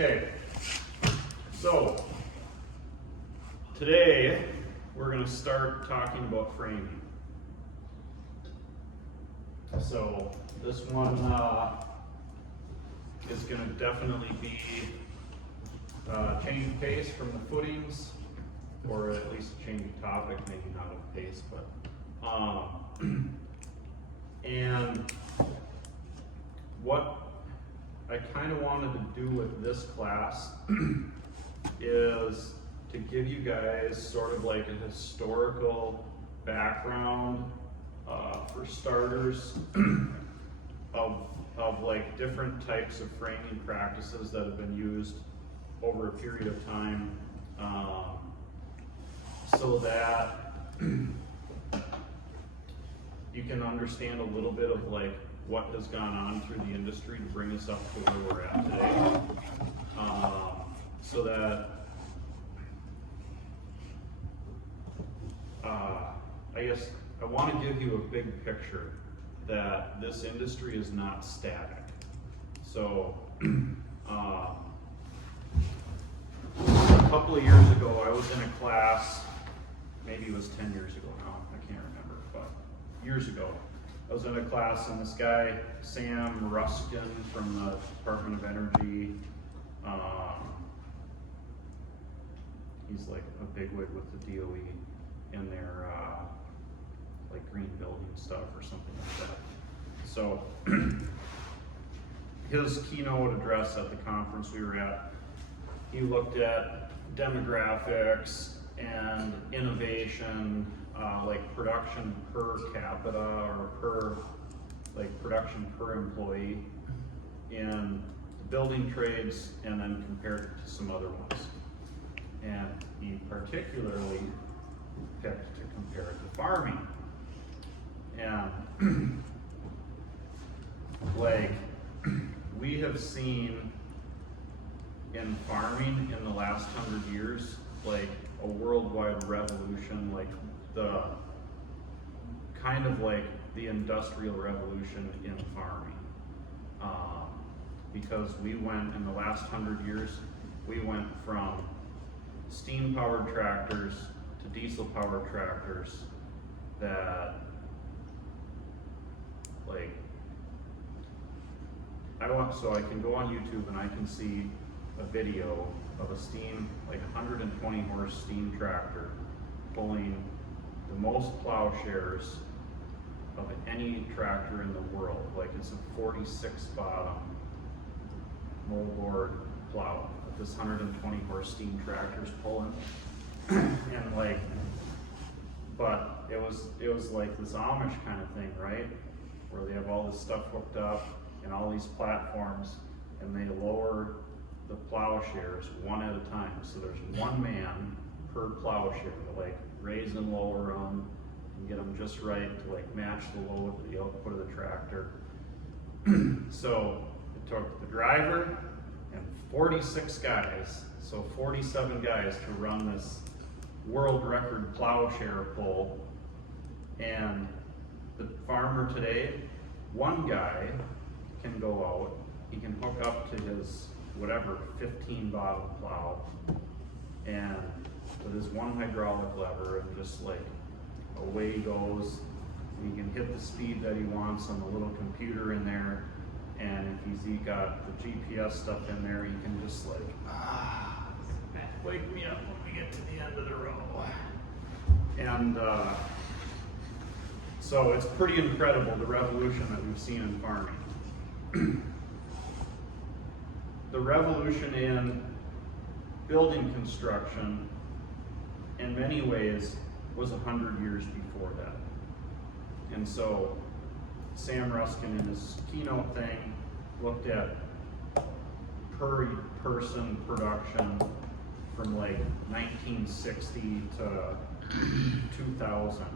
Okay, so today we're going to start talking about framing. So this one is going to definitely be change of pace from the footings, or at least a change of topic, maybe not of pace, but and what I kind of wanted to do with this class is to give you guys sort of like a historical background for starters of like different types of framing practices that have been used over a period of time, so that you can understand a little bit of like what has gone on through the industry to bring us up to where we're at today, so that I guess I want to give you a big picture that this industry is not static. So a couple of years ago, I was in a class, maybe it was 10 years ago now, I can't remember, but years ago, I was in a class and this guy, Sam Ruskin from the Department of Energy, he's like a bigwig with the DOE in their like green building stuff or something like that. So his keynote address at the conference we were at, he looked at demographics and innovation, like production per capita or per, like production per employee in the building trades, and then compared it to some other ones. And he particularly picked to compare it to farming. And like we have seen in farming in the last 100 years, like a worldwide revolution, like the kind of like the industrial revolution in farming, because we went in the last 100 years, we went from steam powered tractors to diesel powered tractors that like so I can go on YouTube and I can see a video of a steam, like 120 horse steam tractor pulling the most plowshares of any tractor in the world. Like it's a 46 bottom moldboard plow that this 120 horse steam tractor's pulling. And like, but it was like this Amish kind of thing, right? Where they have all this stuff hooked up and all these platforms, and they lower the plowshares one at a time. So there's one man per plowshare to like raise and lower them and get them just right to like match the load of the output of the tractor. So it took the driver and 46 guys, so 47 guys to run this world record plowshare pull. And the farmer today, one guy can go out, he can hook up to his whatever 15 bottom plow, and with his one hydraulic lever, and just like away he goes. He can hit the speed that he wants on the little computer in there, and if he's got the GPS stuff in there, he can just like wake me up when we get to the end of the row. And so it's pretty incredible, the revolution that we've seen in farming. The revolution in building construction, in many ways, was 100 years before that. And so Sam Ruskin in his keynote thing looked at per person production from like 1960 to 2000.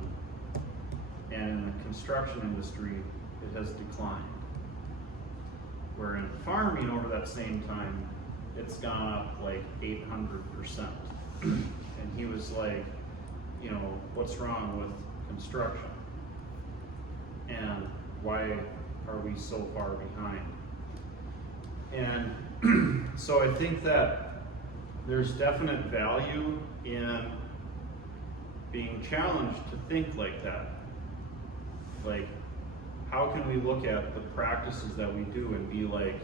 And in the construction industry, it has declined. Where in farming over that same time, it's gone up like 800%. And he was like, you know, what's wrong with construction? And why are we so far behind? And so I think that there's definite value in being challenged to think like that. Like, how can we look at the practices that we do and be like,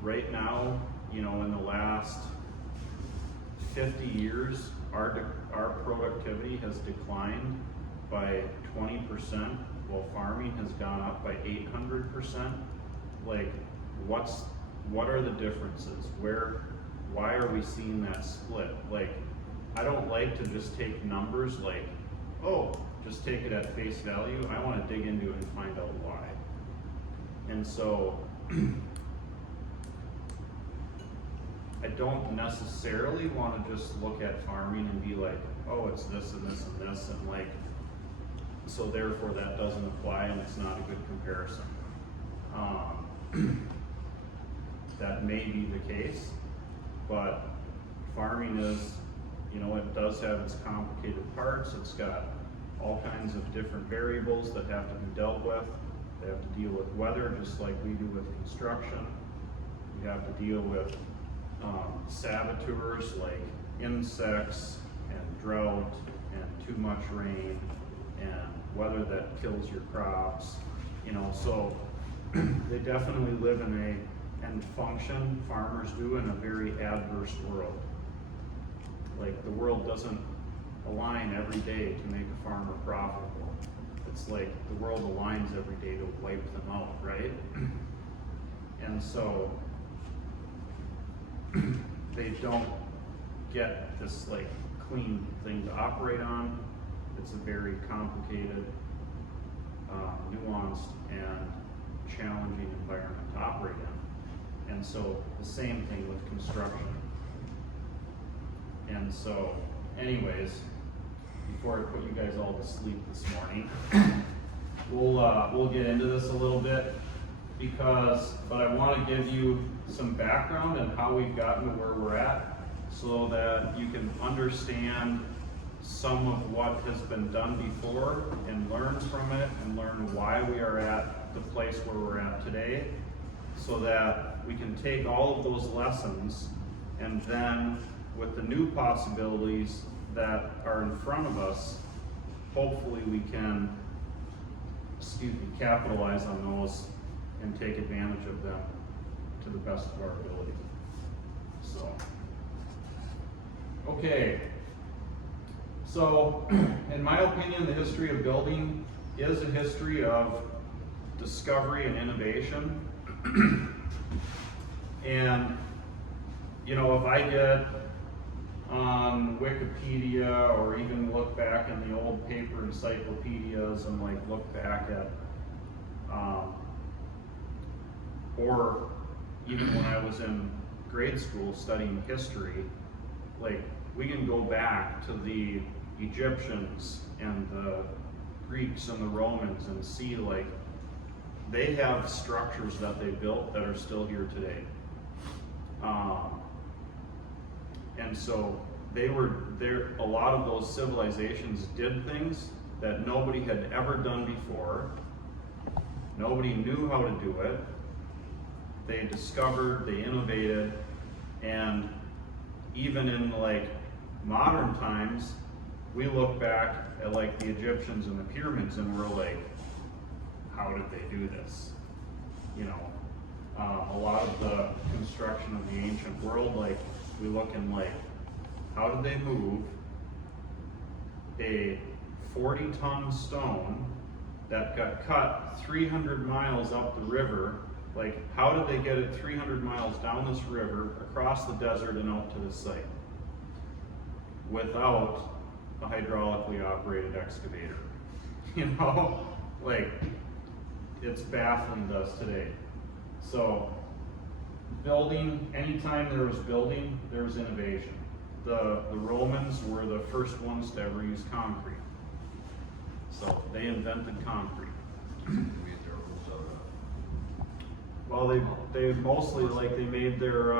right now, you know, in the last 50 years, our productivity has declined by 20%, while farming has gone up by 800%. Like, what are the differences? Why are we seeing that split? Like, I don't like to just take numbers like, oh, just take it at face value. I want to dig into it and find out why. And so, I don't necessarily want to just look at farming and be like, oh, it's this and this and this, and like, so therefore that doesn't apply and it's not a good comparison. That may be the case, but farming is, you know, it does have its complicated parts. It's got all kinds of different variables that have to be dealt with. They have to deal with weather just like we do with construction. You have to deal with saboteurs like insects and drought and too much rain and weather that kills your crops, you know, so they definitely live in and function, farmers do, in a very adverse world. Like, the world doesn't align every day to make a farmer profitable. It's like the world aligns every day to wipe them out, right? And so they don't get this like clean thing to operate on. It's a very complicated, nuanced, and challenging environment to operate in. And so the same thing with construction. And so, anyways, before I put you guys all to sleep this morning, we'll get into this a little bit, but I want to give you some background on how we've gotten to where we're at, so that you can understand some of what has been done before and learn from it, and learn why we are at the place where we're at today, so that we can take all of those lessons, and then with the new possibilities that are in front of us, hopefully we can, capitalize on those and take advantage of them to the best of our ability. So, okay. So, in my opinion, the history of building is a history of discovery and innovation. And, you know, if I get on Wikipedia or even look back in the old paper encyclopedias and like look back at, or even when I was in grade school studying history, like we can go back to the Egyptians and the Greeks and the Romans and see like they have structures that they built that are still here today. And so they were there. A lot of those civilizations did things that nobody had ever done before. Nobody knew how to do it. They discovered, they innovated, and even in like modern times, we look back at like the Egyptians and the pyramids and we're like, how did they do this? You know, a lot of the construction of the ancient world, like we look and like, how did they move a 40-ton stone that got cut 300 miles up the river? Like, how did they get it 300 miles down this river, across the desert, and out to this site without a hydraulically operated excavator? You know, like, it's baffling to us today. So, building, anytime there was building, there was innovation. The Romans were the first ones to ever use concrete. So, they invented concrete. Well, they mostly, like, they made their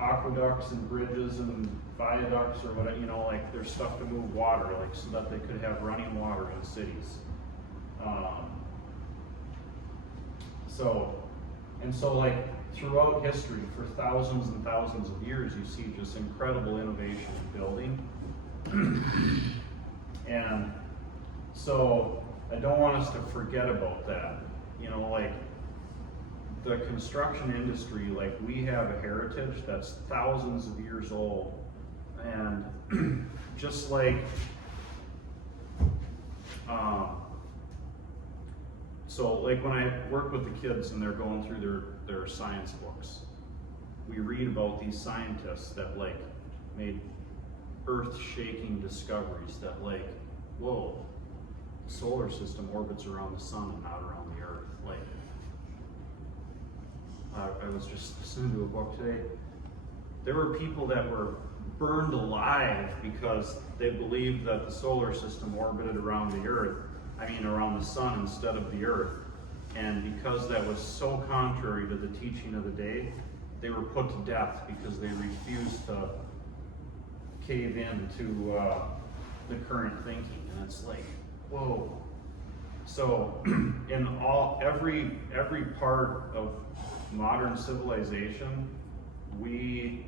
aqueducts and bridges and viaducts or whatever, you know, like their stuff to move water, like so that they could have running water in cities. So And so like throughout history, for thousands and thousands of years, you see just incredible innovation in building. And so I don't want us to forget about that. You know, like the construction industry, like we have a heritage that's thousands of years old. And just like, so like when I work with the kids and they're going through their science books, we read about these scientists that like made earth-shaking discoveries that like, whoa, the solar system orbits around the sun and not around the earth. Like, I was just listening to a book today. There were people that were burned alive because they believed that the solar system orbited around the earth, around the sun instead of the earth. And because that was so contrary to the teaching of the day, they were put to death because they refused to cave in to the current thinking. And it's like, whoa. So in every part of modern civilization, we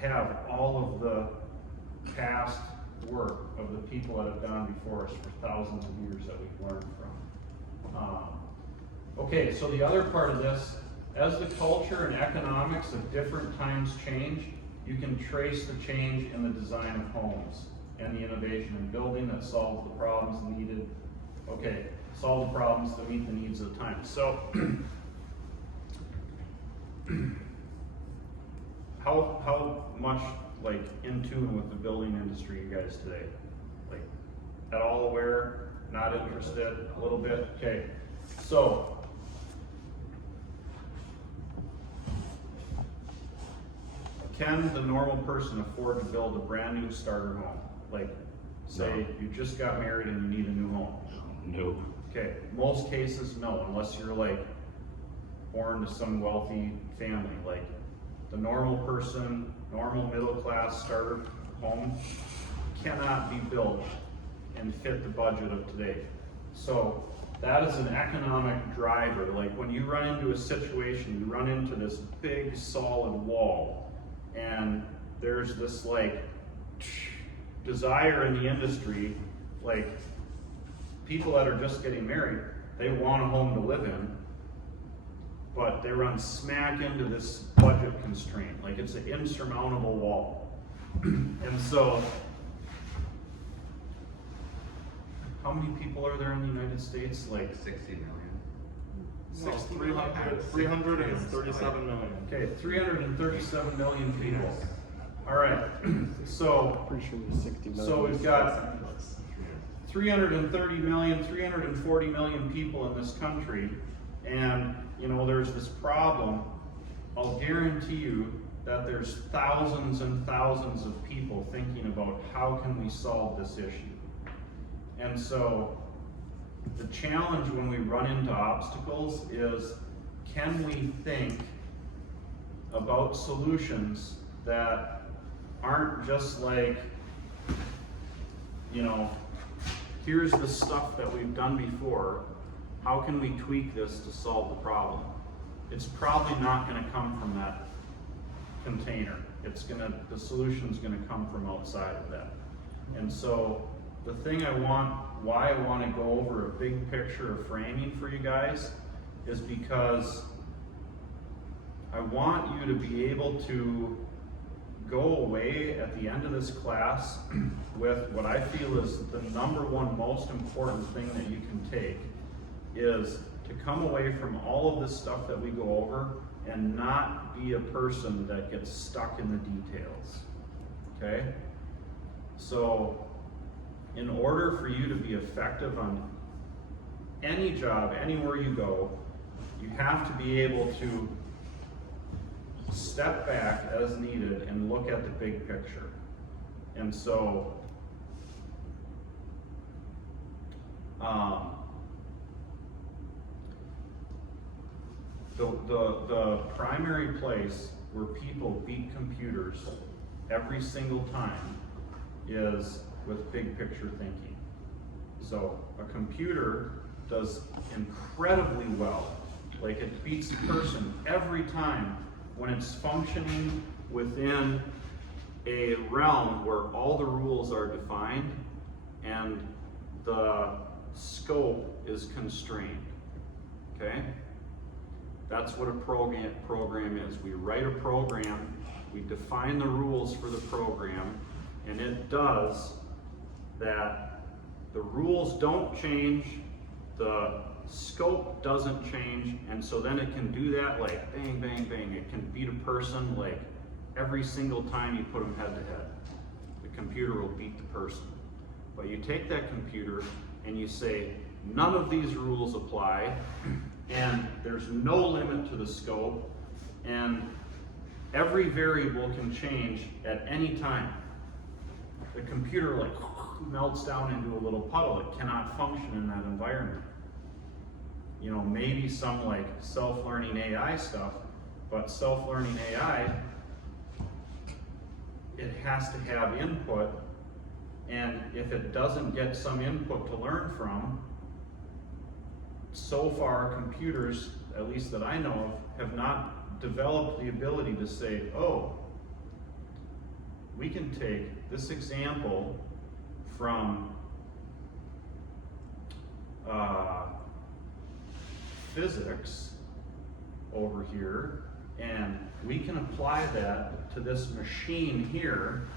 have all of the past work of the people that have gone before us for thousands of years that we've learned from. Okay, so the other part of this, as the culture and economics of different times change, you can trace the change in the design of homes and the innovation in building that solves the problems needed. Okay, solve the problems to meet the needs of the time. So, how much like in tune with the building industry you guys today? Like at all aware, not interested, a little bit? Okay, so can the normal person afford to build a brand new starter home? Like say you just got married and you need a new home. No. Okay, most cases no, unless you're like born to some wealthy family. Like the normal person, normal middle class starter home cannot be built and fit the budget of today. So that is an economic driver. Like when you run into a situation, you run into this big solid wall, and there's this like desire in the industry, like people that are just getting married, they want a home to live in, but they run smack into this budget constraint. Like it's an insurmountable wall. And so, how many people are there in the United States? Like 60 million. 337 million. Okay, 337 million people. All right, so Pretty sure there's 60 million. So we've got 330 million, 340 million people in this country, and you know there's this problem. I'll guarantee you that there's thousands and thousands of people thinking about how can we solve this issue. And so the challenge when we run into obstacles is, can we think about solutions that aren't just like, you know, here's the stuff that we've done before, how can we tweak this to solve the problem? It's probably not going to come from that container. The solution's going to come from outside of that. And so the thing why I want to go over a big picture of framing for you guys is because I want you to be able to go away at the end of this class with what I feel is the number one most important thing that you can take is to come away from all of this stuff that we go over and not be a person that gets stuck in the details, okay? So in order for you to be effective on any job, anywhere you go, you have to be able to step back as needed and look at the big picture. And so, the primary place where people beat computers every single time is with big picture thinking. So a computer does incredibly well Like it beats the person every time when it's functioning within a realm where all the rules are defined and the scope is constrained, okay? That's what a program is. We write a program, we define the rules for the program, and it does that. The rules don't change, the scope doesn't change, and so then it can do that like bang, bang, bang. It can beat a person like every single time you put them head to head. The computer will beat the person. But you take that computer and you say, none of these rules apply, and there's no limit to the scope, and every variable can change at any time. The computer like melts down into a little puddle. It cannot function in that environment. You know, maybe some like self-learning AI stuff, but self-learning AI, it has to have input, and if it doesn't get some input to learn from, so far computers, at least that I know of, have not developed the ability to say, oh, we can take this example from physics over here, and we can apply that to this machine here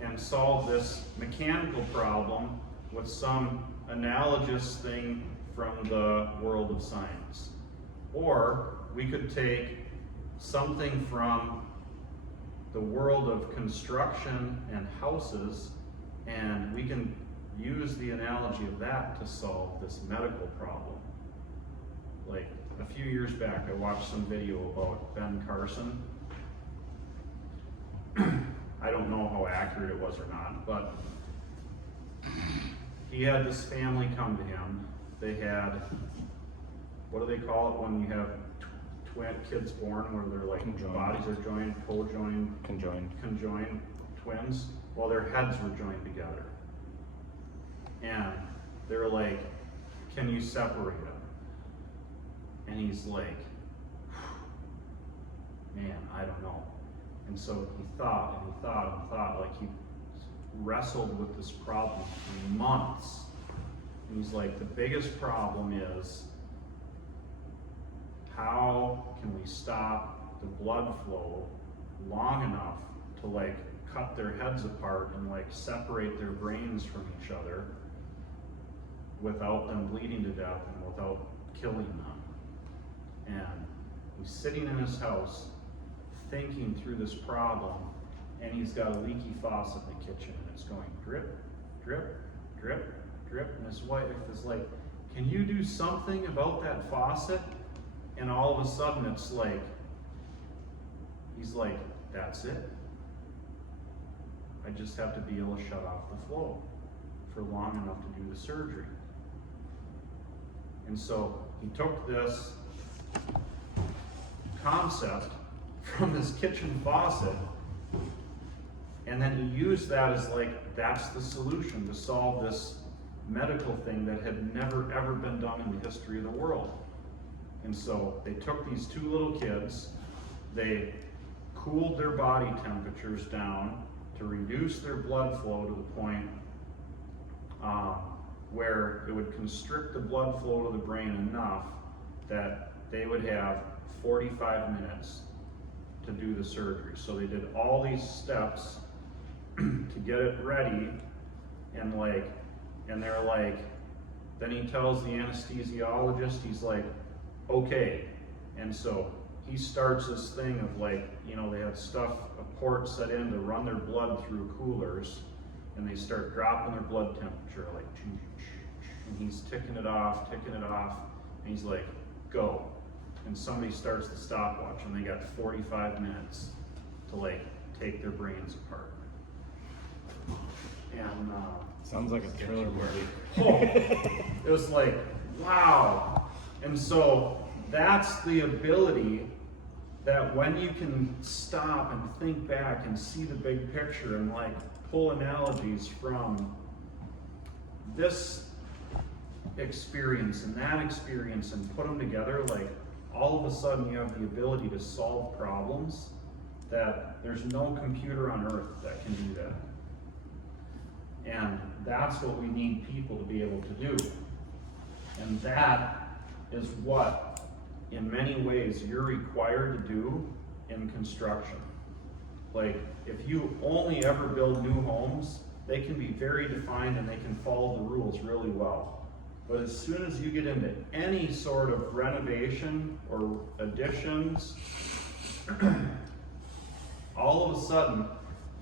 and solve this mechanical problem with some analogous thing from the world of science. Or we could take something from the world of construction and houses, and we can use the analogy of that to solve this medical problem. Like a few years back, I watched some video about Ben Carson. I don't know how accurate it was or not, but he had this family come to him. They had, what do they call it when you have twin kids born where they're like Conjoined. bodies are joined, co-joined, conjoined twins? Well, their heads were joined together. And they're like, can you separate them? And he's like, man, I don't know. And so he thought and he thought and thought, like he wrestled with this problem for months. And he's like, the biggest problem is, how can we stop the blood flow long enough to like cut their heads apart and like separate their brains from each other without them bleeding to death and without killing them? And he's sitting in his house thinking through this problem, and he's got a leaky faucet in the kitchen, and it's going drip, drip, drip, drip, and his wife is like, can you do something about that faucet? And all of a sudden it's like, he's like, that's it. I just have to be able to shut off the flow for long enough to do the surgery. And so he took this concept from his kitchen faucet, and then he used that as like, that's the solution to solve this medical thing that had never ever been done in the history of the world. And so they took these two little kids, they cooled their body temperatures down to reduce their blood flow to the point where it would constrict the blood flow to the brain enough that they would have 45 minutes to do the surgery. So they did all these steps to get it ready, and they're like, then he tells the anesthesiologist, he's like, okay. And so he starts this thing of like, you know, they have stuff, a port set in to run their blood through coolers, and they start dropping their blood temperature like, and he's ticking it off, and he's like, go. And somebody starts the stopwatch, and they got 45 minutes to like take their brains apart. And Sounds like a thriller movie. it was like, wow. And so that's the ability that when you can stop and think back and see the big picture and like pull analogies from this, experience and that experience and put them together, like all of a sudden you have the ability to solve problems that there's no computer on earth that can do that. And that's what we need people to be able to do. And that is what, in many ways, you're required to do in construction. Like, if you only ever build new homes, they can be very defined and they can follow the rules really well. But as soon as you get into any sort of renovation or additions, all of a sudden,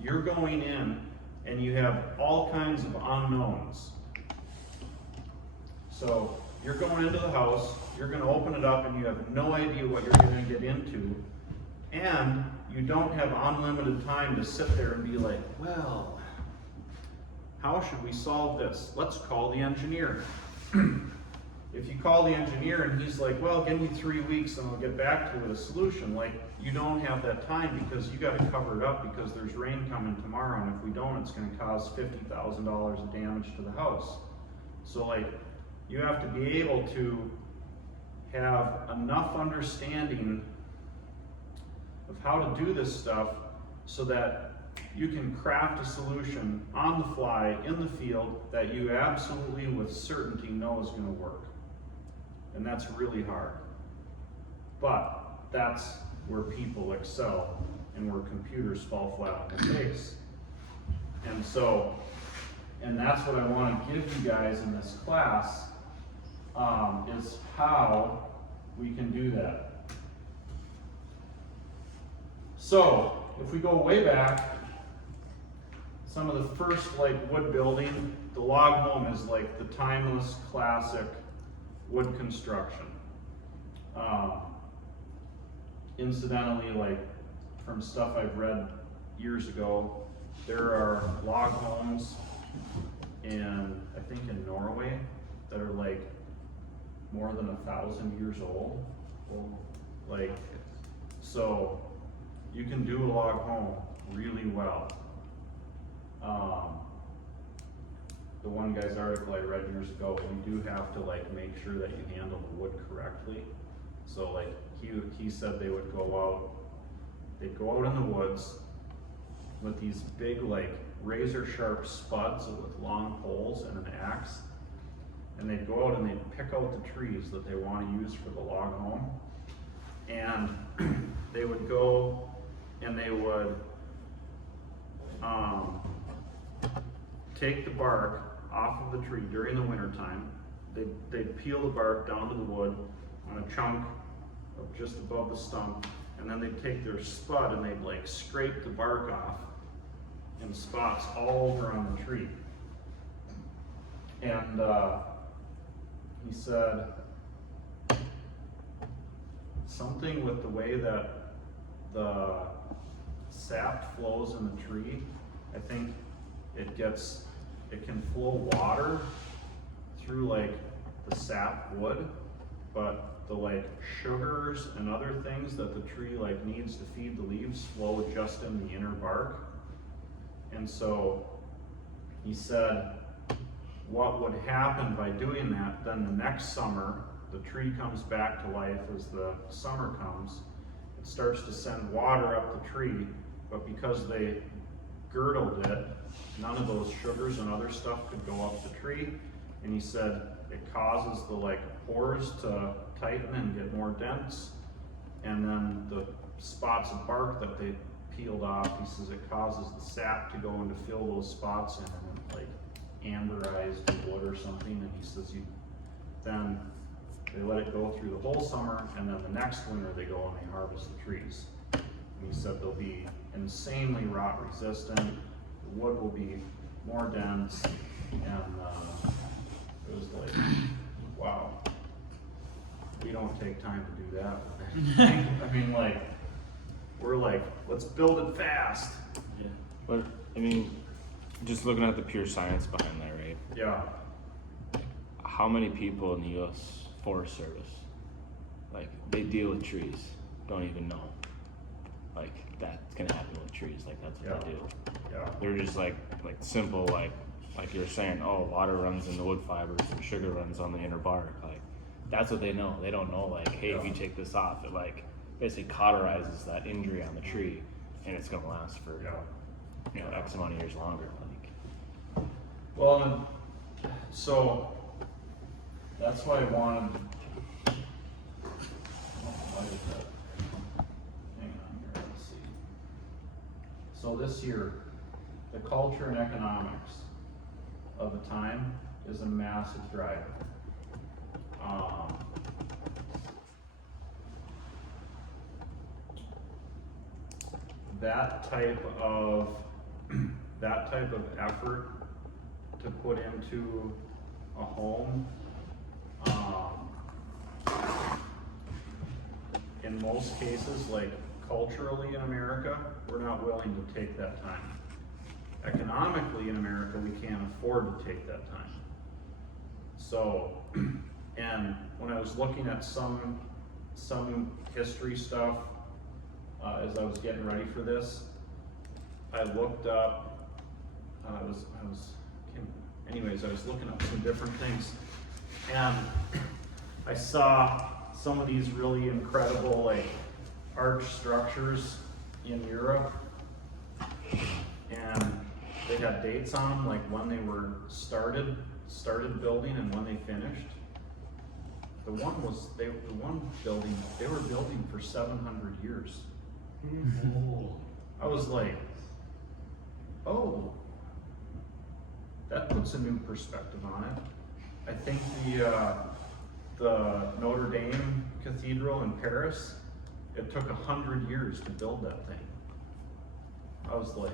you're going in and you have all kinds of unknowns. So you're going into the house, you're going to open it up and you have no idea what you're going to get into, and you don't have unlimited time to sit there and be like, well, how should we solve this? Let's call the engineer. If you call the engineer and he's like, well, give me 3 weeks and I'll get back to you with a solution, like, you don't have that time because you got to cover it up because there's rain coming tomorrow, and if we don't, it's going to cause $50,000 of damage to the house. So, like, you have to be able to have enough understanding of how to do this stuff so that you can craft a solution on the fly in the field that you absolutely with certainty know is going to work. And that's really hard. But that's where people excel and where computers fall flat on their face. And so, and that's what I want to give you guys in this class, is how we can do that. So, if we go way back, some of the first like wood building, the log home is like the timeless classic wood construction. Incidentally, like from stuff I've read years ago, there are log homes in, I think in Norway, that are like more than 1,000 years old. Like, so you can do a log home really well. The one guy's article I read years ago, you do have to like make sure that you handle the wood correctly. So like he said they would go out, they'd go out in the woods with these big like razor sharp spuds with long poles and an axe, and they'd go out and they'd pick out the trees that they want to use for the log home, and they would go and they would take the bark off of the tree during the winter time. They'd peel the bark down to the wood on a chunk of just above the stump, and then they'd take their spud and they'd like scrape the bark off in spots all over on the tree. And he said something with the way that the sap flows in the tree, I think it can flow water through like the sap wood, but the like sugars and other things that the tree like needs to feed the leaves flow just in the inner bark. And so he said what would happen by doing that, then the next summer the tree comes back to life as the summer comes. It starts to send water up the tree, but because they girdled it, none of those sugars and other stuff could go up the tree. And he said it causes the like pores to tighten and get more dense, and then the spots of bark that they peeled off, he says it causes the sap to go in to fill those spots in and like amberize the wood or something. And he says then they let it go through the whole summer, and then the next winter they go and they harvest the trees. And he said they'll be insanely rot resistant, the wood will be more dense, and it was like, wow, we don't take time to do that with anything. I mean, like, we're like, let's build it fast. Yeah. But I mean, just looking at the pure science behind that, right? Yeah. How many people in the U.S. Forest Service, like, they deal with trees, don't even know, like, that's gonna happen with trees, like, that's what they do. Yeah. They're just like simple, like, like you were saying, oh, water runs in the wood fibers and sugar runs on the inner bark. Like that's what they know. They don't know like, hey, if you take this off, it like basically cauterizes that injury on the tree, and it's gonna last for X amount of years longer. Like, well, so that's why I wanted. Why is that? Hang on here, let's see. So this here, the culture and economics of the time is a massive driver. That type of effort to put into a home, in most cases, like culturally in America, we're not willing to take that time. Economically in America, we can't afford to take that time. So, and when I was looking at some history stuff, as I was getting ready for this, I looked up, I was looking up some different things, and I saw some of these really incredible like arch structures in Europe, and they had dates on them, like when they were started building and when they finished. The one building they were building for 700 years. I was like, oh, that puts a new perspective on it. I think the Notre Dame Cathedral in Paris, it took 100 years to build that thing. I was like,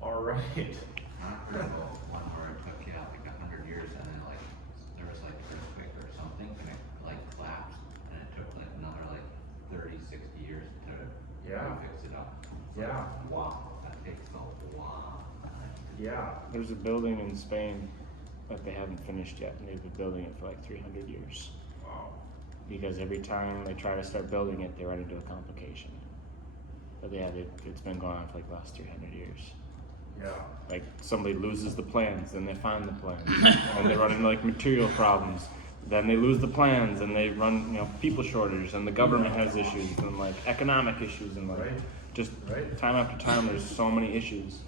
all right. One where it took like 100 years, and then like there was like an earthquake or something, and it like collapsed, and it took like another like 30, 60 years to fix it up. Yeah. Wow, that takes a while. Yeah. there's a building in Spain that they haven't finished yet, and they've been building it for like 300 years. Wow. Because every time they try to start building it, they run into a complication. But yeah, it's been going on for like the last 300 years. Yeah. Like somebody loses the plans, then they find the plans, and they run into like material problems. Then they lose the plans, and they run people shortage, and the government has issues, and like economic issues, and like just time after time. There's so many issues,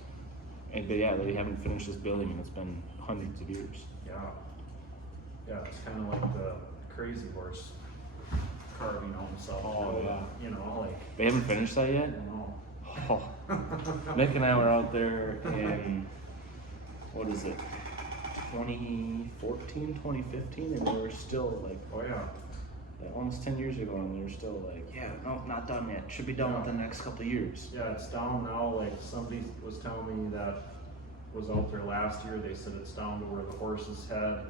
but yeah, they haven't finished this building, and it's been hundreds of years. Yeah. Yeah, it's kind of like the Crazy Horse carving on himself. Oh, yeah. You know, like. They haven't finished that yet. No. Oh. Nick and I were out there in, what is it, 2014, 2015, and we were still like, Oh yeah. almost 10 years ago, and we were still like, yeah, no, not done yet. Should be done within the next couple of years. Yeah, it's down now. Like somebody was telling me that was out there last year. They said it's down to where the horse's head,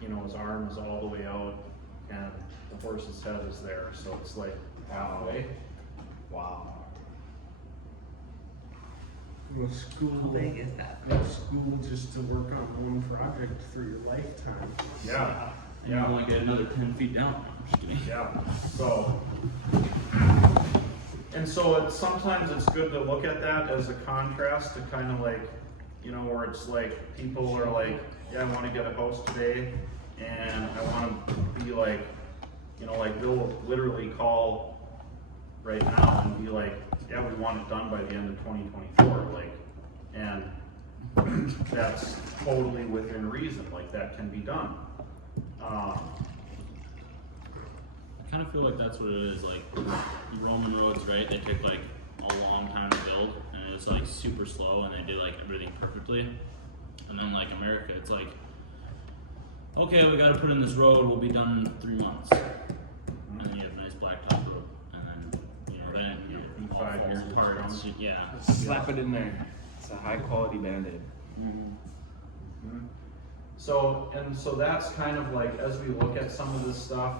his arm is all the way out, and the horse's head is there. So it's like halfway. Wow. Well, school, How big is that? school just to work on one project for your lifetime. Yeah. And you only get another 10 feet down. I'm just kidding. Yeah. So, and so sometimes it's good to look at that as a contrast to kind of like, where it's like people are like, yeah, I want to get a house today, and I want to be like, like they'll literally call right now and be like, yeah, we want it done by the end of 2024, like, and that's totally within reason, like that can be done. I kind of feel like that's what it is. Like Roman roads, right? They took like a long time to build, and it was like super slow, and they did like everything perfectly. And then like America, it's like, okay, we got to put in this road. We'll be done in 3 months, and then you have a nice blacktop road, and then then all 5 falls years apart. it's It's yeah. Slap it in there. It's a high quality Band-Aid. Mhm. So that's kind of like, as we look at some of this stuff,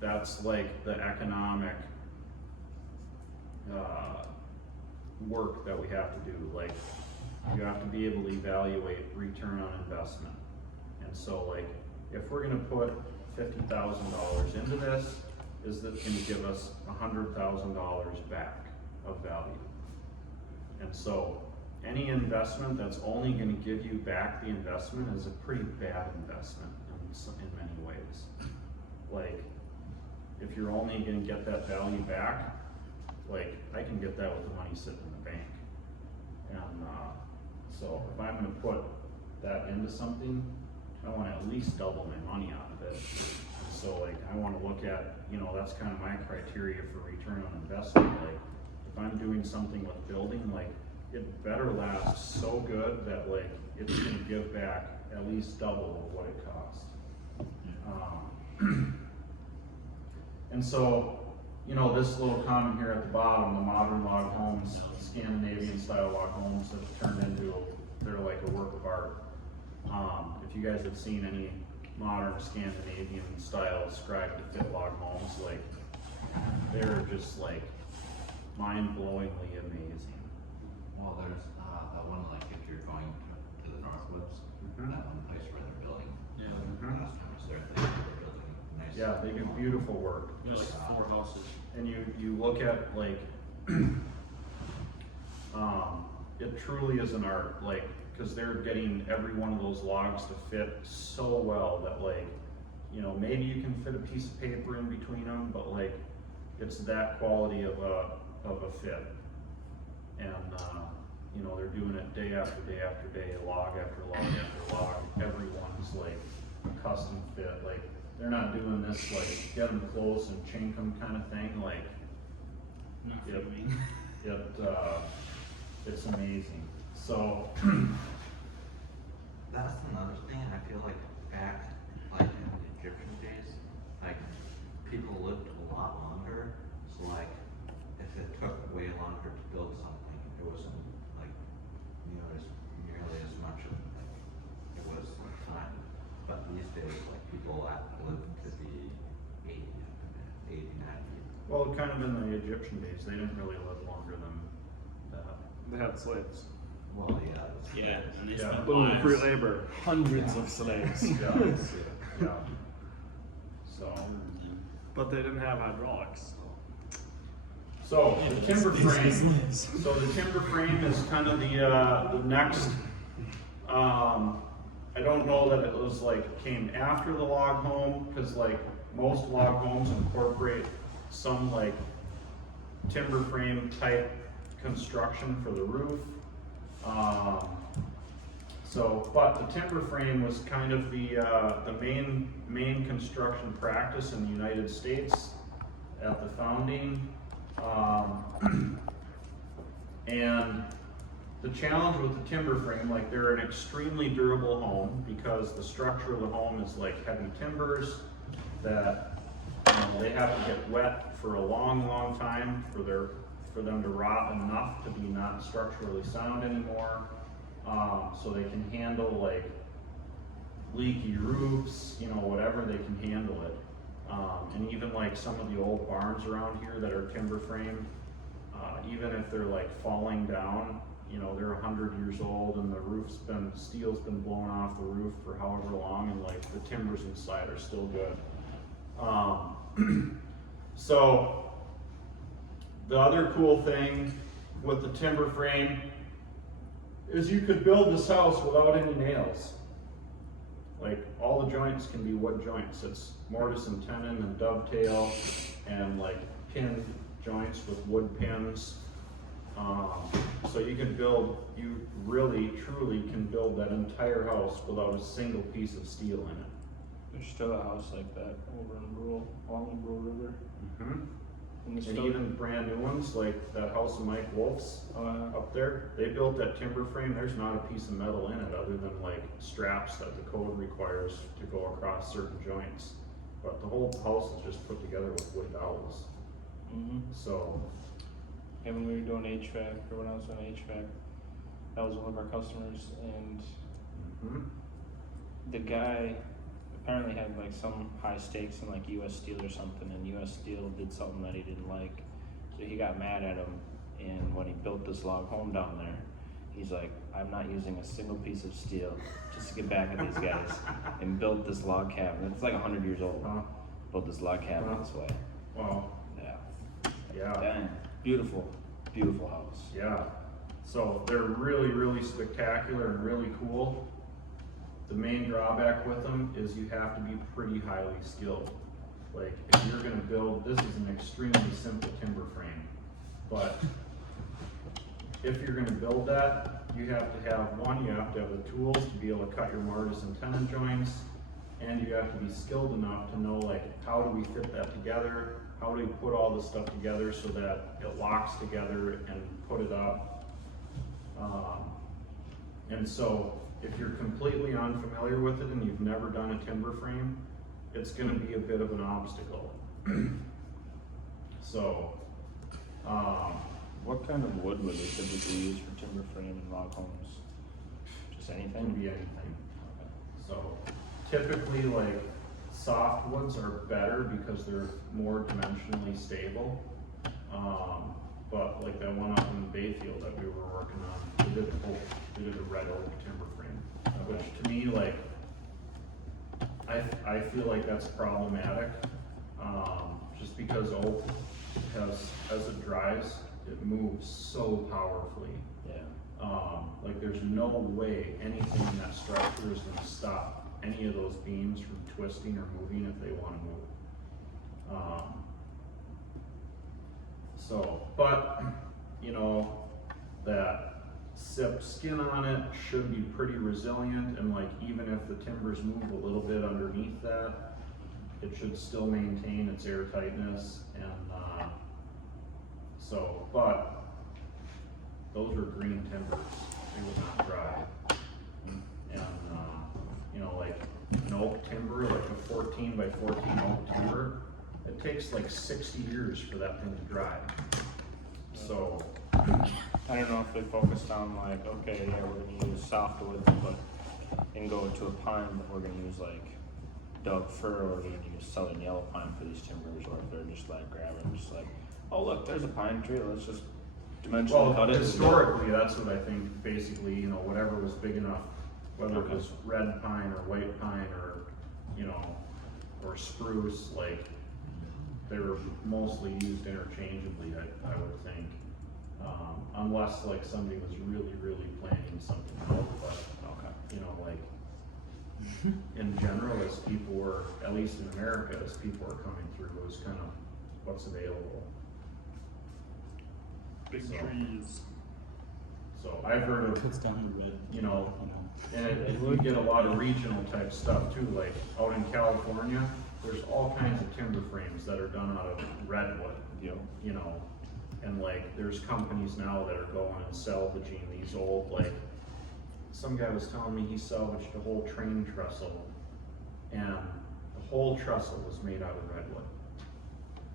that's like the economic work that we have to do. Like, you have to be able to evaluate return on investment. And so like, if we're gonna put $50,000 into this, is that gonna give us $100,000 back of value. And so, any investment that's only gonna give you back the investment is a pretty bad investment in many ways. Like, if you're only gonna get that value back, like, I can get that with the money sitting in the bank. And, so if I'm gonna put that into something, I wanna at least double my money out of it. So like, I wanna look at, that's kind of my criteria for return on investment. Like, if I'm doing something with building, like, it better last so good that like, it's gonna give back at least double of what it cost. And so, this little comment here at the bottom, the modern log homes, Scandinavian style log homes have turned into, they're like a work of art. If you guys have seen any modern Scandinavian style scribe to fit log homes, like, they're just like mind-blowingly amazing. Well, there's, that one, like, if you're going to the Northwoods, Mhm. that one place where they're building. Yeah. Mhm. Last time I was there, they're building nice. Yeah, they do beautiful work. We got like 4 houses. And you look at like, it truly is an art, like, cause they're getting every one of those logs to fit so well that like, maybe you can fit a piece of paper in between them, but like, it's that quality of a fit. And, they're doing it day after day after day, log after log after log, everyone's like a custom fit, like, they're not doing this like, get them close and chink them kind of thing, like, Not Yep. filming. it's amazing. So, That's another thing, I feel like back, like in the Egyptian days, like, people lived a lot longer, so like, if it took way longer to build something, it wasn't like, as nearly as much of, like, it was like time. But these days, like, people live to be 80, 90. well, kind of in the Egyptian days, they didn't really live longer than that. They had slaves. Well, yeah. that's- Yeah, and they Yeah. spent Boom, lives. free labor. Hundreds of slaves. Yeah, yeah. So, But they didn't have hydraulics. so the timber frame, so the timber frame is kind of the next, I don't know that it was like, came after the log home, cause like, most log homes incorporate some like timber frame type construction for the roof. But the timber frame was kind of the main construction practice in the United States at the founding. And the challenge with the timber frame, like, they're an extremely durable home because the structure of the home is like heavy timbers that, they have to get wet for a long time for them to rot enough to be not structurally sound anymore. So they can handle like leaky roofs, whatever, they can handle it. And even like some of the old barns around here that are timber framed, even if they're like falling down, they're 100 years old and the steel's been blown off the roof for however long, and like the timbers inside are still good. So the other cool thing with the timber frame is you could build this house without any nails. Like, all the joints can be wood joints. It's mortise and tenon and dovetail and like pin joints with wood pins. So you really, truly can build that entire house without a single piece of steel in it. There's still a house like that over in along the Brule River. And there's And still, even brand new ones, like that house of Mike Wolf's up there, they built that timber frame, there's not a piece of metal in it other than like straps that the code requires to go across certain joints. But the whole house is just put together with wood dowels, so. and when we were doing HVAC, or when I was doing HVAC, that was one of our customers, and the guy apparently had like some high stakes in like US Steel or something, and US Steel did something that he didn't like, so he got mad at him. And when he built this log home down there, He's like, I'm not using a single piece of steel just to get back at these guys, and built this log cabin. It's like 100 years old. Huh? Built this log cabin this way. Wow, Yeah. yeah. Dang. Beautiful, beautiful house. Yeah, so they're really, really spectacular and really cool. The main drawback with them is you have to be pretty highly skilled. Like, if you're gonna build, this is an extremely simple timber frame, but if you're gonna build that, you have to have, one, you have to have the tools to be able to cut your mortise and tenon joints, and you have to be skilled enough to know, like, how do we fit that together? How do we put all this stuff together so that it locks together and put it up? And so, if you're completely unfamiliar with it and you've never done a timber frame, it's gonna be a bit of an obstacle. So, What kind of wood would they typically use for timber frame and log homes? Just it can anything? be anything. So, typically, like, softwoods are better because they're more dimensionally stable. But like that one up in Bayfield that we were working on, they did a red oak timber frame, which to me, like, I feel like that's problematic, just because oak as it dries, it moves so powerfully. Yeah. Like, there's no way anything in that structure is gonna stop any of those beams from twisting or moving if they wanna move. But, you know, that SIP skin on it should be pretty resilient, and like, even if the timbers move a little bit underneath that, it should still maintain its airtightness, and, but those were green timbers, they would not dry. And, you know, like an oak timber, like a 14 by 14 oak timber, it takes like 60 years for that thing to dry. So, I don't know if they focused on like, okay, yeah, we're gonna use softwoods, but and go to a pine, but we're gonna use like Doug fir, or we're gonna use southern yellow pine for these timbers, or if they're just like grabbing, just like, oh look, there's a pine tree, let's just dimensionally well, cut it. historically, that's what I think, basically, you know, whatever was big enough, whether it was red pine or white pine or, you know, or spruce, like, they were mostly used interchangeably, I would think. Unless like somebody was really, really planning something out, but, Okay. you know, like, in general, as people were, at least in America, as people were coming through, it was kind of what's available. Big So- trees. So I've heard of, Cuts down the red. you know, You know. and we get a lot of regional type stuff too, like out in California, there's all kinds of timber frames that are done out of redwood, you know, and like, there's companies now that are going and salvaging these old, like, some guy was telling me he salvaged a whole train trestle, and the whole trestle was made out of redwood.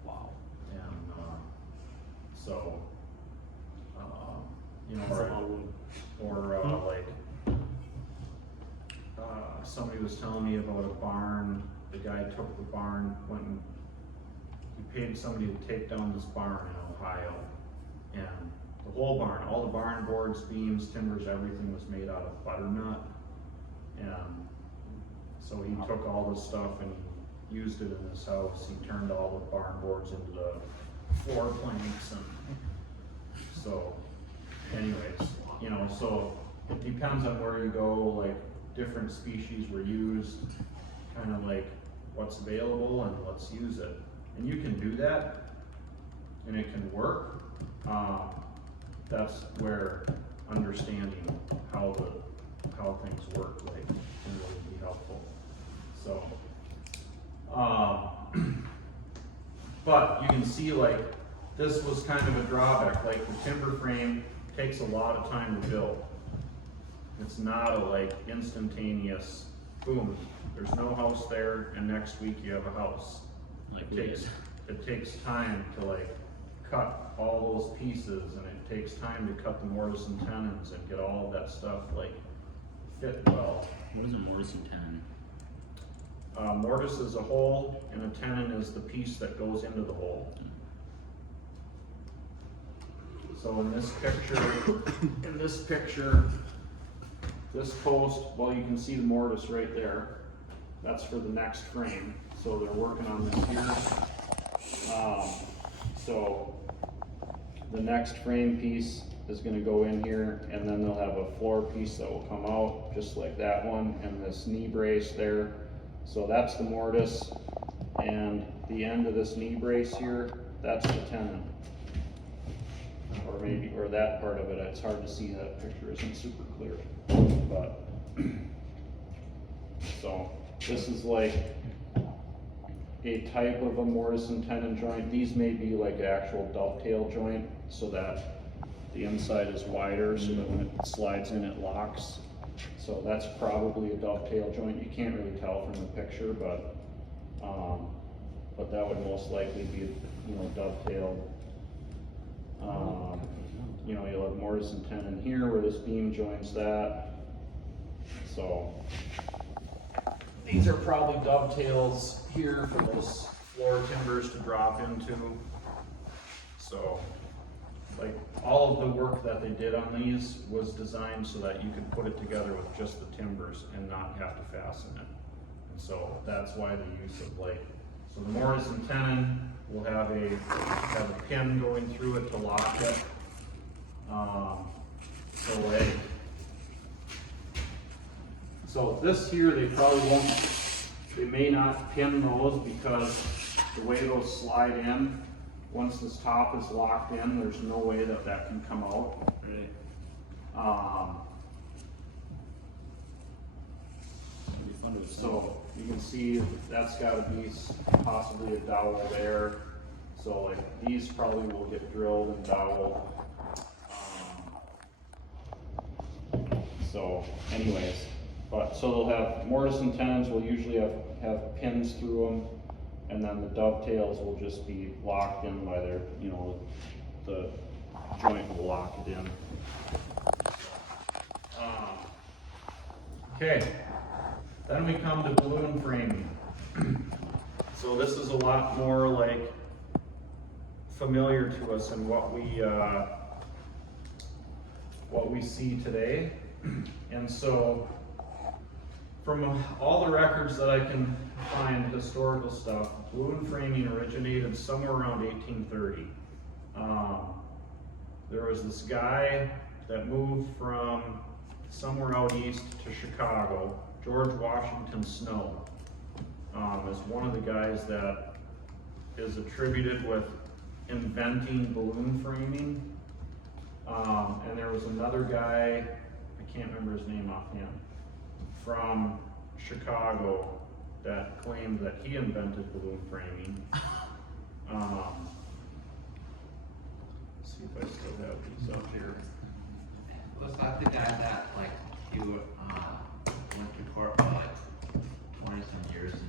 Wow. And, so, you know, That's a lot of wood. or like, somebody was telling me about a barn, the guy took the barn, went and he paid somebody to take down this barn in Ohio, and the whole barn, all the barn boards, beams, timbers, everything was made out of butternut, and so he took all this stuff and he used it in his house. He turned all the barn boards into the floor planks, and so, anyways, you know, so it depends on where you go, like, different species were used, kind of like what's available and let's use it. And you can do that, and it can work. That's where understanding how things work, like, can really be helpful. So, but you can see, like, this was kind of a drawback. Like, the timber frame takes a lot of time to build. It's not a like instantaneous, boom, there's no house there, and next week you have a house. Like It takes time to like cut all those pieces, and it takes time to cut the mortise and tenons and get all of that stuff like fit well. What is a mortise and tenon? Mortise is a hole, and a tenon is the piece that goes into the hole. So in this picture, this post, well, you can see the mortise right there. That's for the next frame. So they're working on this here. So the next frame piece is gonna go in here, and then they'll have a floor piece that will come out just like that one, and this knee brace there. So that's the mortise, and the end of this knee brace here, that's the tenon. Or that part of it, it's hard to see, that picture isn't super clear, but, so, this is like a type of a mortise and tenon joint. These may be like an actual dovetail joint, so that the inside is wider, so that when it slides in, it locks. So that's probably a dovetail joint. You can't really tell from the picture, but that would most likely be, you know, dovetailed. You know, you'll have mortise and tenon here where this beam joins that. So these are probably dovetails here for those floor timbers to drop into. So, like, all of the work that they did on these was designed so that you could put it together with just the timbers and not have to fasten it. And so that's why the use of, like, so the mortise and tenon will have a pin going through it to lock it. So this here, they probably won't, they may not pin those because the way those slide in, once this top is locked in, there's no way that that can come out. Right. It'd be fun to assemble. So you can see that's gotta be possibly a dowel there. So like these probably will get drilled and doweled. So anyways, but so they'll have mortise and tenons will usually have pins through them, and then the dovetails will just be locked in by their, you know, the joint will lock it in. Okay, then we come to balloon framing. So this is a lot more like familiar to us in what we see today. And so from all the records that I can find, historical stuff, balloon framing originated somewhere around 1830. There was this guy that moved from somewhere out east to Chicago, George Washington Snow, is one of the guys that is attributed with inventing balloon framing. And there was another guy, I can't remember his name offhand, from Chicago that claimed that he invented balloon framing. See if I still have these up here. Was that the guy that, like, he went to court for like 20 some years and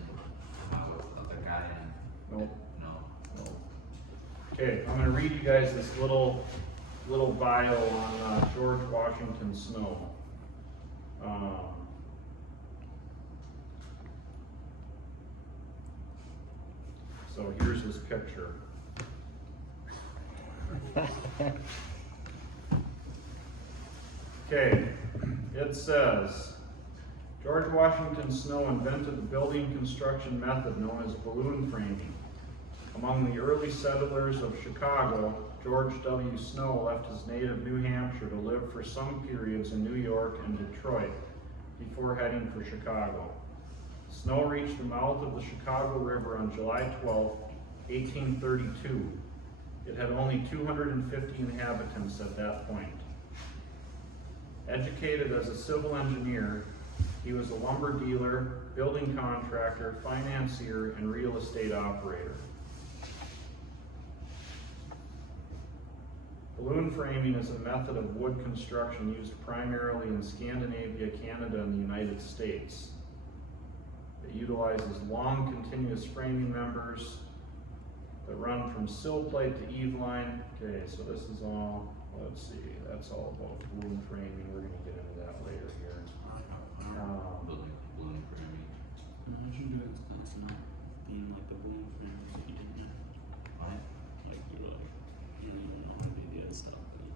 with the other guy and Nope. no. Okay, I'm gonna read you guys this little bio on George Washington Snow. So here's his picture. Okay, it says, George Washington Snow invented the building construction method known as balloon framing. Among the early settlers of Chicago, George W. Snow left his native New Hampshire to live for some periods in New York and Detroit before heading for Chicago. Snow reached the mouth of the Chicago River on July 12, 1832. It had only 250 inhabitants at that point. Educated as a civil engineer, he was a lumber dealer, building contractor, financier, and real estate operator. Balloon framing is a method of wood construction used primarily in Scandinavia, Canada, and the United States. It utilizes long continuous framing members that run from sill plate to eave line. Okay, so this is all, let's see, that's all about balloon framing. We're gonna get into that later here. Balloon framing. Imagine doing something being like the balloon frames that you didn't know. What? Like you were like, you don't even know how to do the other stuff. But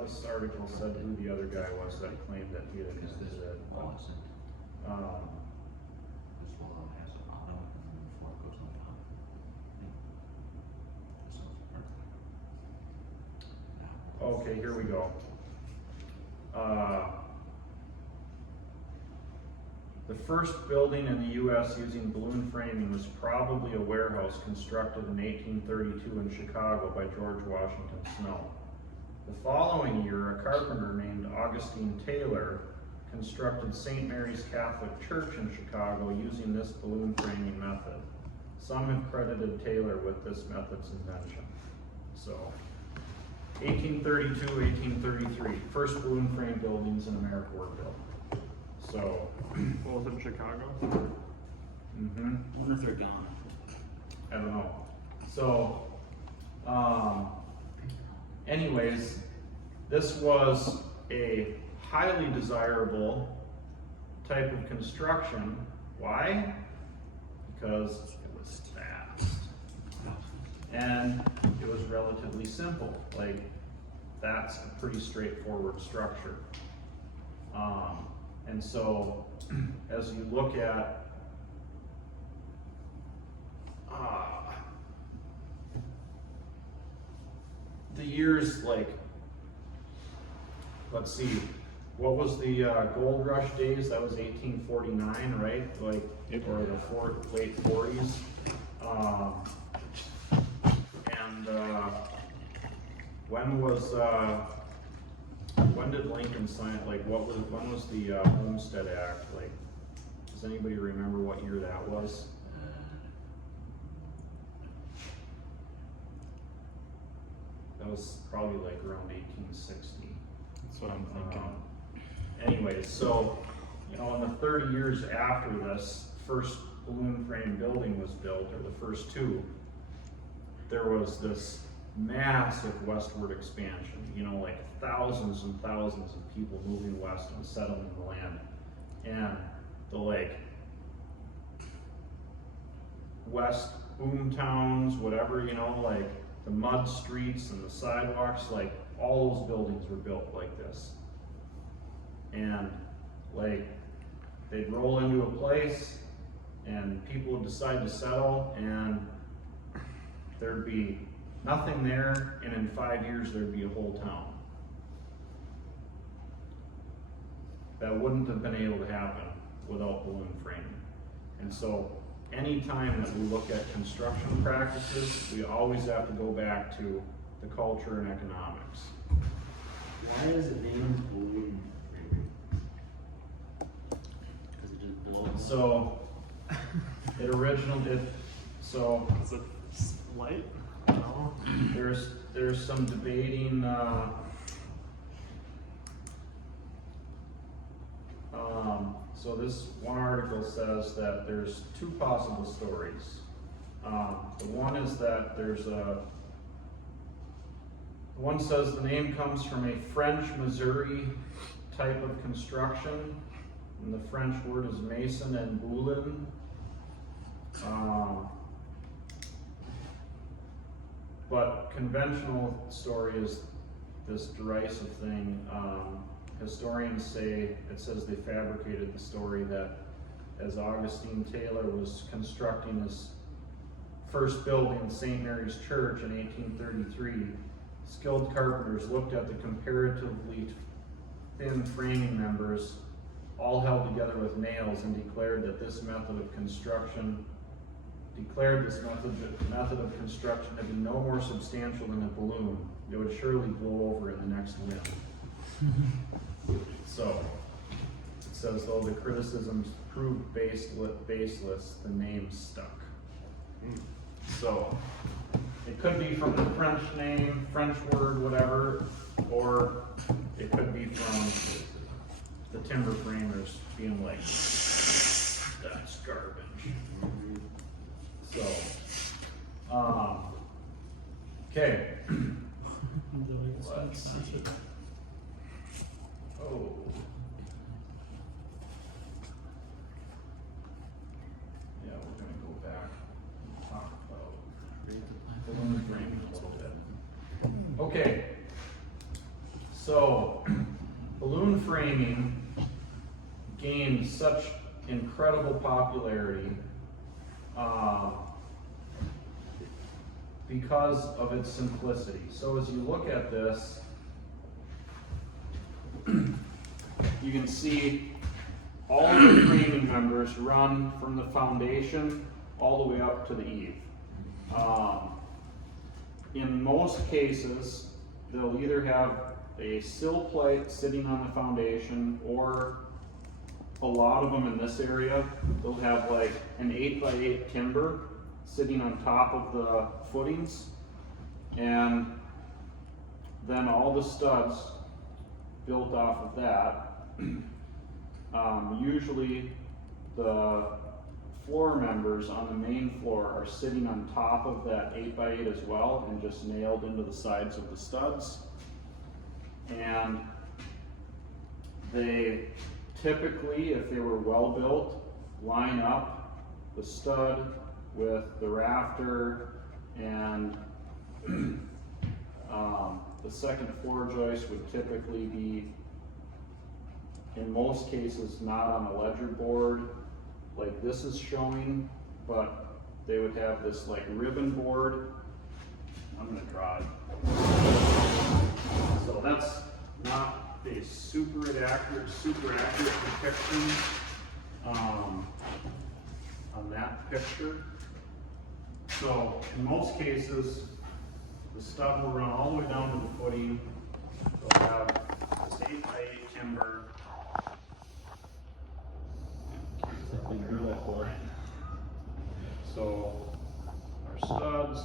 thought this article said who the other guy was that claimed that he had Is this invented it. wall isn't, Um, this wall has a bottom and then the floor goes on top. This one's perfect. okay, here we go. The first building in the US using balloon framing was probably a warehouse constructed in 1832 in Chicago by George Washington Snow. The following year, a carpenter named Augustine Taylor constructed St. Mary's Catholic Church in Chicago using this balloon framing method. Some have credited Taylor with this method's invention. So, 1832, 1833, first balloon frame buildings in America were built. So, Both in Chicago? mhm. I wonder if they're gone. I don't know. So, anyways, this was a highly desirable type of construction. Why? Because it was fast. And it was relatively simple. Like, that's a pretty straightforward structure. And so, as you look at the years, like, let's see, what was the gold rush days? That was 1849, right? Like, or the late 40s. When did Lincoln sign it? Like, when was the Homestead Act? Like, does anybody remember what year that was? That was probably like around 1860. That's what I'm thinking. Anyways, so, you know, in the 30 years after this first balloon frame building was built, or the first two, there was this massive westward expansion, you know, like thousands and thousands of people moving west and settling the land. And the like west boom towns, whatever, you know, like the mud streets and the sidewalks, like all those buildings were built like this. And like they'd roll into a place and people would decide to settle, and there'd be nothing there, and in 5 years there'd be a whole town. That wouldn't have been able to happen without balloon framing. And so anytime that we look at construction practices, we always have to go back to the culture and economics. Why is it named balloon framing? Because it just builds. So so Is it light? No. there's some debating, so this one article says that there's two possible stories. The one is that one says the name comes from a French Missouri type of construction, and the French word is mason and boulin. But conventional story is this derisive thing. Historians say, it says they fabricated the story that as Augustine Taylor was constructing his first building, St. Mary's Church in 1833, skilled carpenters looked at the comparatively thin framing members all held together with nails and declared this method of construction to be no more substantial than a balloon. It would surely blow over in the next wind. So, it says, though the criticisms proved baseless, the name stuck. So, it could be from the French name, French word, whatever, or it could be from the timber framers being like, that's garbage. So, okay. Let's see. Oh. Yeah, we're gonna go back and talk about balloon framing a little bit. Okay. So, balloon framing gained such incredible popularity because of its simplicity. So as you look at this, you can see all of the framing members run from the foundation all the way up to the eave. In most cases, they'll either have a sill plate sitting on the foundation, or a lot of them in this area, they'll have like an 8x8 timber sitting on top of the footings, and then all the studs built off of that. Usually the floor members on the main floor are sitting on top of that 8x8 as well, and just nailed into the sides of the studs. And they typically, if they were well built, line up the stud with the rafter, and the second floor joist would typically be, in most cases, not on a ledger board like this is showing, but they would have this like ribbon board. I'm gonna draw it. So that's not a super accurate depiction on that picture. So in most cases, the stud will run all the way down to the footing. They'll have this 8x8 timber. So our studs.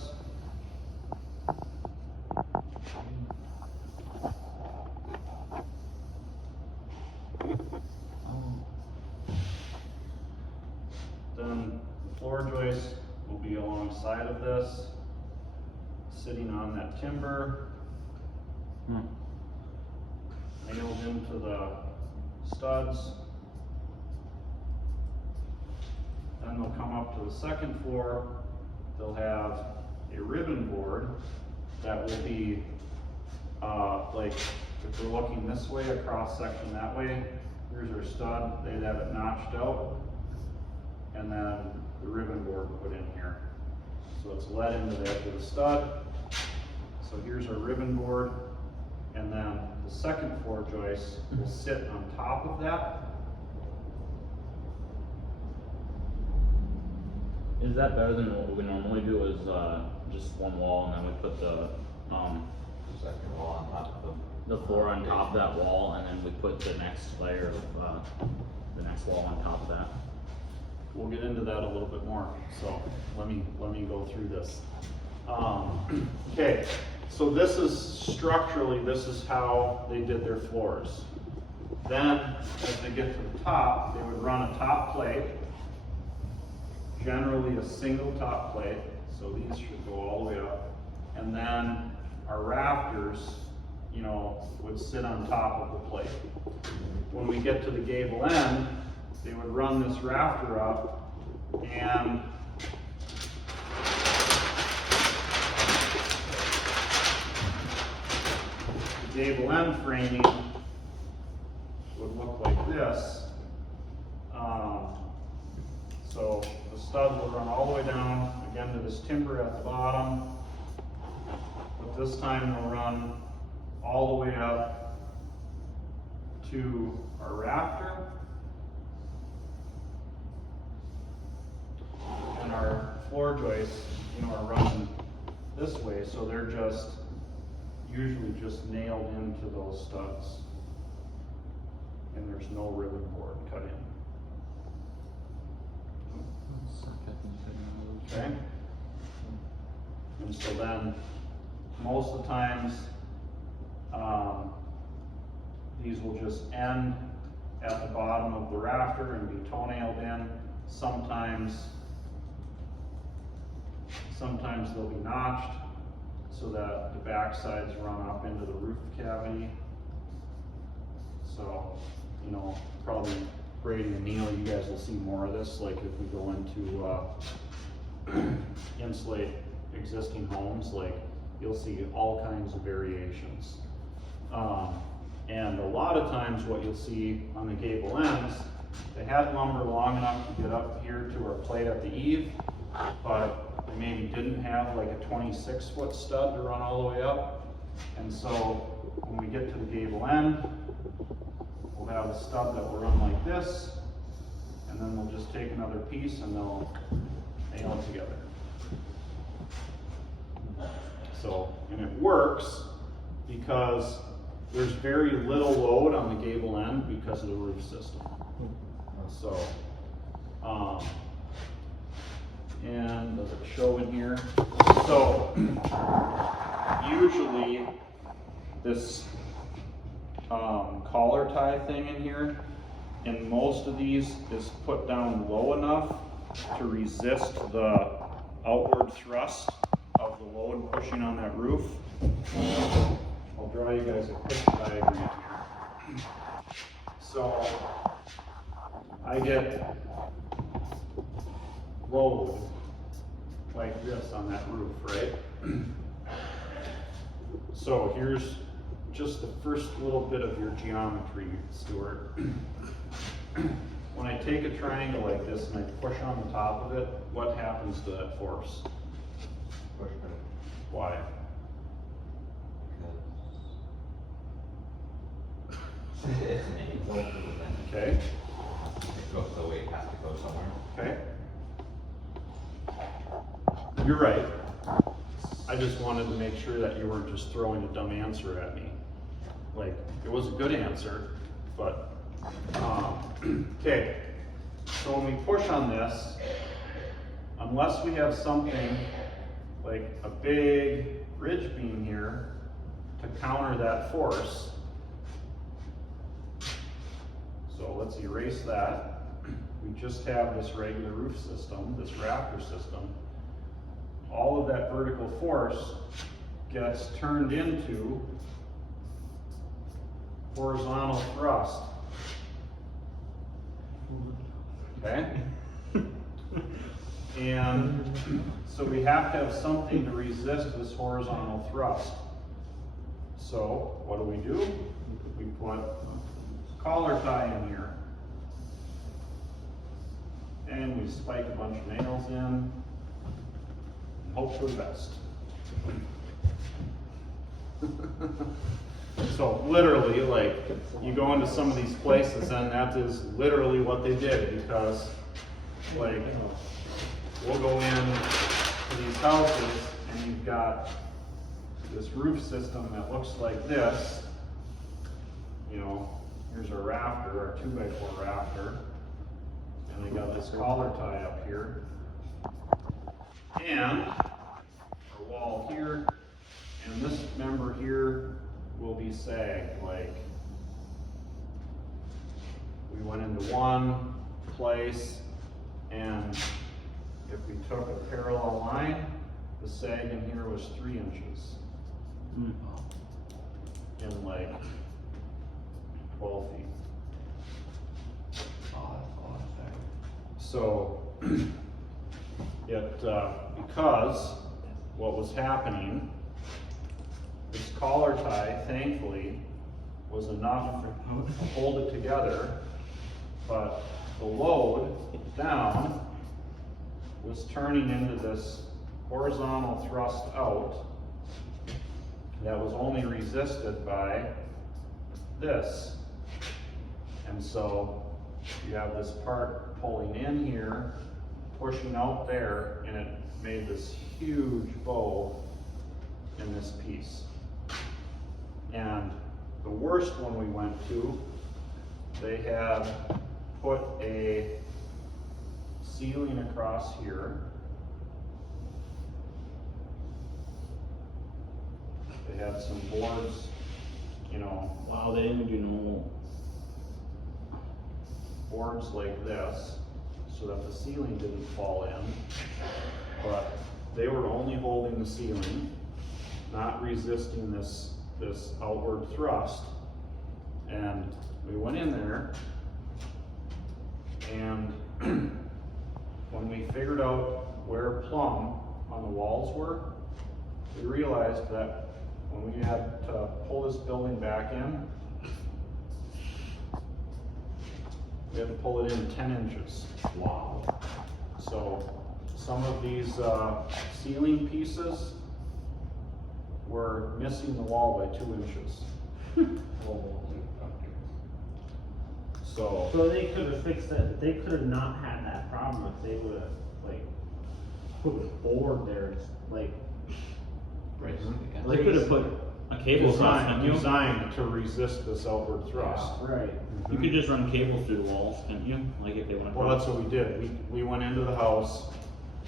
Then the floor joist will be alongside of this, sitting on that timber, nailed into the studs. Then they'll come up to the second floor. They'll have a ribbon board that will be like, if we're looking this way, a cross section that way, here's our stud, they'd have it notched out, and then the ribbon board put in here. So it's let into the edge of the stud. So here's our ribbon board, and then the second floor joist will sit on top of that. Is that better than what we normally do? Is just one wall, and then we put the Second wall on top of the floor on top of that wall, and then we put the next layer of the next wall on top of that? We'll get into that a little bit more, so let me go through this. Okay, so this is structurally, this is how they did their floors. Then, as they get to the top, they would run a top plate, generally a single top plate, so these should go all the way up, and then our rafters, you know, would sit on top of the plate. When we get to the gable end, they would run this rafter up, and the gable end framing would look like this. So the stud will run all the way down, again, to this timber at the bottom, but this time they'll run all the way up to our rafter. And our floor joists, you know, are running this way, so they're just usually just nailed into those studs. And there's no ribbon board cut in. Okay? And so then, most of the times, these will just end at the bottom of the rafter and be toe-nailed in. Sometimes they'll be notched so that the back sides run up into the roof cavity. So, you know, probably Brady and Neil, you guys will see more of this, like if we go into insulate existing homes, like you'll see all kinds of variations. And a lot of times what you'll see on the gable ends, they had lumber long enough to get up here to our plate at the eave, but they maybe didn't have like a 26-foot stud to run all the way up. And so when we get to the gable end, we'll have a stud that will run like this, and then we'll just take another piece and they'll nail it together. So, and it works because there's very little load on the gable end because of the roof system. So, and does it show in here? So, usually this collar tie thing in here, in most of these, is put down low enough to resist the outward thrust of the load pushing on that roof. I'll draw you guys a quick diagram here. So I get load like this on that roof, right? So here's just the first little bit of your geometry, Stuart. When I take a triangle like this and I push on the top of it, what happens to that force? Push back. Why? Because it's an angle, then Okay, it goes the way it has to go somewhere. okay. You're right. I just wanted to make sure that you weren't just throwing a dumb answer at me. Like, it was a good answer, but, okay. So when we push on this, unless we have something like a big ridge beam here to counter that force, so let's erase that. We just have this regular roof system, this rafter system. All of that vertical force gets turned into horizontal thrust. Okay? And so we have to have something to resist this horizontal thrust. So what do? We put collar tie in here. And we spike a bunch of nails in and hope for the best. So literally, like, you go into some of these places and that is literally what they did, because like, we'll go in to these houses and you've got this roof system that looks like this. You know, here's our rafter, our 2x4 rafter, and they got this collar tie up here, and our wall here, and this member here will be sagged. Like, we went into one place, and if we took a parallel line, the sag in here was 3 inches in like 12 feet. Oh, that's a lot of sag. So, because what was happening, this collar tie, thankfully, was enough to hold it together, but the load down was turning into this horizontal thrust out that was only resisted by this. And so you have this part pulling in here, pushing out there, and it made this huge bow in this piece. And the worst one we went to, they had put a ceiling across here. They had some boards, you know, Wow, they didn't do no. boards like this, so that the ceiling didn't fall in, but they were only holding the ceiling, not resisting this outward thrust. And we went in there, and when we figured out where plumb on the walls were, we realized that when we had to pull this building back in, we had to pull it in 10 inches. Wow. So some of these ceiling pieces were missing the wall by 2 inches. So, So they could have fixed that, they could have not had that problem if they would have, like, put a board there, like, Brace it against. They could have put a cable across, couldn't you? designed to resist this outward thrust. right. You could just run cable through the walls, couldn't you? Like if they wanted to. Well, that's what we did. We went into the house,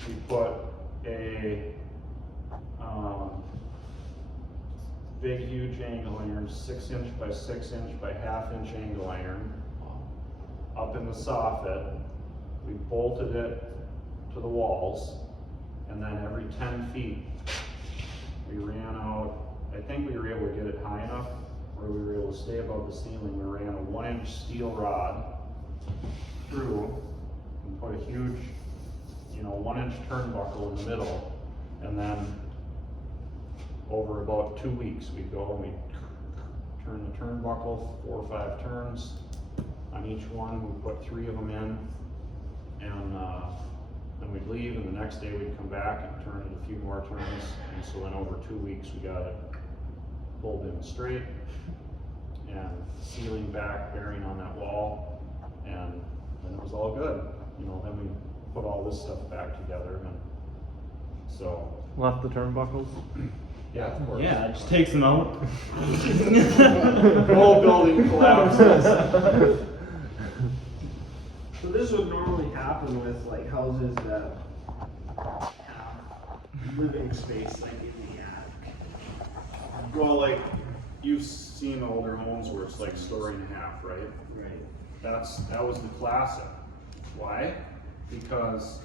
we put a, big, huge angle iron, 6 inch by 6 inch by ½ inch angle iron, up in the soffit. We bolted it to the walls, and then every 10 feet, we ran out, I think we were able to get it high enough where we were able to stay above the ceiling. We ran a 1 inch steel rod through and put a huge, 1 inch turnbuckle in the middle, and then over about 2 weeks, we'd go and we'd turn the turnbuckle 4 or 5 turns on each one. We put 3 of them in, and then we'd leave, and the next day we'd come back and turn it a few more turns. And so in over 2 weeks, we got it pulled in straight and ceiling back, bearing on that wall, and then it was all good. Then we put all this stuff back together, and so, Left the turnbuckles. yeah, of course. Yeah, it just takes them out. The whole building collapses. So this would normally happen with like houses that have living space like in the attic. Well, like, you've seen older homes where it's like story and a half, right? Right. That was the classic. Why? Because,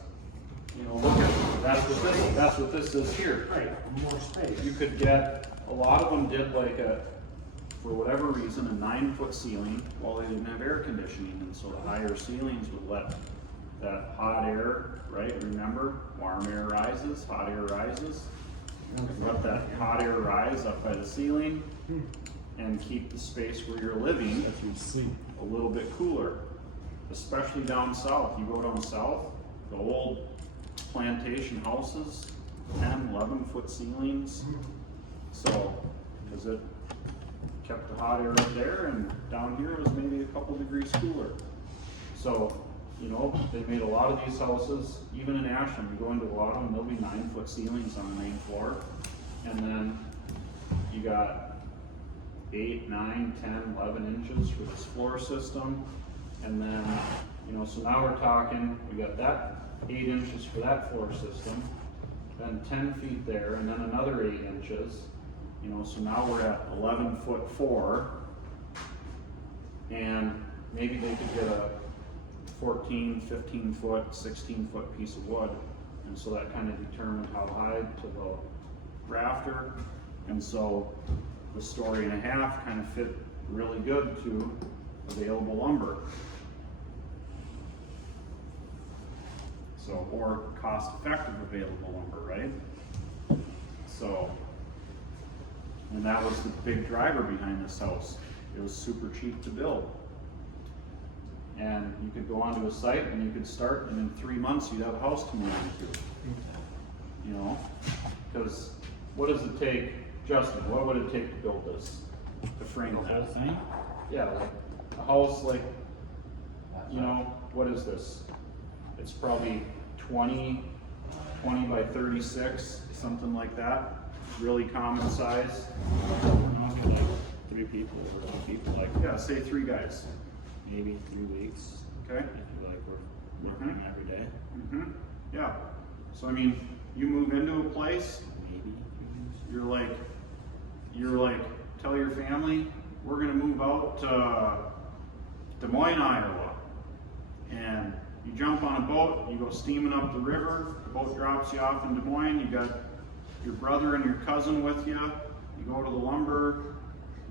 look at, that's what this is here. Right, more space. You could get, a lot of them did like for whatever reason, a 9-foot ceiling, while they didn't have air conditioning, and so the higher ceilings would let that hot air, right? Remember, warm air rises, hot air rises. Let that hot air rise up by the ceiling and keep the space where you're living a little bit cooler, especially down south. You go down south, the old plantation houses, 10, 11-foot ceilings. So, because it kept the hot air up there, and down here it was maybe a couple degrees cooler. So, they made a lot of these houses, even in Ashland, you go into a lot of them, there'll be 9-foot ceilings on the main floor. And then you got 8, 9, 10, 11 inches for this floor system. And then, so now we're talking, we got that 8 inches for that floor system, then 10 feet there, and then another 8 inches. So now we're at 11-foot 4, and maybe they could get a 14, 15-foot, 16-foot piece of wood, and so that kind of determined how high to the rafter, and so the story and a half kind of fit really good to available lumber. So, or cost-effective available lumber, right? So, and that was the big driver behind this house. It was super cheap to build. And you could go onto a site and you could start, and in 3 months you'd have a house to move into. Because what does it take, Justin, what would it take to build this? To frame The whole that? thing? Yeah, like a house like, what is this? It's probably 20 by 36, something like that. Really common size. Like 3 people or 2 people, like Yeah, say 3 guys. maybe 3 weeks. Okay? If you like we're working every day, Yeah. So I mean, you move into a place, maybe 3 weeks. you're like, tell your family, we're gonna move out to Des Moines, Iowa. And you jump on a boat, you go steaming up the river, the boat drops you off in Des Moines, you got your brother and your cousin with you, you go to the lumber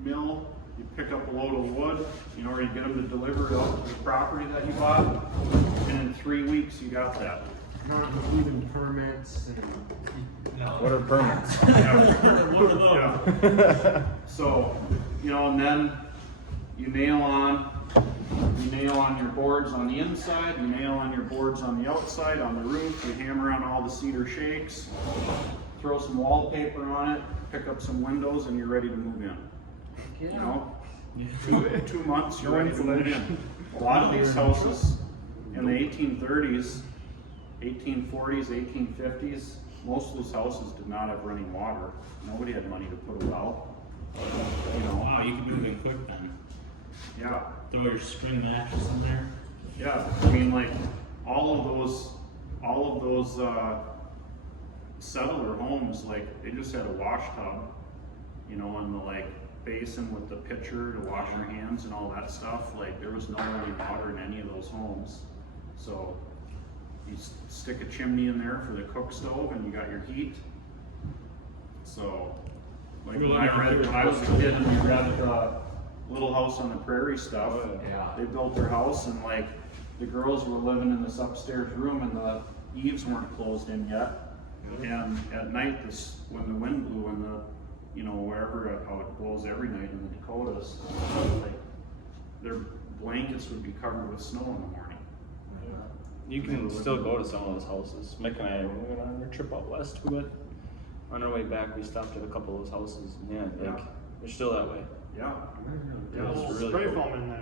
mill, you pick up a load of wood, or you get them to deliver it out to the property that you bought, and in 3 weeks you got that. not even permits and. What are permits? What are those? Yeah. So, you know, and then you nail on your boards on the inside, you nail on your boards on the outside, on the roof, you hammer on all the cedar shakes, throw some wallpaper on it, pick up some windows, and you're ready to move in. You know, 2 months, you're ready to move in. A lot of these houses in the 1830s, 1840s, 1850s, most of those houses did not have running water. Nobody had money to put a well. You know, Wow, you can move in quick then. yeah. Throw your spring mattress in there. Yeah, I mean, like, all of those settler homes, like, they just had a wash tub, you know, and the, like, basin with the pitcher to wash your hands and all that stuff. Like, there was no running water in any of those homes. So, you stick a chimney in there for the cook stove and you got your heat. So, like, when I was a kid and we read Little House on the Prairie stuff, Yeah. they built their house and like the girls were living in this upstairs room and the eaves weren't closed in yet. And at night, when the wind blew and you know, wherever, how it blows every night in the Dakotas, like their blankets would be covered with snow in the morning. You can still go to some of those houses. Mick and I, we went on our trip out west. We went on our way back. We stopped at a couple of those houses. And yeah, like they're still that way. Yeah, Yeah, it's really Spray cool. foam in there.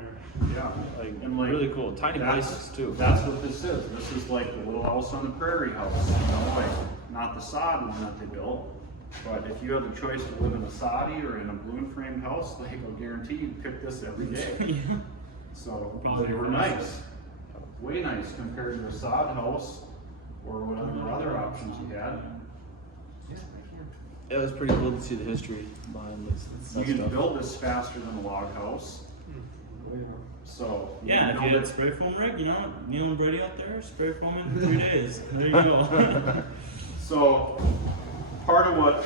yeah. Like, And like, really cool. Tiny that's- places too. That's what this is. This is like the Little House on the Prairie house, you know, like not the sod one that they built. But if you had the choice to live in a soddy or in a balloon framed house, like I'll guarantee you'd pick this every day. So they were nice, way nice compared to a sod house or whatever other options you had. It was pretty cool to see the history behind this You can stuff. build this faster than a log house. So Yeah, if you had spray foam rig, you know, Neil and Brady out there, spray foam in 3 days. There you go. So, part of what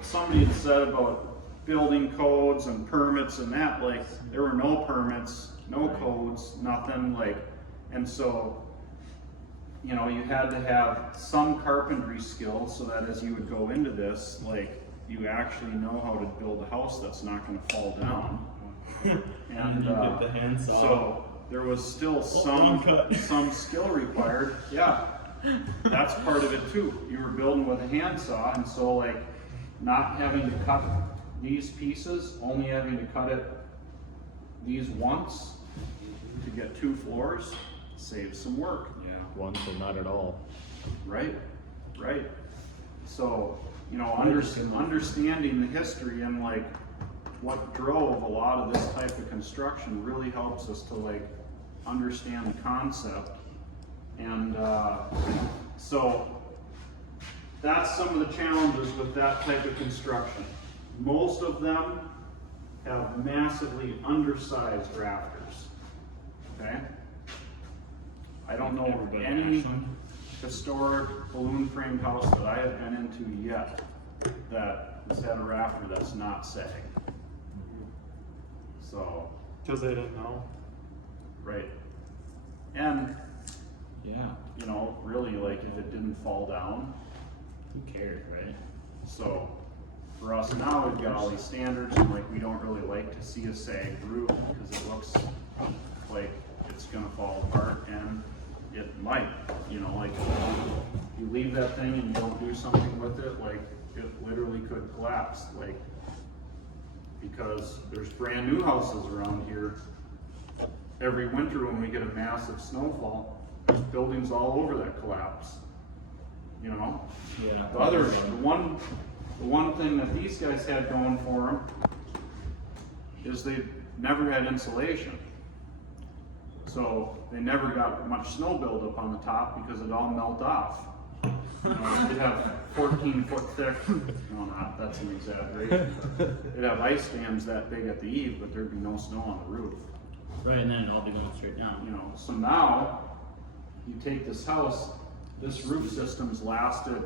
somebody had said about building codes and permits and that, like, there were no permits, no codes, nothing, like, and so, you know, you had to have some carpentry skill so that as you would go into this, like, you actually know how to build a house that's not gonna fall down. And, you get the handsaw. so, there was still some skill required, yeah. That's part of it too. You were building with a handsaw, and so like not having to cut these pieces, only having to cut it these once to get 2 floors saves some work. Yeah. Once or not at all. Right, right. So, you know, understanding the history and like what drove a lot of this type of construction really helps us to like understand the concept. And so that's some of the challenges with that type of construction. Most of them have massively undersized rafters, okay? I don't know of any historic balloon frame house that I have been into yet that has had a rafter that's not sagged. So, Cause they didn't know. right. And, Yeah. you know, really like if it didn't fall down. Who cares, right? So for us now, we've got all these standards and like we don't really like to see a sagged roof because it looks like it's gonna fall apart and it might, you know, like you leave that thing and you don't do something with it, like it literally could collapse, like because there's brand new houses around here. Every winter when we get a massive snowfall, there's buildings all over that collapse, you know? Yeah. The one thing that these guys had going for them is they never had insulation. So they never got much snow buildup on the top because it all melted off. You know, they'd have 14-foot thick, no, not, that's an exaggeration. They'd have ice dams that big at the eave, but there'd be no snow on the roof. Right, and then it'll all be going straight down. You know, so now you take this house, this roof system's lasted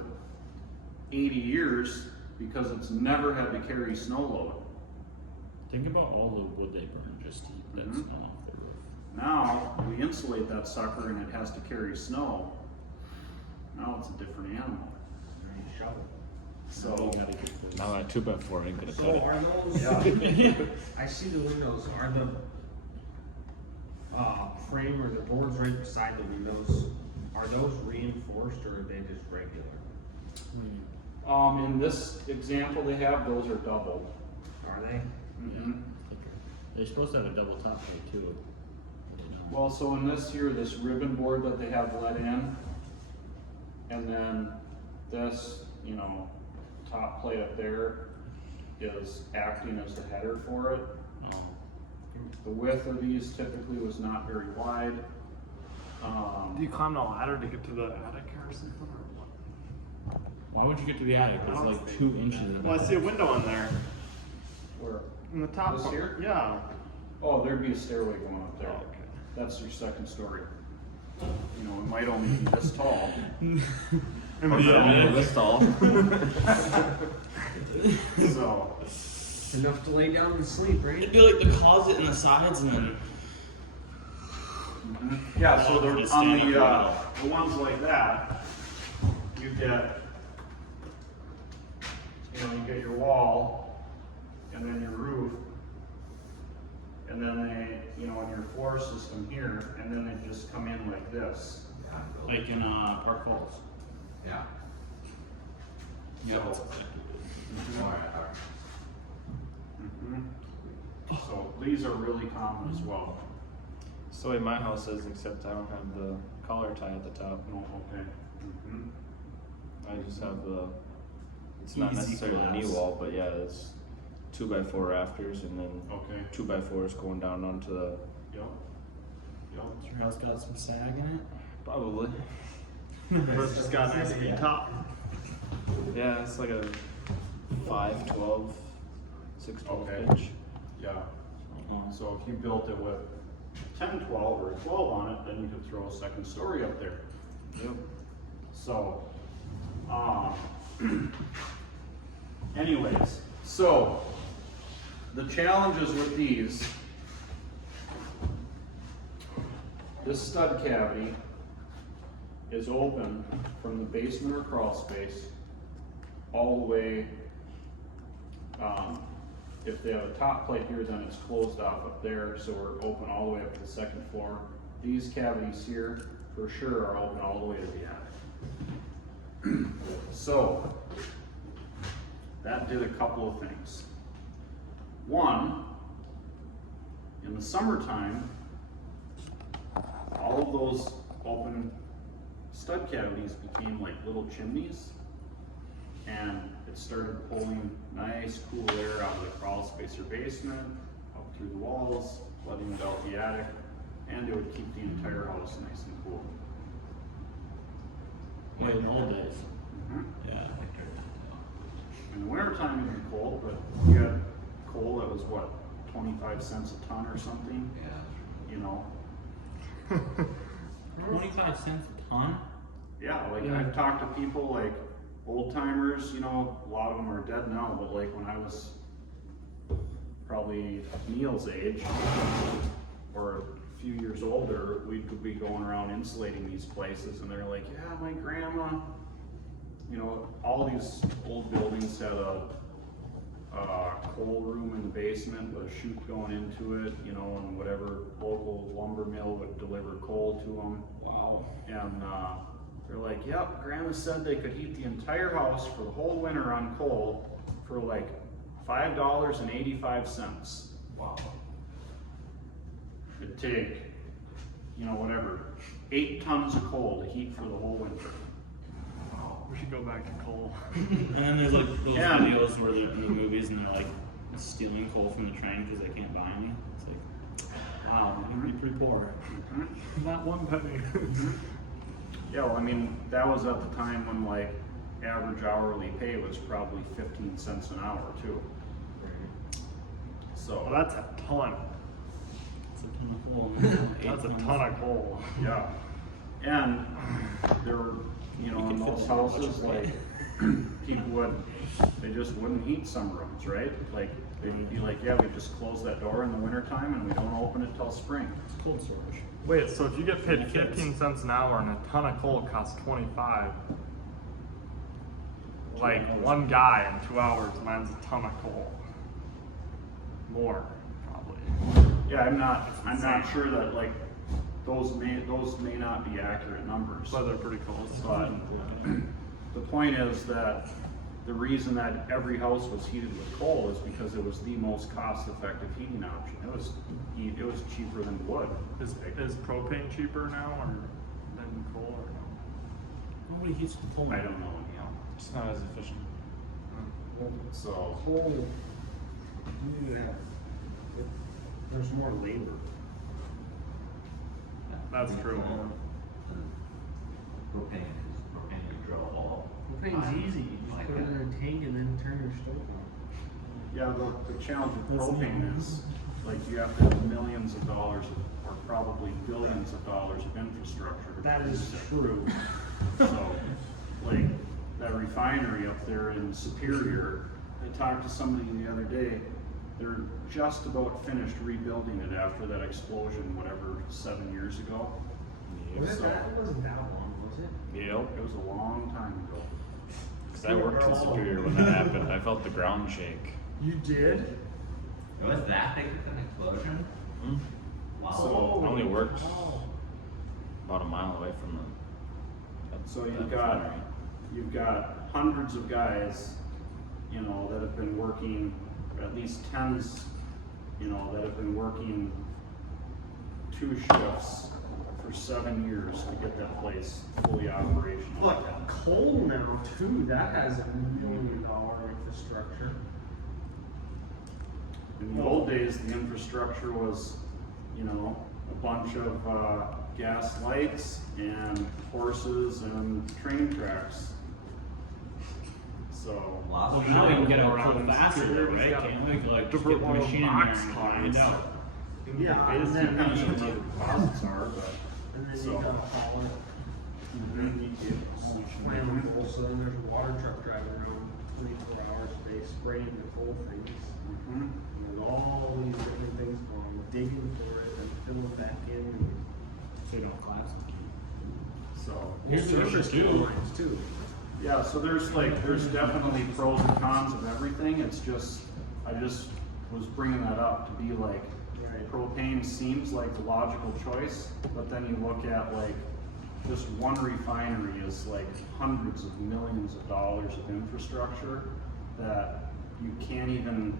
80 years because it's never had to carry snow load. Think about all the wood they burn just to keep that Mhm. snow off the roof. Now we insulate that sucker and it has to carry snow. now it's a different animal. So, You gotta get this. Now that 2x4 ain't gonna cut So it. are those, yeah, I see the windows, are the, frame or the boards right beside the windows, are those reinforced or are they just regular? in this example they have, those are double. Are they? Mhm. They're supposed to have a double top plate too. but they don't. Well, so in this here, this ribbon board that they have let in, and then this, you know, top plate up there is acting as the header for it. Oh. The width of these typically was not very wide. Do you climb the ladder to get to the attic or something or what? Why would you get to the attic? It's like 2 inches of Well, I see a window in there, Where, in the top This part. here? Yeah. oh, there'd be a stairway going up there. Oh, okay. That's your second story. You know, it might only be this tall. Yeah, this tall. So, Enough to lay down and sleep, right? It'd be like the closet in the sides and then. yeah, so they're Just on stand up the ones like that, you get, you know, you get your wall, and then your roof, and then they, you know, and your floor system here, and then they just come in like this. Yeah, Like in Park Falls. yeah. Yeah. So, Alright. mhm. So these are really common as well. It's the way my house is, except I don't have the collar tie at the top. Oh, okay. Mhm. I just have the. It's not Easy necessarily a knee collapse. wall, but yeah, it's 2x4 rafters and then Okay. 2x4s going down onto the. Yep. Yep. Your house got some sag in it? Probably. But it's just got a nice big top. Yeah, it's like a 5'12", 6'12" Okay. pitch. Yeah. Uh-huh. So if you built it with 10, 12, or 12 on it, then you could throw a second story up there. Yep. So, anyways, so the challenges with these, this stud cavity is open from the basement or crawl space all the way, if they have a top plate here, then it's closed off up there, so we're open all the way up to the second floor. These cavities here, for sure, are open all the way to the attic. So, that did a couple of things. One, in the summertime, all of those open stud cavities became like little chimneys, and it started pulling nice cool air out of the crawl space or basement, up through the walls, letting it out the attic, and it would keep the entire house nice and cool. Yeah, in the old days. Mhm. Yeah. In the wintertime it'd be cold, but you had coal that was what, 25 cents a ton or something, Yeah. you know? 25 cents a ton? Yeah, like Yeah. I've talked to people like old timers, you know, a lot of them are dead now, but like when I was probably Neil's age or a few years older, we could be going around insulating these places and they're like, yeah, my grandma, you know, all these old buildings had a coal room in the basement with a chute going into it, you know, and whatever local lumber mill would deliver coal to them. Wow. And they're like, yep, grandma said they could heat the entire house for the whole winter on coal for like $5.85. Wow. It'd take, you know, whatever, 8 tons of coal to heat for the whole winter. We should go back to coal. And then there's like those Yeah. videos where they're in the movies and they're like stealing coal from the train because they can't buy any. It's like, wow, you'd be pretty poor. Not one penny. Yeah, well, I mean, that was at the time when like average hourly pay was probably 15 cents an hour too. Well, So, that's a ton. It's a ton of coal. That's a ton of coal. yeah. And there were, you know, You in can fit those so much houses, away. like, people would, they just wouldn't heat some rooms, right? Like, they'd be like, yeah, we just close that door in the wintertime and we don't open it till spring. It's cold storage. Wait, so if you get paid 15 cents an hour and a ton of coal costs 25, like one guy in 2 hours mines a ton of coal. More, probably. Yeah, I'm not sure that like, those may not be accurate numbers. But they're pretty close. But the point is that the reason that every house was heated with coal is because it was the most cost-effective heating option. It was cheaper than wood. Is propane cheaper now or than coal or no? Nobody heats the coal. I don't know, you know. It's not as efficient. So Coal, there's more labor. That's true. Propane you drill a hole. Propane's easy, you just Like put it that. in a tank and then turn your stove on. yeah, the challenge with propane is like you have to have millions of dollars or probably billions of dollars of infrastructure. to That produce is it. true. So, like, that refinery up there in Superior, I talked to somebody the other day, they're just about finished rebuilding it after that explosion, whatever, 7 years ago. Was it So- that? It wasn't that long, was it? Yep. It was a long time ago. Because I worked in Superior when that happened. I felt the ground shake. You did? It was that big of an explosion? Hmm? Wow. So- I only worked about a mile away from them. So you've got hundreds of guys, you know, that have been working, or at least tens, you know, that have been working 2 shifts for 7 years to get that place fully operational. But coal now too, that has $1 million infrastructure. In the old days, the infrastructure was, you know, a bunch of gas lights and horses and train tracks. So, Lots Well, of now we can get out around coal faster, Superior, right? we got Can't we? Like, just divert get the one of machine in box there and cars. grind out. Yeah, it and then depends on you where the deposits are, but. and then So- you gotta haul it. And then you get flammable, so then there's a water truck driving around 24 hours a day spraying the coal things. Mhm. And there's all these different things going, on, digging for it and filling back in. And So you don't collapse. So. here's the Sure, other too. lines too. Yeah, so there's definitely pros and cons of everything, it's just, I just was bringing that up to be like, Right. propane seems like the logical choice, but then you look at like, just one refinery is like hundreds of millions of dollars of infrastructure that you can't even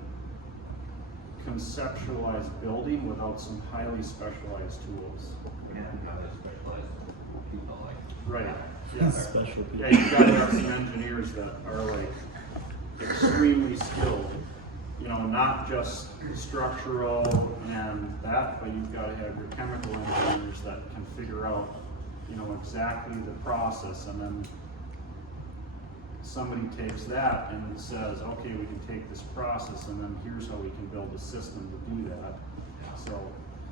conceptualize building without some highly specialized tools. Yeah, you gotta specialize people like. Right, yeah. Special people. Yeah, you gotta have some engineers that are like extremely skilled, you know, not just structural and that, but you've gotta have your chemical engineers that can figure out, you know, exactly the process, and then somebody takes that and says, okay, we can take this process and then here's how we can build a system to do that. So,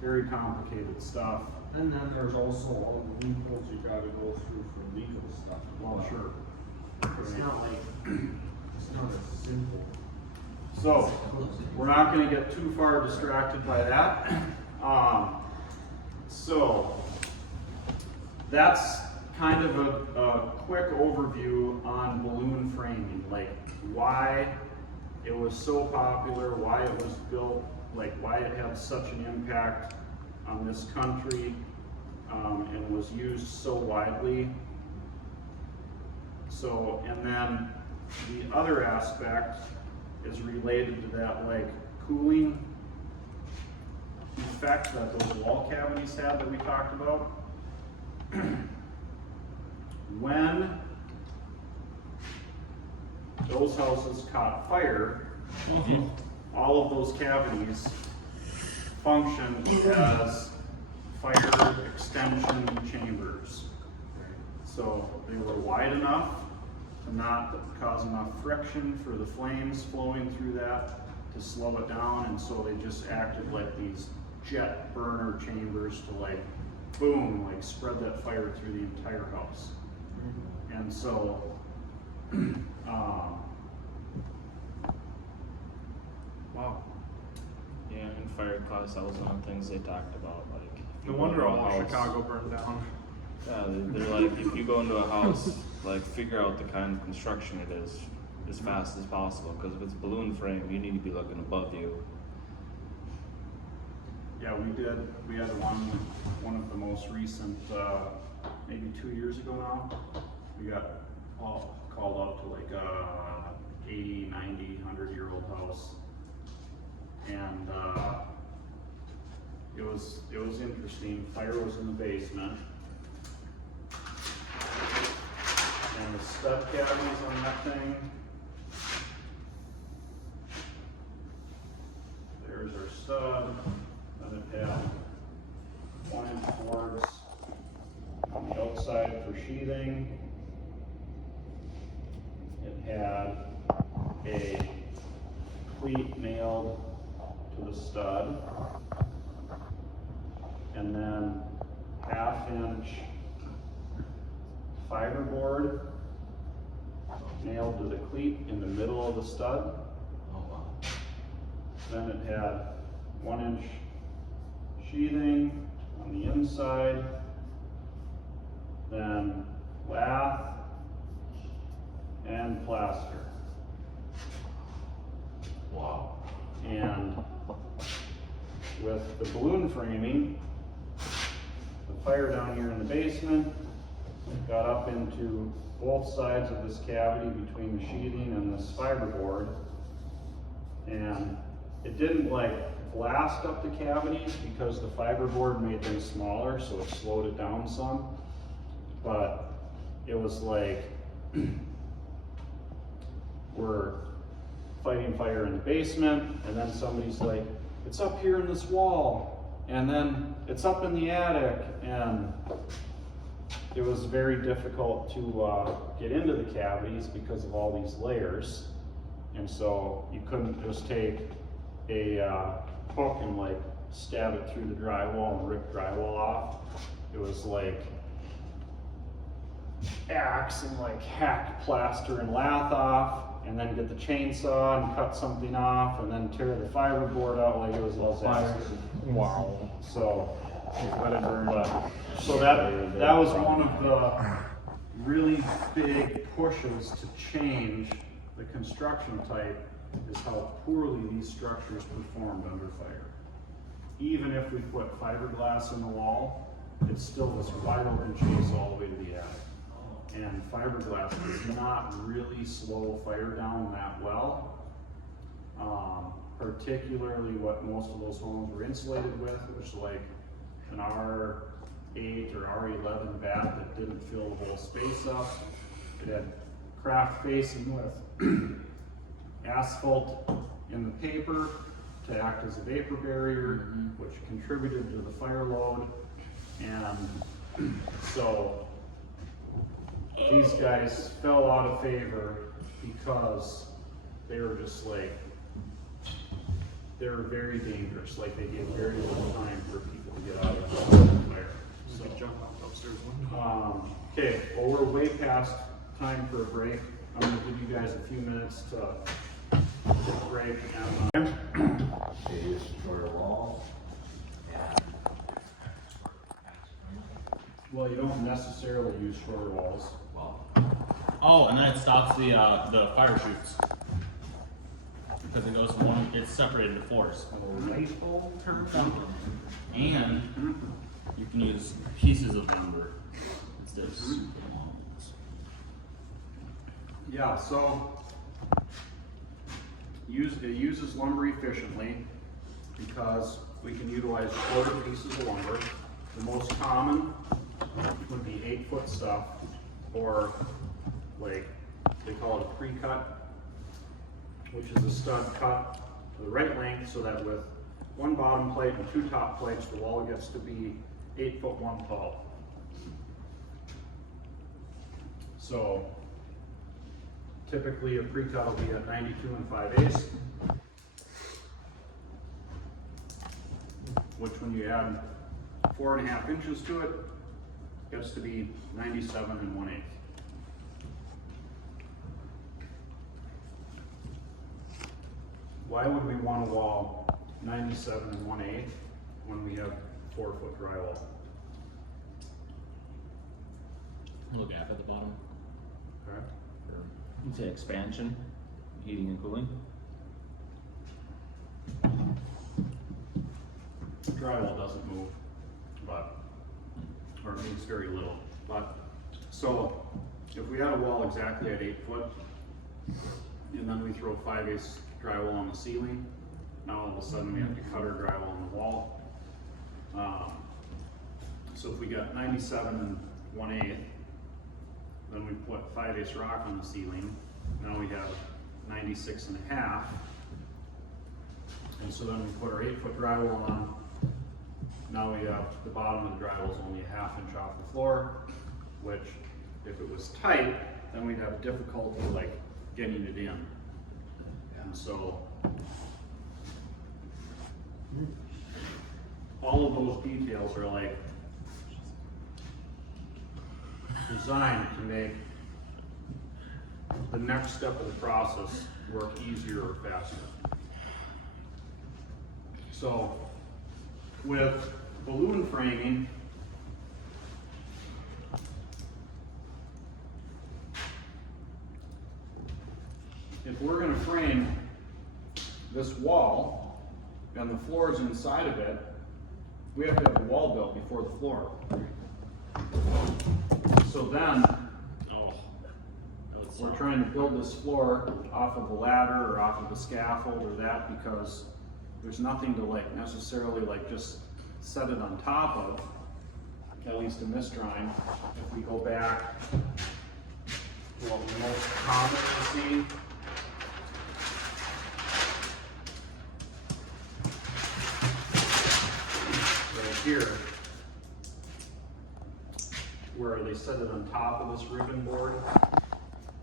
very complicated stuff. And then there's also all the loopholes you gotta go through for legal stuff. Well, sure. It's not like, it's not as simple. So, we're not gonna get too far distracted by that. So, that's kind of a quick overview on balloon framing, like why it was so popular, why it was built, like why it had such an impact on this country, and was used so widely. So, and then the other aspect is related to that, like cooling effect that those wall cavities had that we talked about. When those houses caught fire, all of those cavities functioned as fire extension chambers. So they were wide enough to not cause enough friction for the flames flowing through that to slow it down, and so they just acted like these jet burner chambers to like, boom, like spread that fire through the entire house. And so, Wow. Yeah, in fire class, that was one of the things they talked about. Like, if No go wonder into a all of house- Chicago burned down. Yeah, they're like, if you go into a house, like figure out the kind of construction it is as fast as possible. Because if it's balloon frame, you need to be looking above you. Yeah, we had one of the most recent, maybe 2 years ago now. We got called out to like a 80, 90, 100-year-old house. And, it was interesting. Fire was in the basement. And the stud cavities on that thing. There's our stud. Then it had 1-inch boards on the outside for sheathing. It had a cleat nailed to the stud. And then 1/2-inch fiberboard nailed to the cleat in the middle of the stud. Oh, wow. Then it had 1-inch sheathing on the inside, then lath and plaster. Wow. And with the balloon framing, the fire down here in the basement got up into both sides of this cavity between the sheathing and this fiberboard. And it didn't like blast up the cavities because the fiberboard made them smaller, so it slowed it down some. But it was like we're fighting fire in the basement, and then somebody's like, it's up here in this wall, and then it's up in the attic, and it was very difficult to get into the cavities because of all these layers. And so you couldn't just take a hook and like stab it through the drywall and rip drywall off. It was like axe and like hack plaster and lath off, and then get the chainsaw and cut something off, and then tear the fiberboard out. Like it was a disaster. Wow. So, so that was one of the really big pushes to change the construction type, is how poorly these structures performed under fire. Even if we put fiberglass in the wall, it's still this wide open chase all the way to the attic. And fiberglass does not really slow fire down that well. Particularly what most of those homes were insulated with, which is like an R8 or R11 bat that didn't fill the whole space up. It had craft facing with asphalt in the paper to act as a vapor barrier, which contributed to the fire load. And so these guys fell out of favor because they were just like, they were very dangerous. Like they gave very little time for people to get out of the fire. So, Jump out the upstairs window. okay, well, we're way past time for a break. I'm gonna give you guys a few minutes to break and They use shorter walls. And well, you don't necessarily use shorter walls. well, Oh, and then it stops the fire chutes. Because it goes from one, it's separated into fours. Baseball term? And you can use pieces of lumber instead of super long ones. Yeah, so it uses lumber efficiently because we can utilize shorter pieces of lumber. The most common would be 8-foot stuff, or like they call it a pre-cut, which is a stud cut to the right length so that with one bottom plate and 2 top plates, the wall gets to be 8 foot 1 tall. So typically a pre-cut will be at 92 5/8, which when you add 4.5 inches to it, gets to be 97 1/8. Why would we want a wall 97 1/8 when we have 4-foot drywall. Little gap at the bottom. Okay. You say expansion, heating and cooling? Drywall doesn't move, but, or it moves very little, but, so, if we had a wall exactly at 8 foot, and then we throw 5/8 drywall on the ceiling, now all of a sudden we have to cut our drywall on the wall. So if we got 97 1/8, then we put 5/8 rock on the ceiling, now we have 96.5. And so then we put our 8-foot drywall on. Now we have the bottom of the drywall is only a 1/2 inch off the floor, which if it was tight, then we'd have difficulty like getting it in. And so all of those details are like designed to make the next step of the process work easier or faster. So with balloon framing, if we're going to frame this wall and the floor is inside of it, we have to have the wall built before the floor. So then we're trying to build this floor off of a ladder or off of a scaffold or that because there's nothing to like necessarily like just set it on top of, at least in this drawing. If we go back to what we most commonly see, right here, where they set it on top of this ribbon board,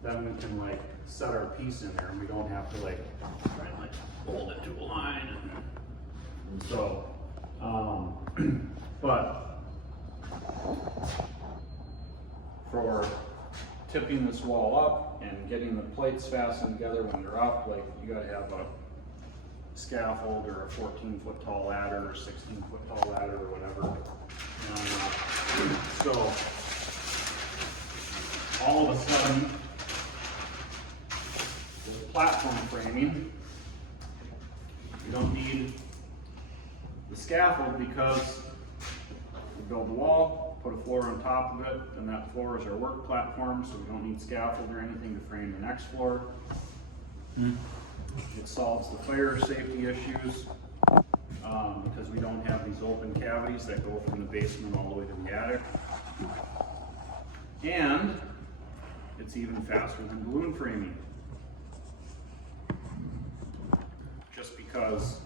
then we can like set our piece in there and we don't have to like try and like hold it to a line. And so, but for tipping this wall up and getting the plates fastened together when they're up, like you gotta have a scaffold or a 14-foot tall ladder or 16-foot tall ladder or whatever. So all of a sudden, with platform framing, you don't need the scaffold because we build the wall, put a floor on top of it, and that floor is our work platform, so we don't need scaffold or anything to frame the next floor. It solves the fire safety issues because we don't have these open cavities that go from the basement all the way to the attic. And it's even faster than balloon framing. Just because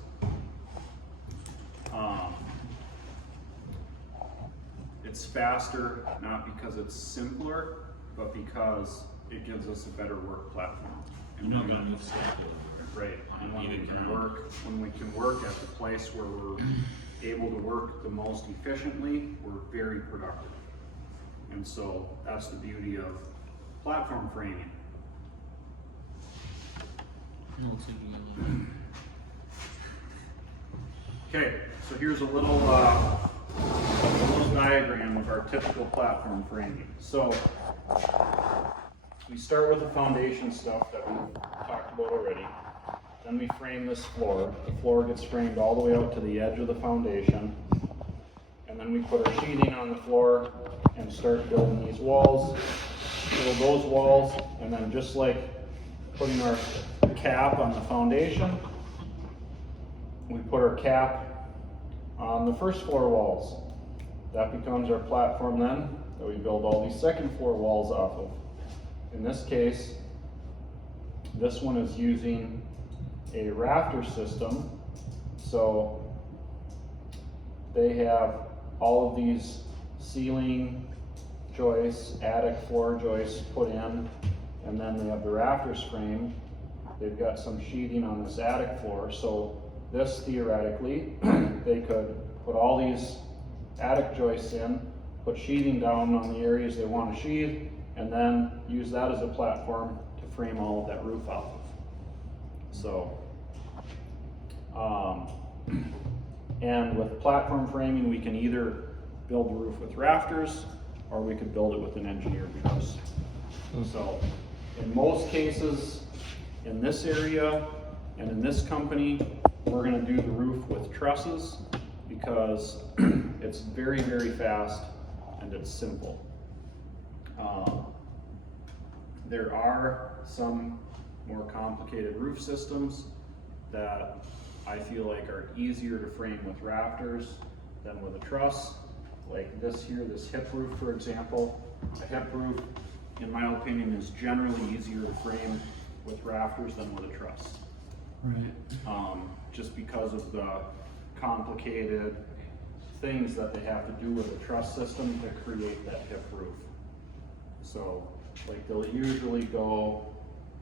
it's faster, not because it's simpler, but because it gives us a better work platform. You don't gotta move scaffold. Right, and when we Even can ground. work at the place where we're able to work the most efficiently, we're very productive. And so that's the beauty of platform framing. No, it's even Okay, so here's a little diagram of our typical platform framing. So we start with the foundation stuff that we've talked about already. Then we frame this floor. The floor gets framed all the way out to the edge of the foundation. And then we put our sheeting on the floor and start building these walls. Build those walls, and then just like putting our cap on the foundation, we put our cap on the first floor walls. That becomes our platform then, that we build all these second floor walls off of. In this case, this one is using a rafter system, so they have all of these ceiling joists, attic floor joists put in, and then they have the rafters framed. They've got some sheeting on this attic floor, so this theoretically, they could put all these attic joists in, put sheeting down on the areas they want to sheathe, and then use that as a platform to frame all of that roof off of. So, And with platform framing, we can either build the roof with rafters, or we could build it with an engineered truss. So, in most cases, in this area and in this company, we're gonna do the roof with trusses because it's very, very fast and it's simple. There are some more complicated roof systems that I feel like are easier to frame with rafters than with a truss. Like this here, this hip roof, for example. A hip roof, in my opinion, is generally easier to frame with rafters than with a truss. Right. Just because of the complicated things that they have to do with a truss system to create that hip roof. So, like they'll usually go,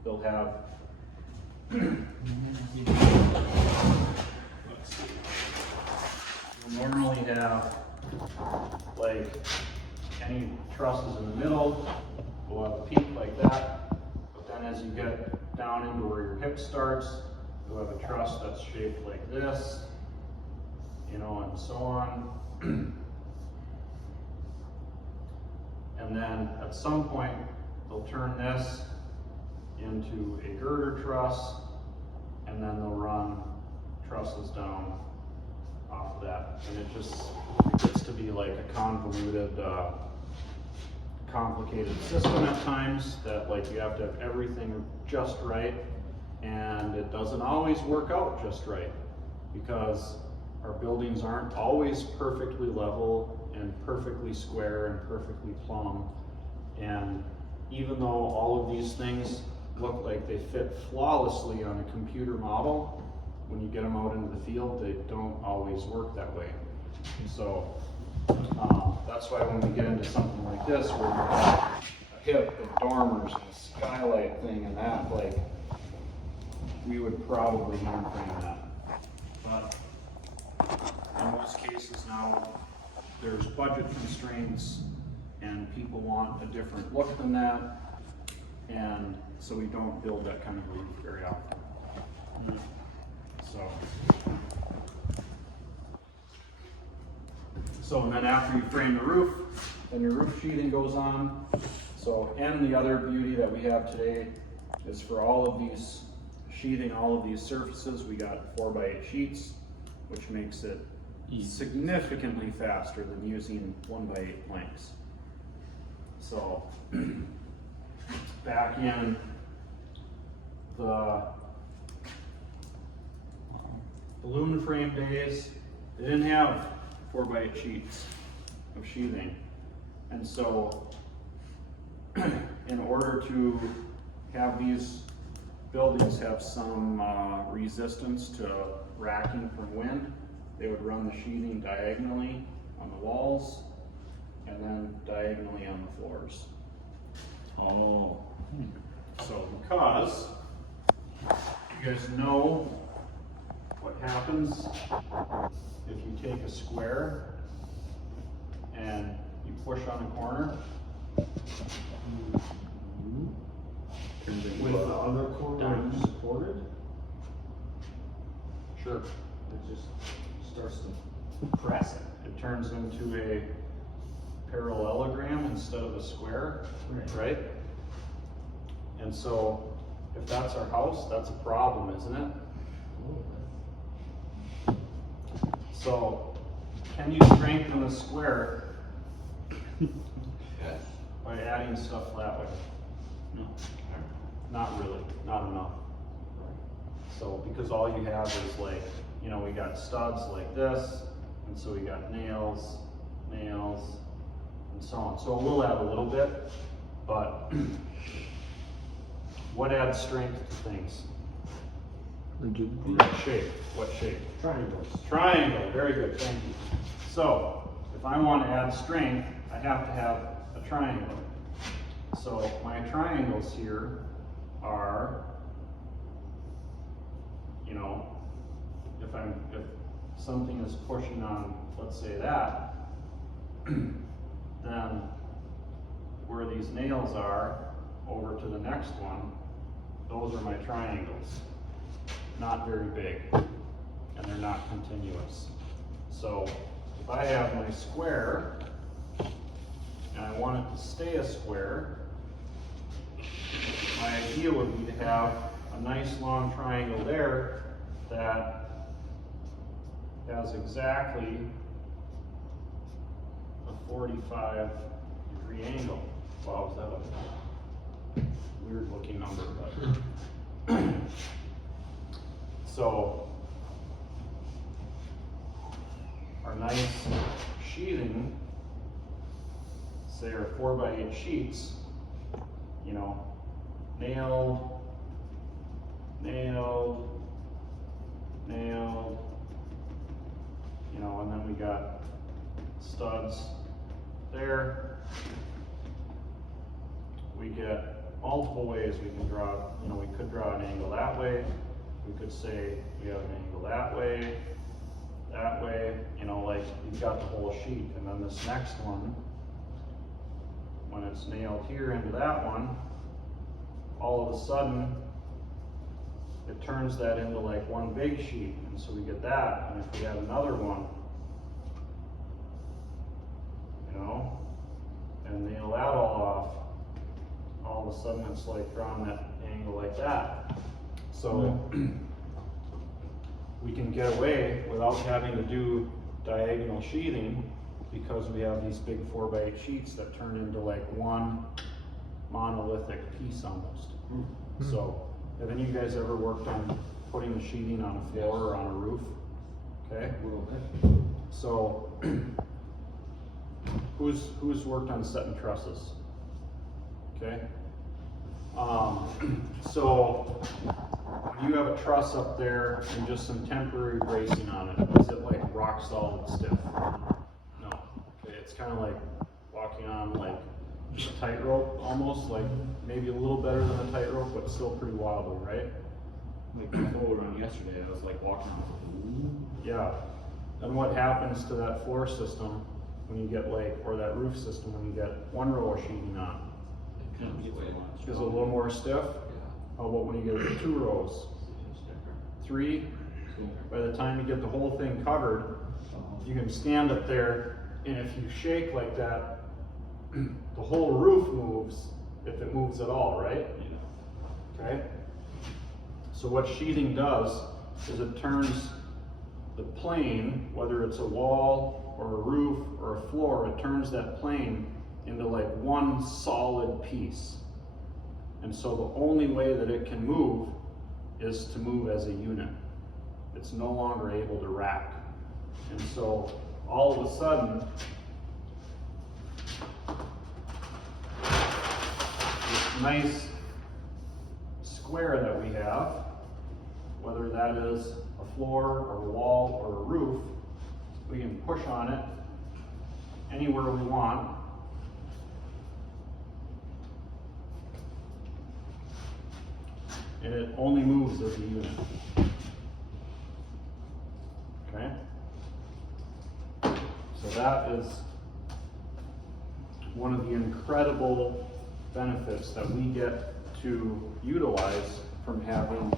they'll have, let's see, you'll normally have like any trusses in the middle, will have a peak like that, but then as you get down into where your hip starts, you'll have a truss that's shaped like this, you know, and so on. And then at some point, they'll turn this into a girder truss, and then they'll run trusses down off of that. And it just gets to be like a convoluted, complicated system at times that like you have to have everything just right, and it doesn't always work out just right because our buildings aren't always perfectly level and perfectly square and perfectly plumb. And even though all of these things look like they fit flawlessly on a computer model, when you get them out into the field, they don't always work that way. So that's why when we get into something like this, where you have a hip and dormers and a skylight thing and that, like, we would probably hand frame that. But in most cases now, there's budget constraints and people want a different look than that. And so we don't build that kind of roof very often. So and then after you frame the roof, then your roof sheathing goes on. So, and the other beauty that we have today is for all of these sheathing, all of these surfaces, we got 4x8 sheets, which makes it significantly faster than using 1x8 planks. So back in the balloon frame days, they didn't have 4x8 sheets of sheathing. And so in order to have these buildings have some resistance to racking from wind, they would run the sheathing diagonally on the walls and then diagonally on the floors. Oh. So because you guys know what happens if you take a square and you push on a corner, With the other corner supported, sure, it just starts to press it. it turns into a parallelogram instead of a square, right? And so if that's our house, that's a problem, isn't it? So can you strengthen a square Yes. by adding stuff that way? No. Not really, not enough. So, because all you have is like, you know, we got studs like this, and so we got nails, nails, and so on. So we'll add a little bit, but what adds strength to things? What shape? What shape? Triangles. Triangle, very good, thank you. So, if I want to add strength, I have to have a triangle. So my triangles here are, you know, if something is pushing on, let's say that, then where these nails are over to the next one, those are my triangles. Not very big, and they're not continuous. So if I have my square and I want it to stay a square, my idea would be to have a nice long triangle there that has exactly a 45-degree angle. Wow, is that a weird looking number, but so our nice sheathing, say our 4x8 sheets, you know, nailed, you know, and then we got studs there. We get multiple ways we can draw, you know, we could draw an angle that way. We could say we have an angle that way, you know, like you've got the whole sheet. And then this next one, when it's nailed here into that one, all of a sudden, it turns that into like one big sheet, and so we get that. And if we had another one, you know, and nail that all of a sudden it's like drawing that angle like that. So we can get away without having to do diagonal sheathing because we have these big 4x8 sheets that turn into like one monolithic piece almost. So have any of you guys ever worked on putting the sheeting on a floor or on a roof? Okay. A little bit. So who's worked on setting trusses? Okay. So when you have a truss up there and just some temporary bracing on it, is it like rock solid stiff? No. Okay, it's kind of like walking on like a tightrope almost, like maybe a little better than a tightrope, but still pretty wobbly, right? Like the whole run yesterday, I was like walking around. Yeah. And what happens to that floor system when you get like, or that roof system when you get one row of sheeting on? It comes way much. Is it a little more stiff? Yeah. How about when you get 2 rows? 3? By the time you get the whole thing covered, you can stand up there, and if you shake like that, the whole roof moves, if it moves at all, right? Okay? So what sheathing does is it turns the plane, whether it's a wall or a roof or a floor, it turns that plane into like one solid piece. And so the only way that it can move is to move as a unit. It's no longer able to rack. And so all of a sudden, this nice square that we have, whether that is a floor or a wall or a roof, we can push on it anywhere we want. And it only moves as a unit. Okay? So that is one of the incredible benefits that we get to utilize from having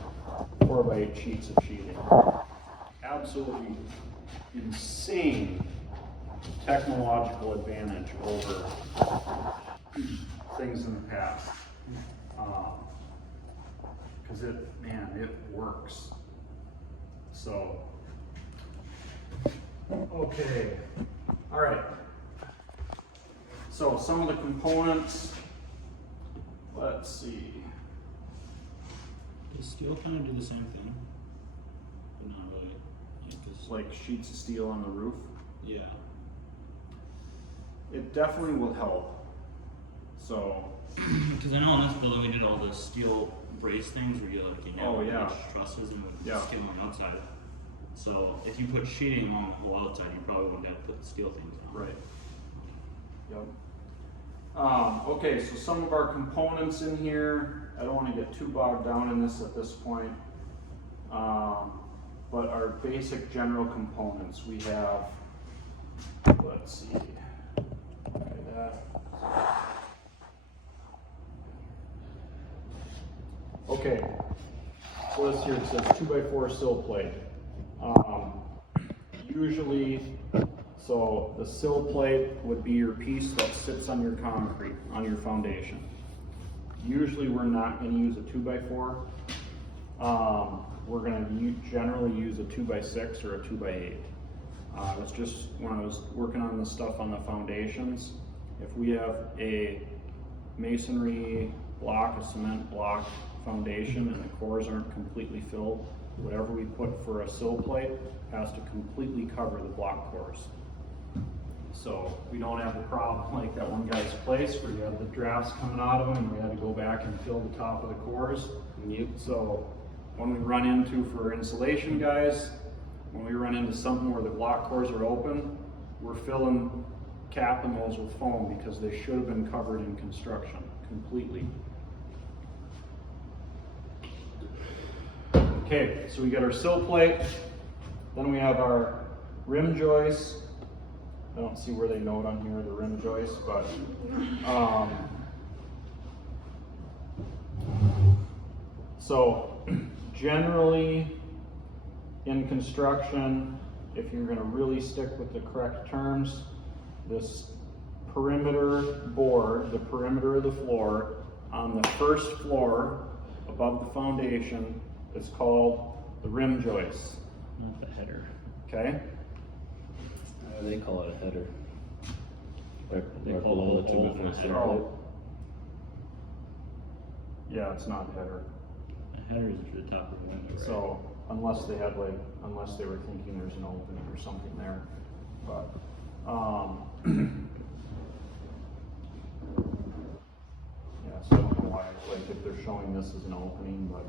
4x8 sheets of sheathing. Absolutely insane technological advantage over things in the past. Because it works. So, okay, all right. So some of the components, let's see. Does steel kind of do the same thing? But not really. Like sheets of steel on the roof. Yeah. It definitely will help. So, Because I know in this building we did all the steel brace things where you like you know Oh, yeah. trusses and Yeah. steel on the outside. So if you put sheeting on the whole outside, you probably wouldn't have to put the steel things on. right. Yep. Okay, so some of our components in here, I don't want to get too bogged down in this at this point. But our basic general components, we have, let's see, okay, that. Okay, so this here, it says 2x4 sill plate. usually, so the sill plate would be your piece that sits on your concrete, on your foundation. Usually we're not gonna use a 2x4. We're gonna generally use a 2x6 or a 2x8. It's just when I was working on this stuff on the foundations, if we have a masonry block, a cement block foundation, and the cores aren't completely filled, whatever we put for a sill plate has to completely cover the block cores. So we don't have the problem like that one guy's place where you have the drafts coming out of them and we had to go back and fill the top of the cores. So when we run into, for insulation guys, when we run into something where the block cores are open, we're capping those with foam because they should have been covered in construction completely. Okay, so we got our sill plate, then we have our rim joist. I don't see where they note on here the rim joist, but so generally in construction, if you're going to really stick with the correct terms, this perimeter board, the perimeter of the floor, on the first floor above the foundation, is called the rim joist. Not the header. Okay? They call it a header. They call it a hole in a header. Oh. Yeah, it's not a header. A header is the top of the window, right? So unless they were thinking there's an opening or something there, but yeah. So I don't know why, like if they're showing this as an opening, but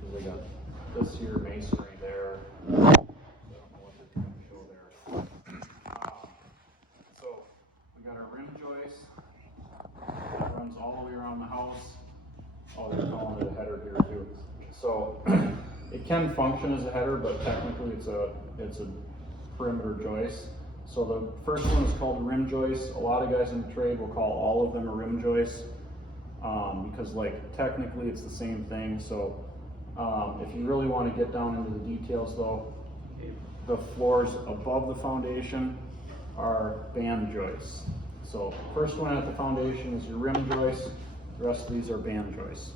because they got this here masonry there. So I don't know what they're trying to show there. So we got our rim joist that runs all the way around the house. Oh, they're calling it a header here too. So it can function as a header, but technically it's a perimeter joist. So the first one is called a rim joist. A lot of guys in the trade will call all of them a rim joist because like technically it's the same thing. So if you really want to get down into the details though, the floors above the foundation are band joists. So first one at the foundation is your rim joist. The rest of these are band joists.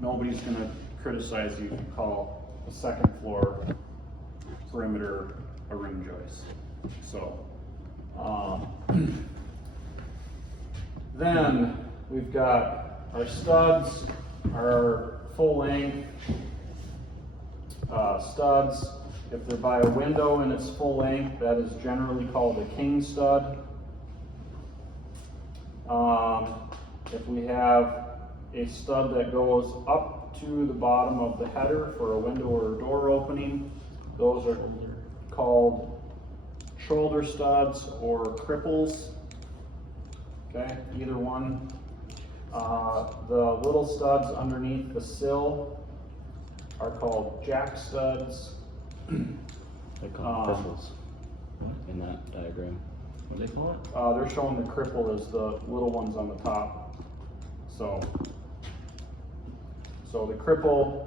Nobody's going to criticize you if you call the second floor perimeter a rim joist. So then we've got our studs, our full length studs. If they're by a window and it's full length, that is generally called a king stud. If we have a stud that goes up to the bottom of the header for a window or a door opening, those are called shoulder studs or cripples. Okay, either one. The little studs underneath the sill are called jack studs. They call it cripples in that diagram. What do they call it? They're showing the cripple as the little ones on the top. So the cripple,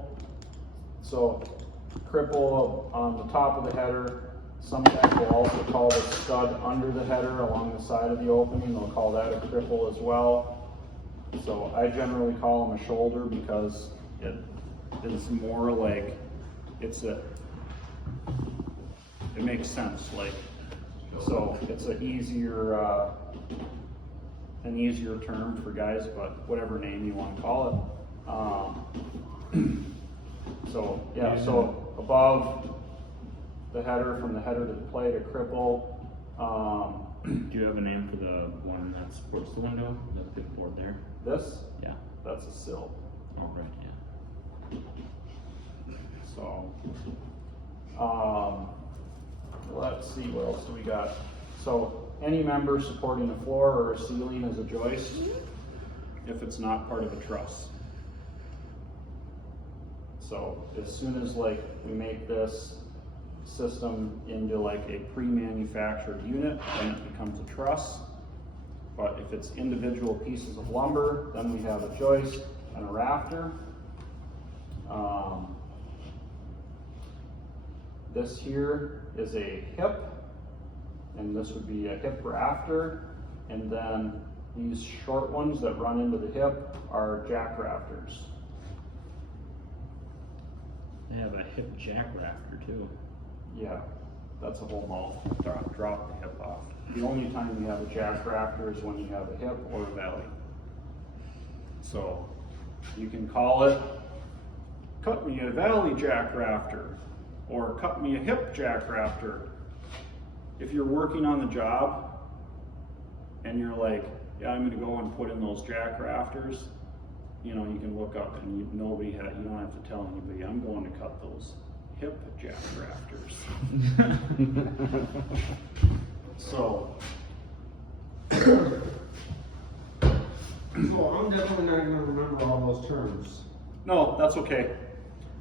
on the top of the header, some guys will also call the stud under the header along the side of the opening. They'll call that a cripple as well. So I generally call them a shoulder because it is more like it makes sense. Like, so it's an easier term for guys, but whatever name you want to call it. So yeah, so above the header, from the header to the plate, a cripple. Do you have a name for the one that supports the window? That big board there? This, Yeah. that's a sill. Oh, right, yeah. So, let's see, what else do we got? So, any member supporting a floor or a ceiling is a joist if it's not part of a truss. So, as soon as like we make this system into like a pre-manufactured unit, then it becomes a truss. But if it's individual pieces of lumber, then we have a joist and a rafter. this here is a hip, and this would be a hip rafter, and then these short ones that run into the hip are jack rafters. They have a hip jack rafter too. Yeah, that's a whole mouth, drop the hip off. The only time you have a jack rafter is when you have a hip or a valley. So you can call it, cut me a valley jack rafter, or cut me a hip jack rafter. If you're working on the job and you're like, yeah, I'm gonna go and put in those jack rafters, you know, you can look up and you don't have to tell anybody, I'm going to cut those hip jack rafters. So I'm definitely not gonna remember all those terms. no, that's okay.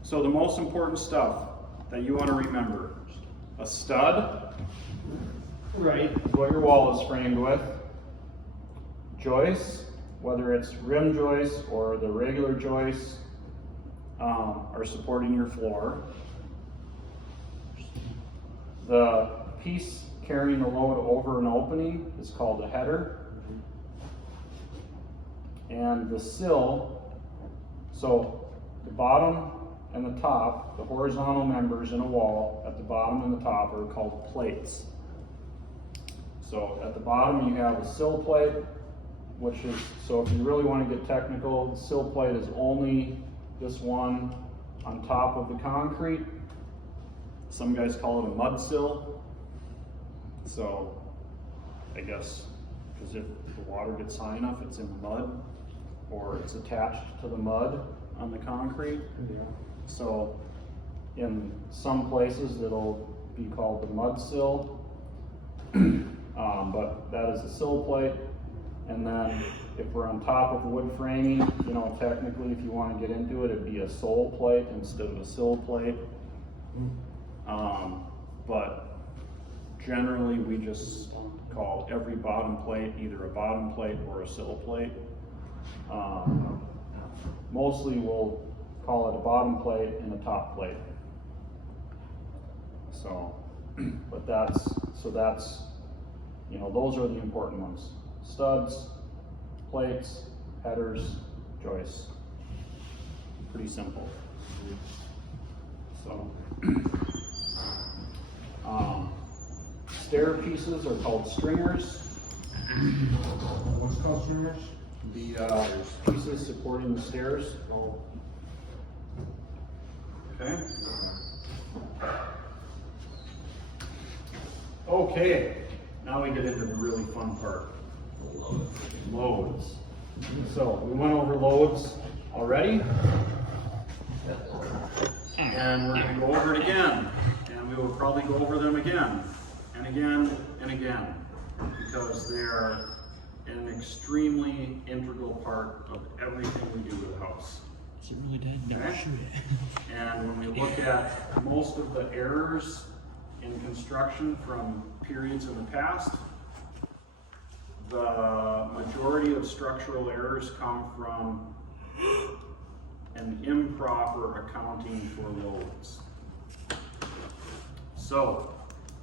So the most important stuff that you want to remember: a stud, Right. is what your wall is framed with. Joists, whether it's rim joists or the regular joists, are supporting your floor. The piece carrying the load over an opening is called a header. And the sill, so the bottom and the top, the horizontal members in a wall at the bottom and the top are called plates. So at the bottom you have a sill plate, which is, so if you really want to get technical, the sill plate is only this one on top of the concrete. Some guys call it a mud sill. So I guess, because if the water gets high enough, it's in the mud, or it's attached to the mud on the concrete. Yeah. So in some places it'll be called the mud sill, but that is a sill plate. And then if we're on top of wood framing, you know, technically if you want to get into it, it'd be a sole plate instead of a sill plate. But generally we just call every bottom plate either a bottom plate or a sill plate. Mostly we'll call it a bottom plate and a top plate. So, but that's, you know, those are the important ones. Studs, plates, headers, joists. Pretty simple. So, stair pieces are called stringers. What's called stringers? The pieces supporting the stairs. Okay. Okay, now we get into the really fun part. Loads. So we went over loads already. And we're going to go over it again. And we will probably go over them again and again and again, because they are an extremely integral part of everything we do with a house. Is it really dead? No, Okay. shoot it. And when we look at most of the errors in construction from periods in the past, the majority of structural errors come from an improper accounting for loads. So,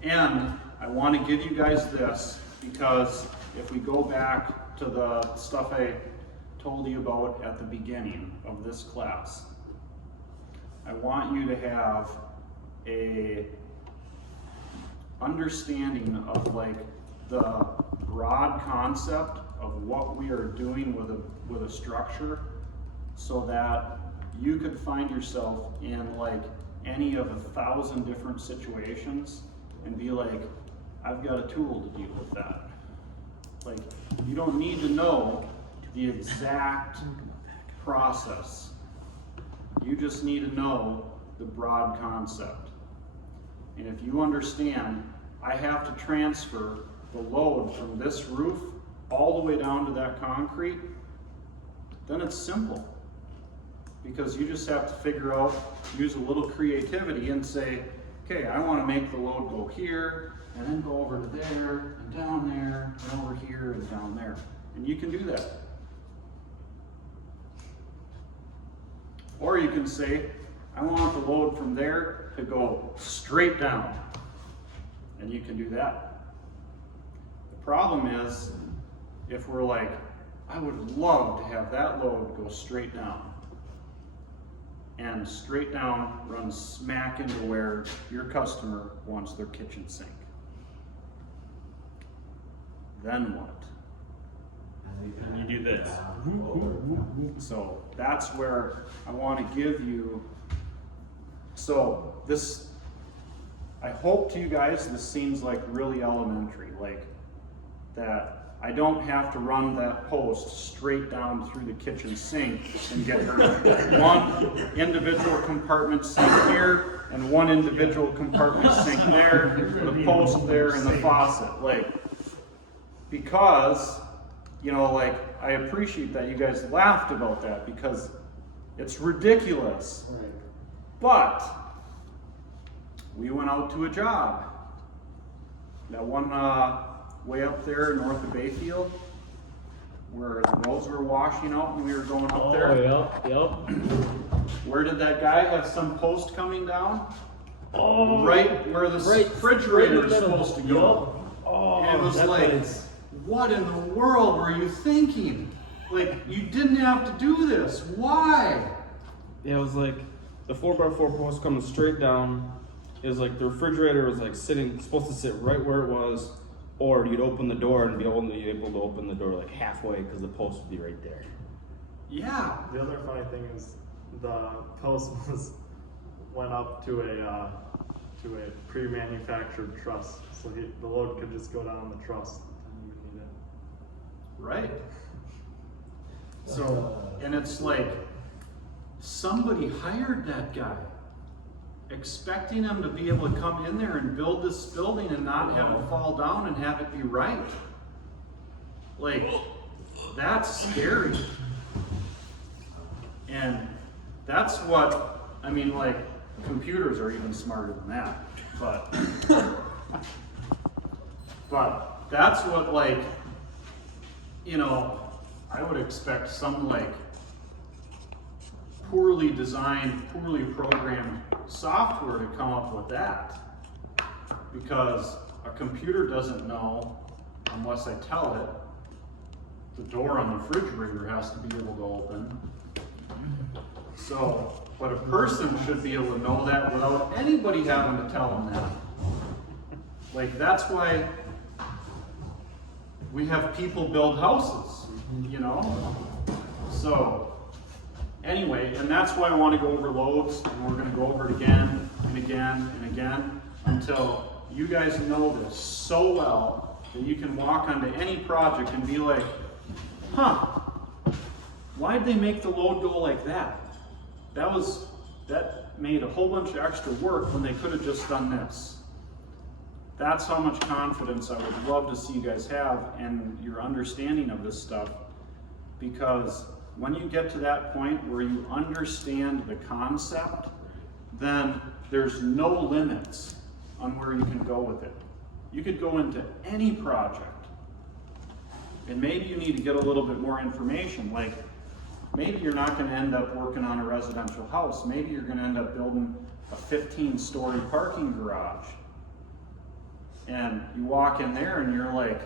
and I want to give you guys this, because if we go back to the stuff I told you about at the beginning of this class, I want you to have a understanding of like the broad concept of what we are doing with a structure, so that you could find yourself in like any of 1,000 different situations and be like, I've got a tool to deal with that. Like, you don't need to know the exact process. You just need to know the broad concept. And if you understand, I have to transfer the load from this roof all the way down to that concrete, then it's simple. Because you just have to figure out, use a little creativity and say, okay, I want to make the load go here, and then go over to there, and down there, and over here, and down there. And you can do that. Or you can say, I want the load from there to go straight down. And you can do that. The problem is, if we're like, I would love to have that load go straight down. And straight down runs smack into where your customer wants their kitchen sink. Then what? And you do this. So that's where I want to give you, so this, I hope to you guys this seems like really elementary, like that I don't have to run that post straight down through the kitchen sink and get her one individual compartment sink here and one individual compartment sink there, the post there and the faucet, like, because, you know, like, I appreciate that you guys laughed about that because it's ridiculous. Right. But we went out to a job. That one way up there north of Bayfield, where the roads were washing out when we were going up there. Yep. Where did that guy have some post coming down? Oh, Right where the refrigerator is supposed to go. Oh, And it was that like, place. what in the world were you thinking? Like, you didn't have to do this. Why? Yeah, it was like the 4x4 post coming straight down. It was like the refrigerator was like supposed to sit right where it was, or you'd open the door and be able to open the door like halfway because the post would be right there. Yeah. The other funny thing is the post went up to a pre-manufactured truss, so the load could just go down the truss. And you need it. Right. So, and it's like, somebody hired that guy, expecting him to be able to come in there and build this building and not have it fall down and have it be right. Like, that's scary. And that's what, I mean, like, computers are even smarter than that, but that's what, like, you know, I would expect some, like, poorly designed, poorly programmed software to come up with that. Because a computer doesn't know, unless I tell it, the door on the refrigerator has to be able to open. So, but a person should be able to know that without anybody having to tell them that. Like, that's why we have people build houses, you know? So, anyway, and that's why I want to go over loads, and we're going to go over it again and again and again until you guys know this so well that you can walk onto any project and be like, huh, why'd they make the load go like that? That made a whole bunch of extra work when they could have just done this. That's how much confidence I would love to see you guys have and your understanding of this stuff, because when you get to that point where you understand the concept, then there's no limits on where you can go with it. You could go into any project, and maybe you need to get a little bit more information, like maybe you're not going to end up working on a residential house. Maybe you're going to end up building a 15-story parking garage. And you walk in there and you're like,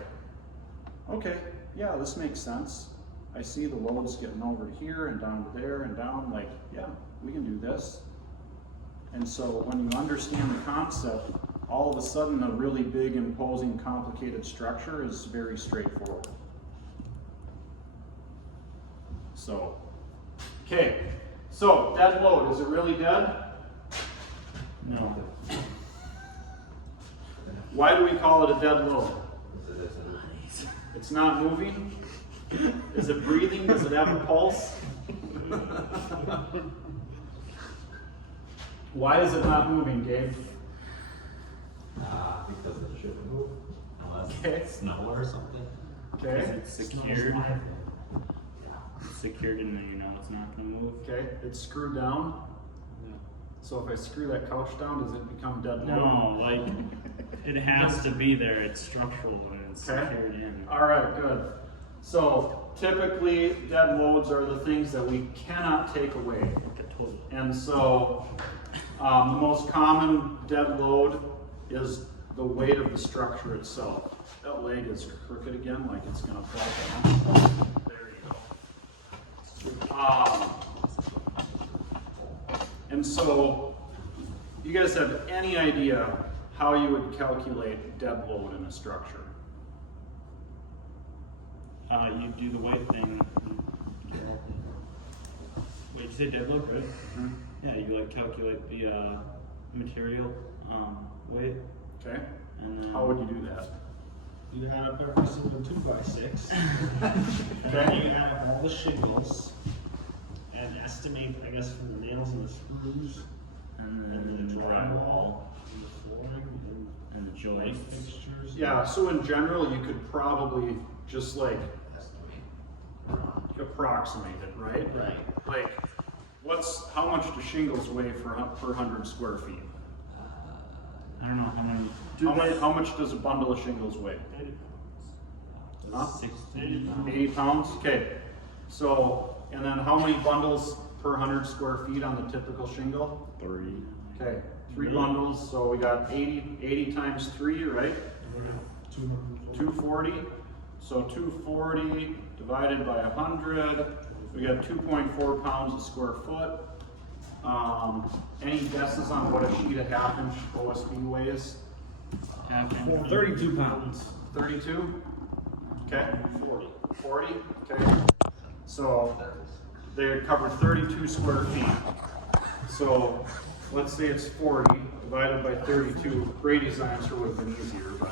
okay, yeah, this makes sense. I see the loads getting over to here and down to there and down, like, yeah, we can do this. And so when you understand the concept, all of a sudden a really big, imposing, complicated structure is very straightforward. So, okay, so dead load, is it really dead? No. Why do we call it a dead load? It's not moving? Is it breathing? Does it have a pulse? Why is it not moving, Gabe? Because it shouldn't move, unless Okay. it's snow or something. Okay, It's secured. It's secured and then you know it's not gonna move. okay, it's screwed down. So if I screw that couch down, does it become dead load? No, like it has to be there. It's structural and it's Okay. secured in. All right, good. So typically dead loads are the things that we cannot take away. And so, the most common dead load is the weight of the structure itself. That leg is crooked again, like it's gonna fall down. There you go. And so, you guys have any idea how you would calculate dead load in a structure? You do the weight thing. Wait, you say dead load, right? Mm-hmm. Yeah, you like calculate the material weight, Okay, and then how would you do that? You add up every single 2x6. And then Okay. you add up all the shingles and estimate, I guess, from the nails and the screws And and then the drywall drywall and the flooring and the and light joists. fixtures. Yeah, so in general, you could probably just like approximate it, right? Right. Like, how much do shingles weigh per 100 square feet? I don't know how many. How much does a bundle of shingles weigh? Huh? 60. 80 pounds? Okay. So, and then how many bundles per 100 square feet on the typical shingle? 3. Okay, 3 bundles, so we got 80 times 3, right? 240. So 240 divided by 100, we got 2.4 pounds a square foot. Any guesses on what a sheet of half-inch OSB weighs? 32 pounds. 32? Okay. 40? Okay. So they cover 32 square feet. So let's say it's 40 divided by 32. Brady's answer would have been easier, but.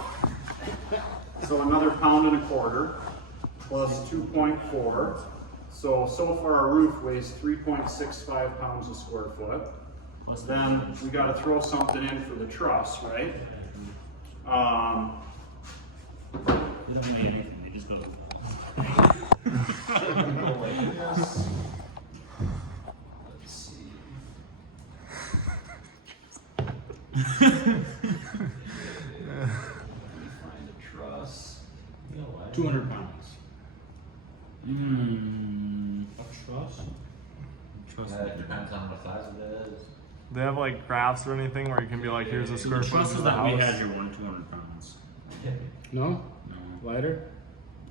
So another pound and a quarter plus 2.4. So far our roof weighs 3.65 pounds a square foot. Then we gotta throw something in for the truss, right? They don't weigh anything. They just go. Let's see. 200 pounds. Trust It depends on what size it is. They have like graphs or anything where you can be like, here's a square The foot trusses of the that we house. had here weren't 200 pounds. No? No. Lighter?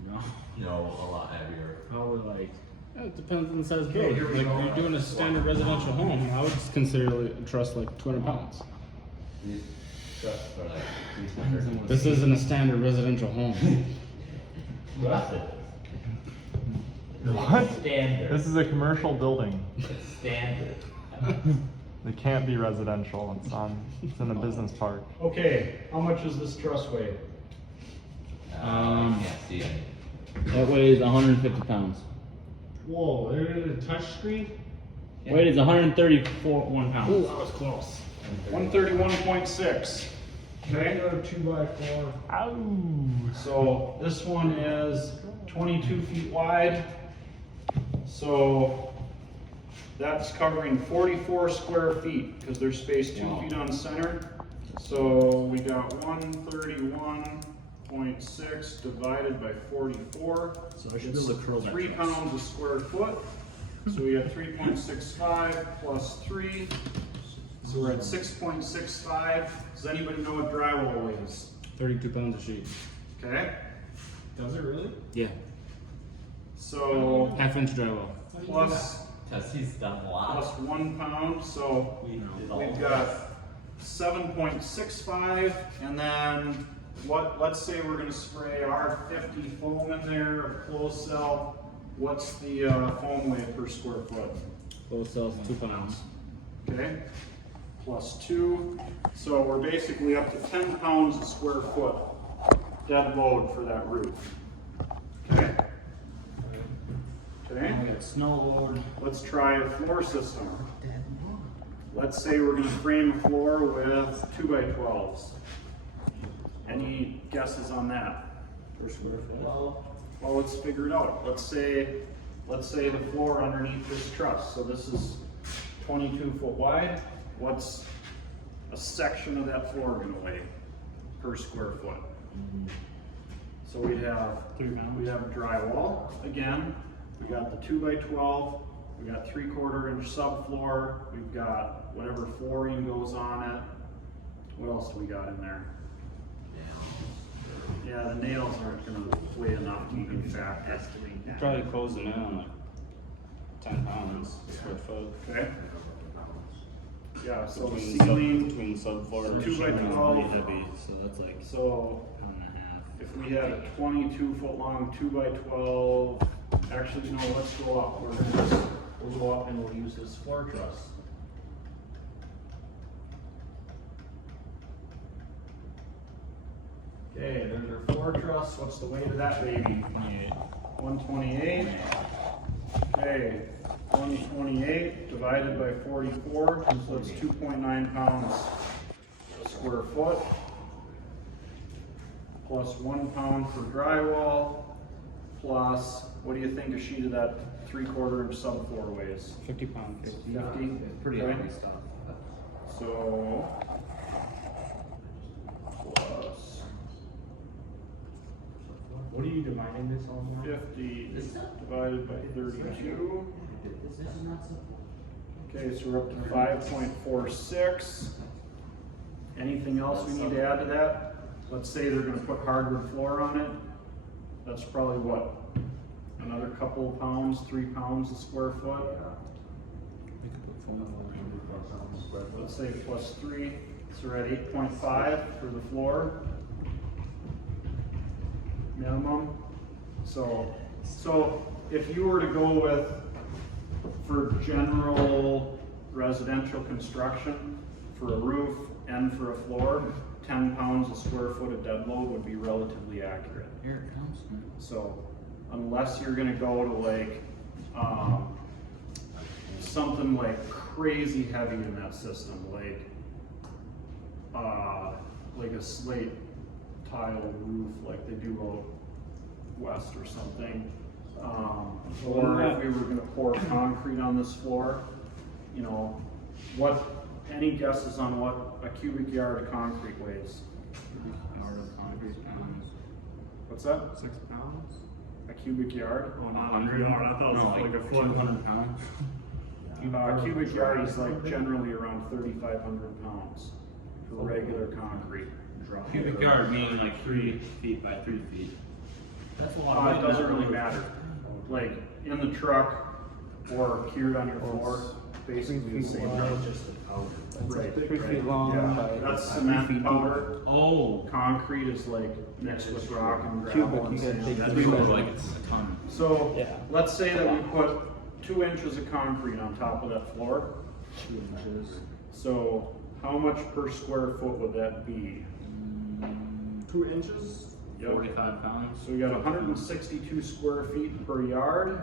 No. No, a lot heavier. Probably like. Yeah, it depends on the size of Okay, building. here we Like go. if you're doing a standard residential home, I would consider a truss like 200 pounds. These trucks are like 300. This isn't a standard residential home. Rusted. What? Standard. This is a commercial building. It's standard. They can't be residential. It's in a business park. Okay, how much does this truss weigh? I can't see it. That weighs 150 pounds. Whoa, they're in a touch screen? Weight is 131 pounds. Ooh, that was close. 131.6. Okay. 2x4. Ow! So this one is 22 feet wide. So that's covering 44 square feet because they're spaced 2 feet on center. So we got 131.6 divided by 44. So I should be able to curl that 3 truss. pounds a square foot. So we got 3.65 plus 3. So we're at 6.65. Does anybody know what drywall weighs? 32 pounds a sheet. Okay, Does it really? Yeah. so Half-inch drywall. plus Cause he's done a lot. 1 pound, so we've got 7.65, and then let's say we're gonna spray R50 foam in there, a closed cell. What's the foam weight per square foot? Both cells 2 pounds. Okay, plus 2, so we're basically up to 10 pounds a square foot dead load for that roof. Okay? Okay? We got snow load. Let's try a floor system. Let's say we're gonna frame a floor with 2x12s. Any guesses on that? Per square foot? Well, let's figure it out. Let's say the floor underneath this truss, so this is 22 foot wide. What's a section of that floor gonna weigh per square foot? So we'd have, we have drywall, again, we got the 2x12, we got 3/4 inch subfloor, we've got whatever flooring goes on it. What else do we got in there? Yeah, the nails aren't gonna weigh enough to even factor. You probably close them in on like 10 pounds square foot. Okay? Yeah, so Between ceiling, between subfloor and 2x12. Pretty heavy, so that's like so pound and a half. if we had a 22-foot long 2x12, actually, no, let's go up. We'll go up and we'll use this floor truss. Okay, there's our floor truss. What's the weight of that baby? 128. Okay, 128 divided by 44, so it's 2.9 pounds a square foot. Plus 1 pound for drywall, plus, what do you think a sheet of that 3/4 inch subfloor weighs? 50 pounds. 50? Pretty Okay. heavy stuff. So, plus What are you dividing this all by? 50 divided by 32. Okay, so we're up to 5.46. Anything else we need to add to that? Let's say they're gonna put hardwood floor on it. That's probably what? Another couple of pounds, 3 pounds a square foot? Let's say plus 3, so we're at 8.5 for the floor. Minimum. So if you were to go with, for general residential construction, for a roof and for a floor, 10 pounds a square foot of dead load would be relatively accurate. Here it comes. So unless you're gonna go to like, something like crazy heavy in that system, like a slate tile roof like they do out west or something. Or if we were gonna pour concrete on this floor, you know, any guesses on what a cubic yard of concrete weighs? What's that? 6 pounds? A cubic yard? Oh, not 100 yard, I thought it was like a foot. 200 pounds. A cubic yard is like generally around 3,500 pounds for regular concrete. Cubic yard meaning like 3 feet by 3 feet. That's a lot. It doesn't really matter. Like in the truck or cured on your floor, basically the same. Right. 3 feet long Yeah, by that's cement powder. Oh, Concrete is like mixed with rock and Cubic, gravel and you gotta sand. take that three feels measures. like it's a ton. So, Yeah. let's say that we put 2 inches of concrete on top of that floor. 2 inches. So, how much per square foot would that be? 2 inches? Yep. 45 pounds. So we got 162 square feet per yard.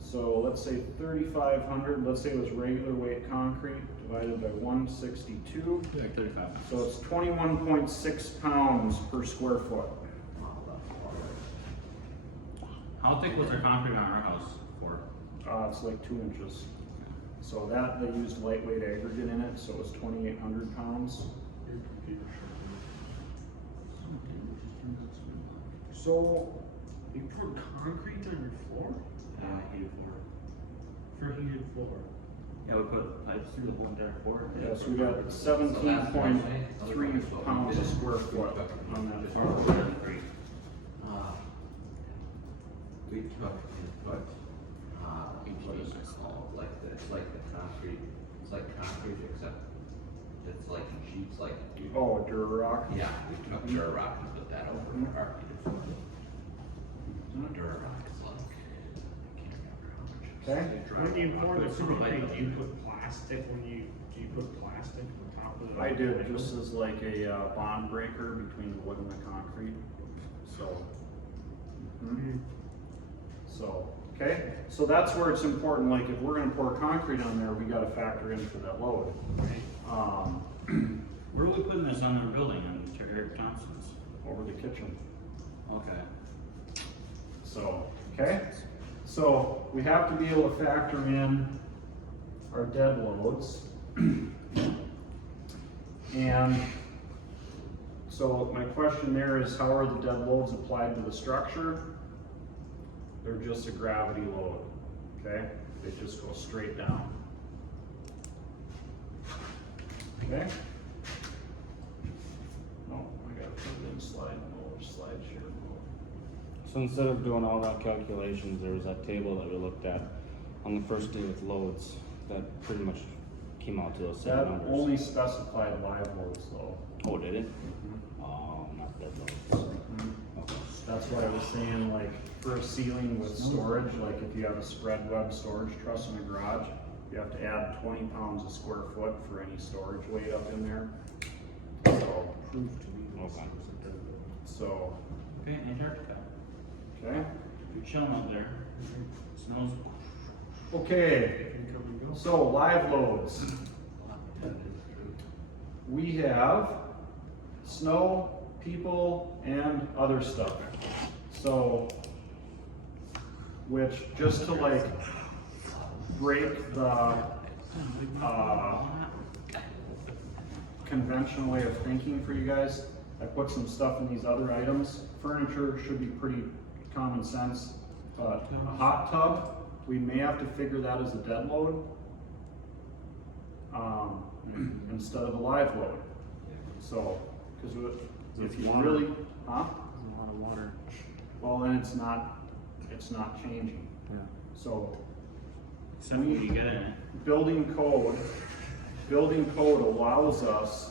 So let's say 3,500, let's say it was regular weight concrete divided by 162. Like 35 pounds. So it's 21.6 pounds per square foot. How thick was our concrete on our house for? It's like 2 inches. So that, they used lightweight aggregate in it, so it was 2,800 pounds. So, you put concrete on your floor? Heated floor. For heated floor? Yeah, we put pipes through the whole entire floor. Yeah, so we got 17.3 pounds a square foot on that floor. We took and put, what is it called, like the concrete, it's like concrete except it's like in sheets, like. Oh, Durarock? Yeah, we took Durarock and put that over our heated floor. Durarock is like, I can't remember how much. Okay. When you pour the Put some concrete, pipe do you up. put plastic do you put plastic on top of it? I did, just as like a bond breaker between the wood and the concrete, so. Mhm. So, okay, so that's where it's important, like if we're gonna pour concrete on there, we gotta factor in for that load. Where are we putting this on our building on Eric Thompson's? Over the kitchen, Okay. so, okay? So, we have to be able to factor in our dead loads. And so So my question there is, how are the dead loads applied to the structure? They're just a gravity load, okay? They just go straight down. Okay? No, I gotta put it in slide mode, slide share mode. So instead of doing all that calculations, there was that table that we looked at on the first day with loads that pretty much came out to those same That numbers. only specified live loads though. Oh, did it? Oh, not dead loads. Okay. That's what I was saying, like, for a ceiling with storage, like if you have a spread web storage truss in a garage, you have to add 20 pounds a square foot for any storage weight up in there. So, Okay. so, Okay, Antarctica. okay. You're chilling up there. Snows. Okay, so live loads. We have snow, people, and other stuff. So, which just to like break the conventional way of thinking for you guys, I put some stuff in these other items. Furniture should be pretty common sense, but a hot tub, we may have to figure that as a dead load instead of a live load. So, because if you really, huh? A lot of water. Well, then it's not changing. Yeah. So, Except when you get in it. building code allows us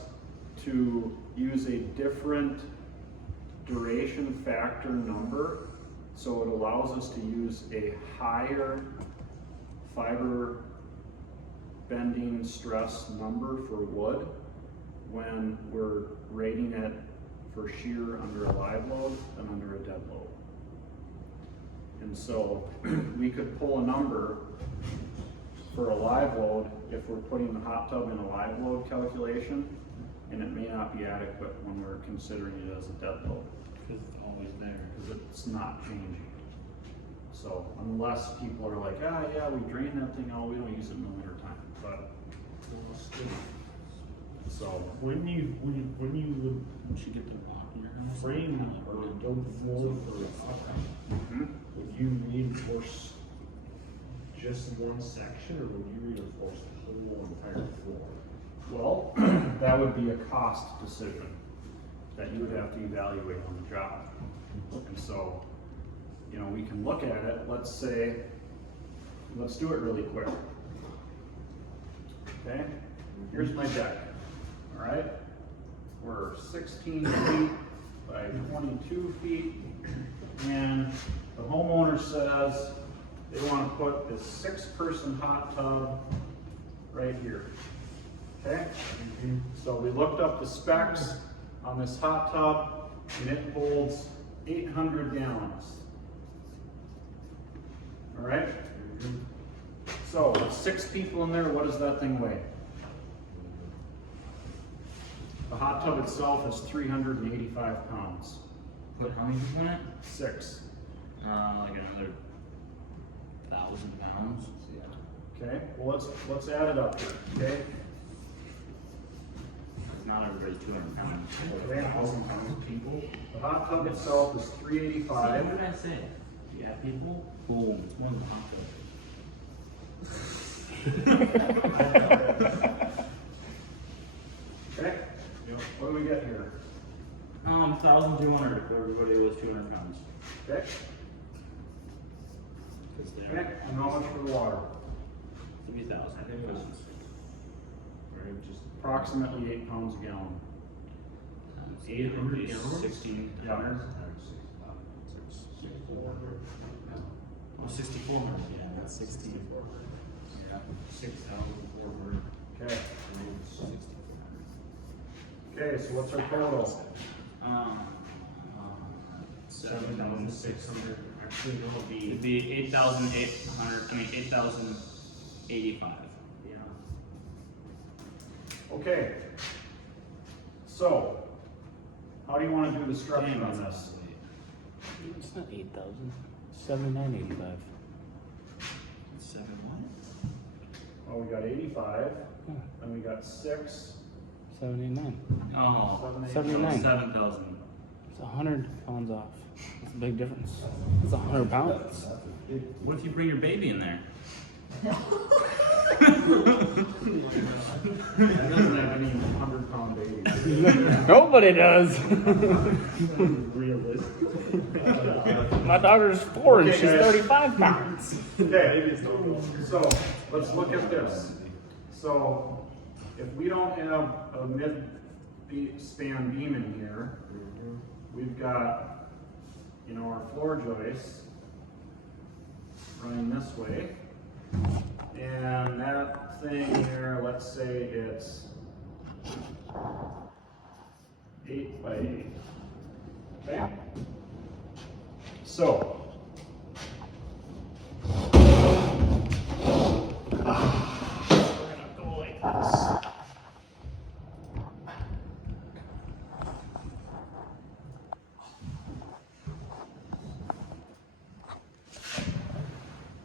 to use a different duration factor number. So it allows us to use a higher fiber bending stress number for wood when we're rating it for shear under a live load than under a dead load. And so we could pull a number for a live load if we're putting the hot tub in a live load calculation, and it may not be adequate when we're considering it as a dead load. Because it's always there. Because it's not changing. So unless people are like, ah, yeah, we drain that thing out, we don't use it in the winter time, but, so, When you Should get the lock in your house. frame or build the floor for a mhm. would you reinforce just one section, or would you reinforce the whole entire floor? Well, that would be a cost decision that you would have to evaluate on the job. And so, you know, we can look at it, let's say, let's do it really quick. Okay, here's my deck, all right? We're 16 feet by 22 feet, and the homeowner says they want to put this 6-person hot tub right here. Okay? So we looked up the specs on this hot tub, and it holds 800 gallons. All right? So with 6 people in there, what does that thing weigh? The hot tub itself is 385 pounds. Put how many people in it? 6. Like another 1,000 pounds. Okay? Well, let's add it up here. Okay? Not everybody's 200 pounds. Okay, 1,000 pounds people. The hot tub itself is 385. What did I say? Yeah, people? Boom. It's more than Okay? What do we get here? 1,200 if everybody was 200 pounds. Okay? Because Okay? they're And how much for the water? 3,000 pounds. Right, just approximately 8 pounds a gallon. 800 gallons? 1,600. Oh, 6,400. Yeah, that's 60. Yeah. 6,400. Okay. Okay, so what's our total? 7,600. Actually, no, it'd be, It'd be 8,800. I mean 8,085. yeah. Okay. So, how do you want to do the structure on this? It's not 8,000. 7,985. 7 what? Well, we got 85, Huh. then we got 6, 79. Oh, 79. 7,000. It's 100 pounds off. That's a big difference. It's 100 pounds. What if you bring your baby in there? It doesn't have any 100-pound babies. Nobody does. Realistic. My daughter's 4 and Okay, she's guys. 35 pounds. Okay, so let's look at this. So if we don't have a mid-span beam in here, we've got, you know, our floor joists running this way. And that thing here, let's say it's 8 by 8. Okay? So, we're gonna go like this.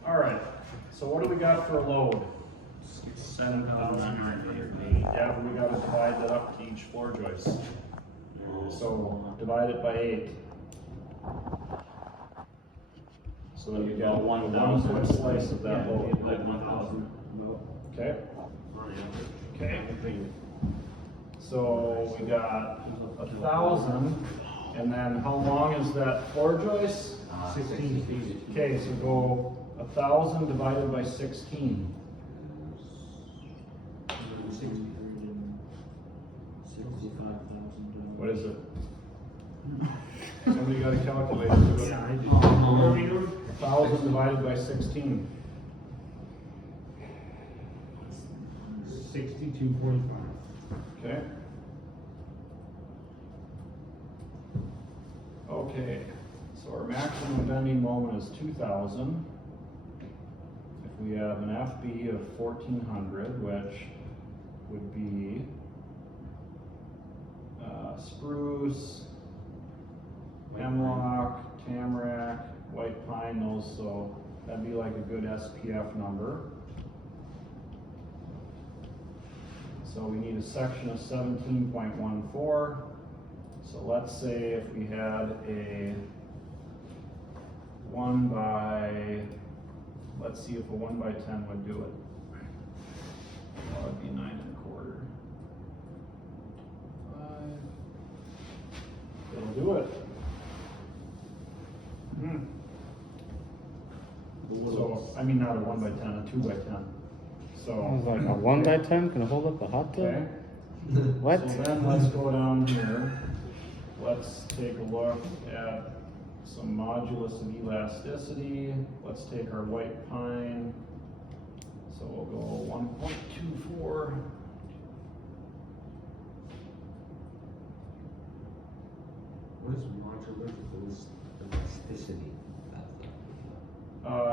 All right, so what do we got for a load? 7,980. Yeah, but we gotta divide that up to each floor joist. So divide it by 8. So that we get a 1,000 foot slice of that load. Like 1,000. Okay? Okay. So we got 1,000, and then how long is that floor joist? 16 feet. Okay, so go 1,000 divided by 16. 65,000. What is it? Somebody got a calculator. Do it. Yeah, I do. 1,000 divided by 16. 62.5. Okay. Okay, so our maximum bending moment is 2,000. If we have an FB of 1,400, which would be spruce, hemlock, tamarack, white pine, those, so that'd be like a good SPF number. So we need a section of 17.14. So let's say if we had a 1 by, let's see if a 1 by 10 would do it. That would be 9 1/4. 5. It'll do it. So, I mean, not a 1 by 10, a 2 by 10. I So. was like, a 1 by 10 can hold up a hot tub? Okay. What? So then let's go down here. Let's take a look at some modulus of elasticity. Let's take our white pine. So we'll go 1.24. What is modular elasticity?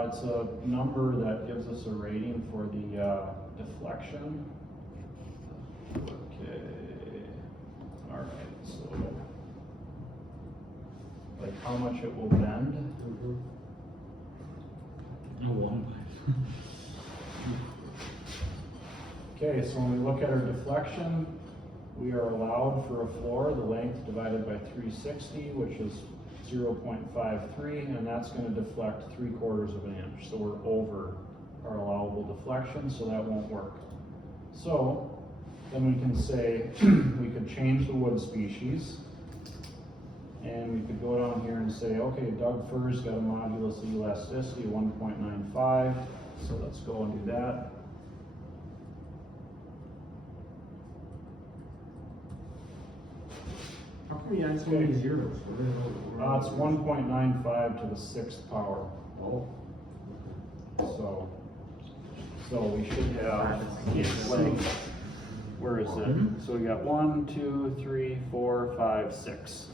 It's a number that gives us a rating for the deflection. Okay. All right. So, like how much it will bend. No one. Okay, so when we look at our deflection, we are allowed for a floor, the length divided by 360, which is 0.53, and that's going to deflect 3/4 of an inch. So we're over our allowable deflection, so that won't work. So then we can say, we could change the wood species, and we could go down here and say, okay, Doug fir's got a modulus of elasticity of 1.95, so let's go and do that. How come you add so many zeros? It's 1.95 to the 6th power. Oh. So we should have, like, where is it? So we got 1, 2, 3, 4, 5, 6.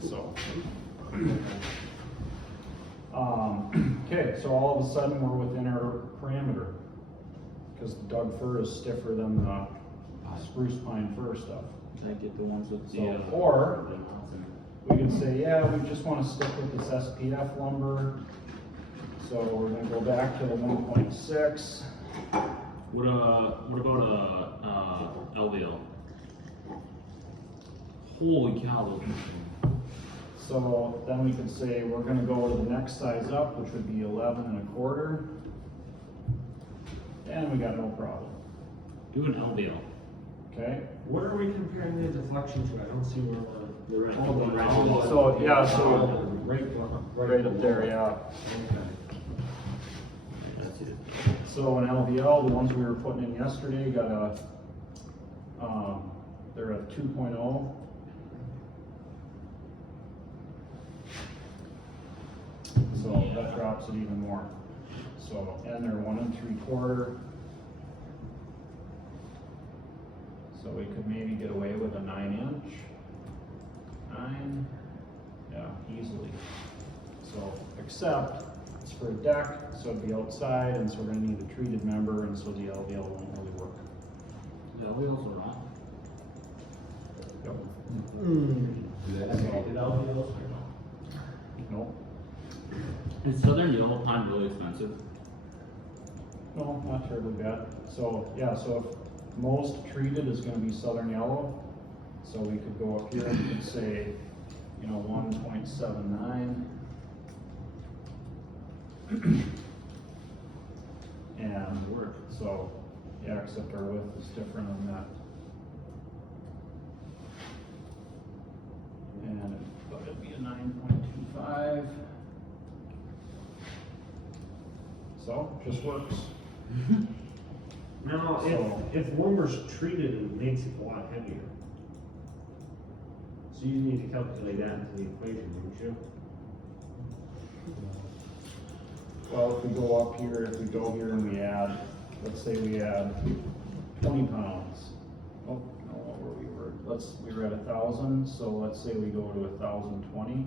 So, okay, so all of a sudden we're within our parameter. Because Doug fir is stiffer than the spruce pine fir stuff. Can I get the ones with So, the, or we could say, yeah, we just want to stick with this SPF lumber. So we're going to go back to the 1.6. what about alveol? Holy cow, those are So then we could say we're gonna go to the next size up, which would be 11 1/4. And we got no problem, do an LVL. okay? What are we comparing the deflection to? I don't see where The red. Oh, the red. So, yeah, so Right up there, yeah. Okay. That's it. So an LVL, the ones we were putting in yesterday, got a, they're a 2.0. So that drops it even more. So, and they're 1 3/4. So we could maybe get away with a 9-inch. 9, yeah, easily. So, except it's for a deck, so it'd be outside, and so we're gonna need a treated member, and so the LVL won't really work. The LVLs are wrong. Yep. Did LVLs or no? Nope. Is Southern Yellow Pine really expensive? No, not terribly bad. So, yeah, so if most treated is gonna be Southern Yellow, so we could go up here and we could say, you know, 1.79. And work, so, yeah, except our width is different on that. And but it'd be a 9.25. So, just works. Now, So- if lumber's treated, it makes it a lot heavier. So you need to calculate that into the equation, don't you? Well, if we go up here, if we go here and we add, let's say we add 20 pounds. Oh, no, what were we we were at 1,000, so let's say we go to 1,020.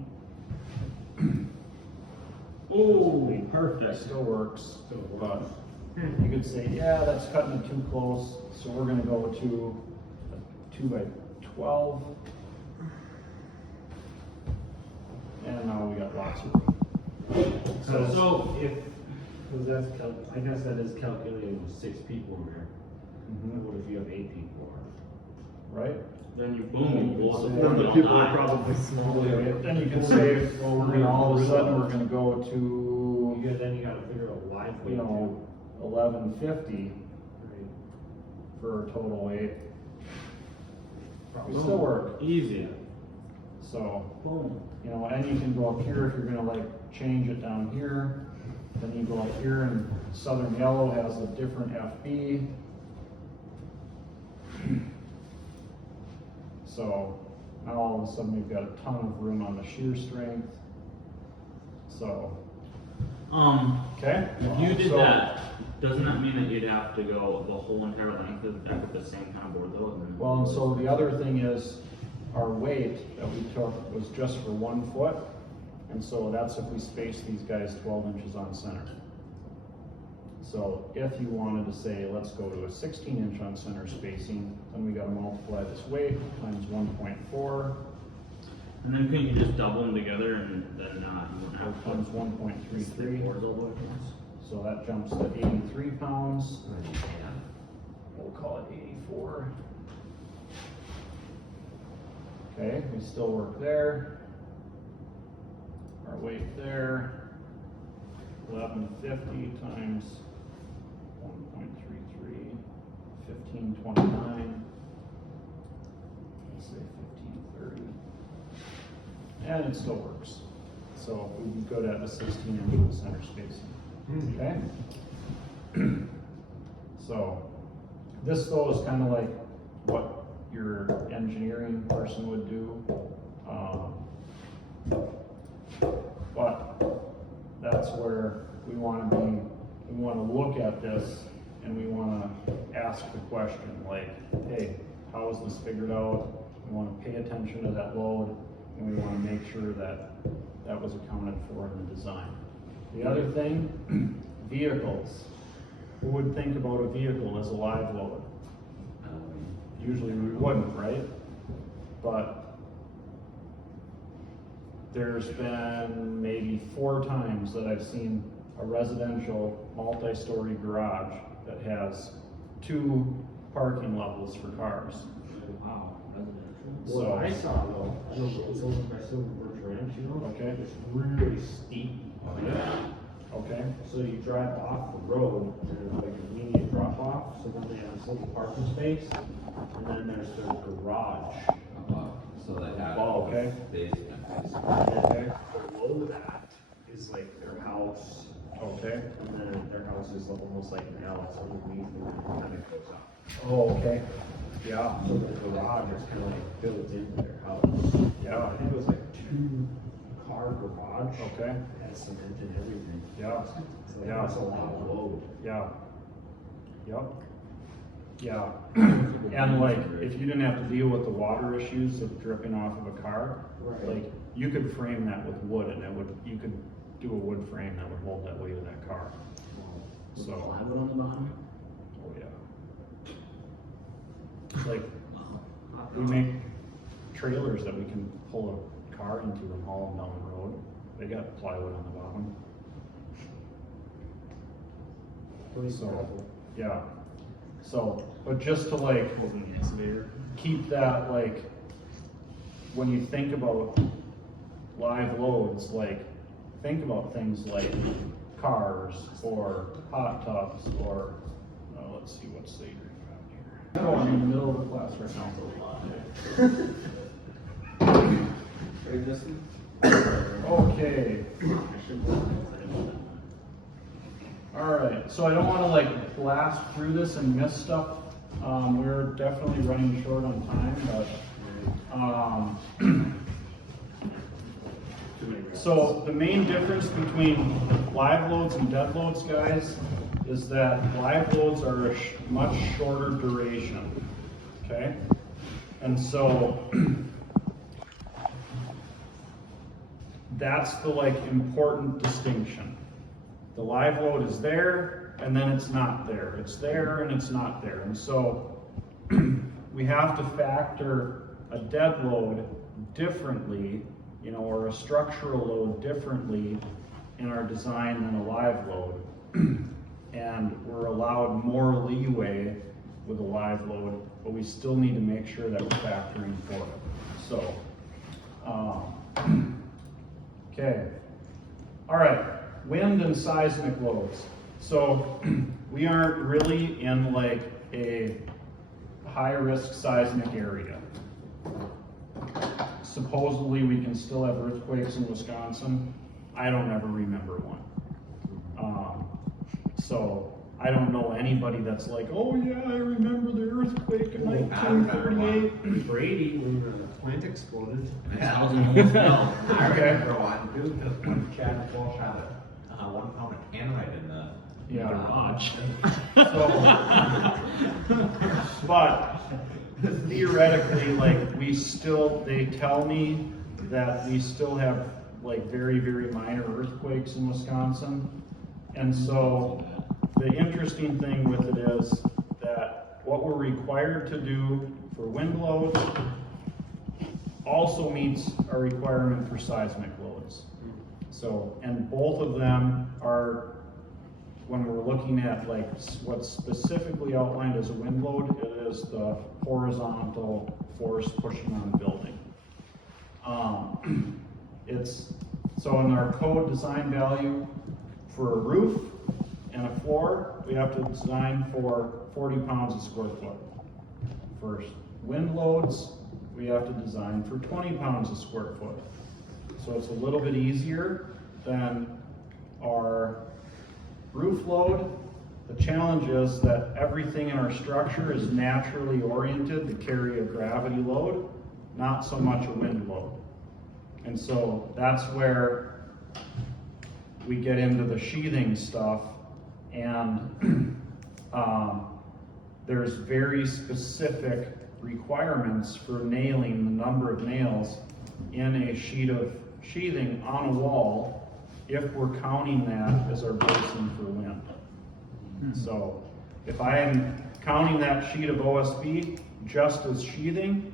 Oh, That perfect. still works, Still but works. you could say, yeah, that's cutting it too close, so we're gonna go to a 2x12. And now we got lots of room. So if, cause that's I guess that is calculating with 6 people in there. Mhm. What if you have 8 people? Right? Then you boom, you blow the Then board, the you all people are die. probably smaller. Then you can say, well, we're gonna, all of a sudden, we're gonna go to, Then you gotta figure out live weight you know, 1150 too. for a total weight. Right. We still work, Easy. so, Boom. you know, and you can go up here if you're gonna like change it down here. Then you go up here and Southern Yellow has a different FB. So now all of a sudden we've got a ton of room on the shear strength. So, okay? If you did So- that, doesn't that mean that you'd have to go the whole entire length of the deck with the same kind of board though? And then- Well, and so the other thing is, our weight that we took was just for 1 foot, and so that's if we space these guys 12 inches on center. So if you wanted to say, let's go to a 16-inch on center spacing, then we gotta multiply this weight times 1.4 And then couldn't you just double them together and then you wouldn't have to times split 1.33, boards all the way across? so that jumps to 83 pounds. We'll call it 84. Okay, we still work there. Our weight there, 1150 times 1.33, 1529. Let's say 1530. And it still works. So we'd be good at a 16-inch center spacing. Okay? So this though is kind of like what your engineering person would do. But that's where we want to be, we want to look at this and we want to ask the question like, hey, how is this figured out? We want to pay attention to that load and we want to make sure that that was accounted for in the design. The other thing, vehicles. Who would think about a vehicle as a live load? Usually we wouldn't, right? But there's been maybe 4 times that I've seen a residential multi-story garage that has 2 parking levels for cars. Wow, residential. So, What I saw though, I don't know, it's over by Silver Birch Ranch, you know? Okay. It's really steep. okay, So you drive off the road and it's like an immediate drop off, so then they have this little parking space, and then there's their garage. So they have Oh, okay. basement. okay, Below that is like their house, okay. and then their house is almost like an L, it's underneath and then kind of goes up. Oh, okay. Yeah, So the garage is kind of like built into their house. Yeah. I think it was like a 2-car garage. okay, It had cement and everything. yeah, So Yeah. that's a lot of load. yeah. Yep. Yeah, and like, if you didn't have to deal with the water issues of dripping off of a car, Right. like, you could frame that with wood and you could do a wood frame that would hold that weight of that car. With So- plywood on the bottom? Oh, yeah. It's like, we make trailers that we can pull a car into and haul them down the road. They got plywood on the bottom. So, yeah. So, but just to like, keep that like, when you think about live loads, like, think about things like cars or hot tubs or, let's see, what's the here? Oh, I'm in the middle of the class right now. Okay. Alright, so I don't wanna like blast through this and miss stuff. We're definitely running short on time, but, so the main difference between live loads and dead loads, guys, is that live loads are a much shorter duration, okay? And so, that's the like important distinction. The live load is there, and then it's not there. It's there, and it's not there. And so, we have to factor a dead load differently, you know, or a structural load differently in our design than a live load. And we're allowed more leeway with a live load, but we still need to make sure that we're factoring for it. So, okay. All right, wind and seismic loads. So we aren't really in like a high-risk seismic area. Supposedly we can still have earthquakes in Wisconsin. I don't ever remember one. So I don't know anybody that's like, oh yeah, I remember the earthquake in 1938. Brady, when the plant exploded. Yeah, I was almost no. I Okay. remember one too, because when Chad Walsh had a 1 pound of tannerite in the Yeah. garage. So, but theoretically, like they tell me that we still have like very, very minor earthquakes in Wisconsin. And so the interesting thing with it is that what we're required to do for wind loads also meets our requirement for seismic loads. So, and both of them are, when we're looking at like what's specifically outlined as a wind load, it is the horizontal force pushing on the building. So in our code design value for a roof and a floor, we have to design for 40 pounds a square foot. For wind loads, we have to design for 20 pounds a square foot. So it's a little bit easier than our roof load. The challenge is that everything in our structure is naturally oriented to carry a gravity load, not so much a wind load. And so that's where we get into the sheathing stuff, and there's very specific requirements for nailing the number of nails in a sheet of sheathing on a wall if we're counting that as our bracing for wind. So if I am counting that sheet of OSB just as sheathing,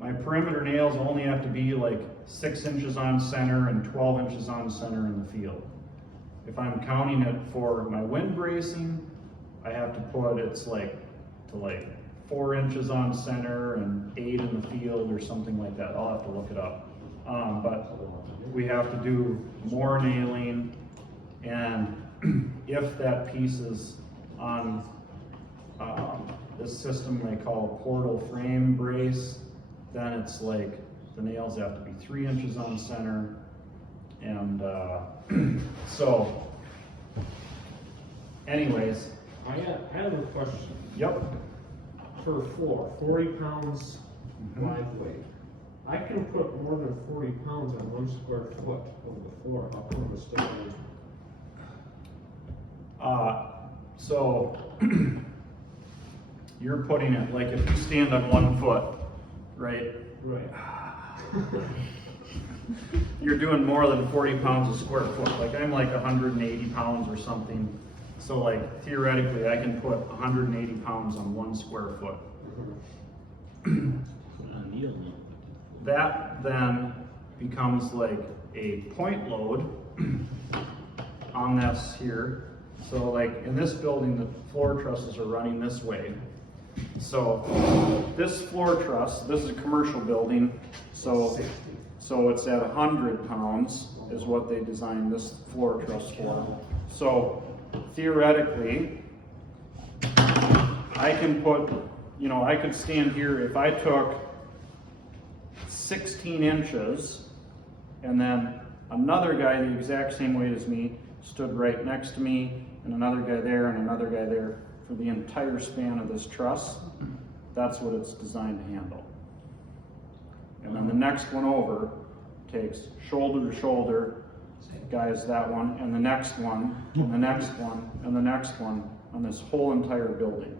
my perimeter nails only have to be like 6 inches on center and 12 inches on center in the field. If I'm counting it for my wind bracing, I have to put it's like to like 4 inches on center and 8 in the field or something like that. I'll have to look it up. But we have to do more nailing, and if that piece is on this system they call a portal frame brace, then it's like the nails have to be 3 inches on center, and so anyways, I have a question. yep. Per floor, 40 pounds live weight. I can put more than 40 pounds on 1 square foot of the floor. How come it's still So you're putting it, like if you stand on 1 foot, right? right? You're doing more than 40 pounds a square foot. Like I'm like 180 pounds or something. So like theoretically I can put 180 pounds on 1 square foot. Put a needle in it. That then becomes like a point load on this here. So like in this building, the floor trusses are running this way. So this floor truss, this is a commercial building, so it's at 100 pounds is what they designed this floor truss for. So theoretically, I can put, you know, I could stand here if I took 16 inches and then another guy the exact same weight as me stood right next to me, and another guy there and another guy there for the entire span of this truss. That's what it's designed to handle. And then the next one over takes shoulder to shoulder, guys that one, and the next one, and the next one, and the next one on this whole entire building.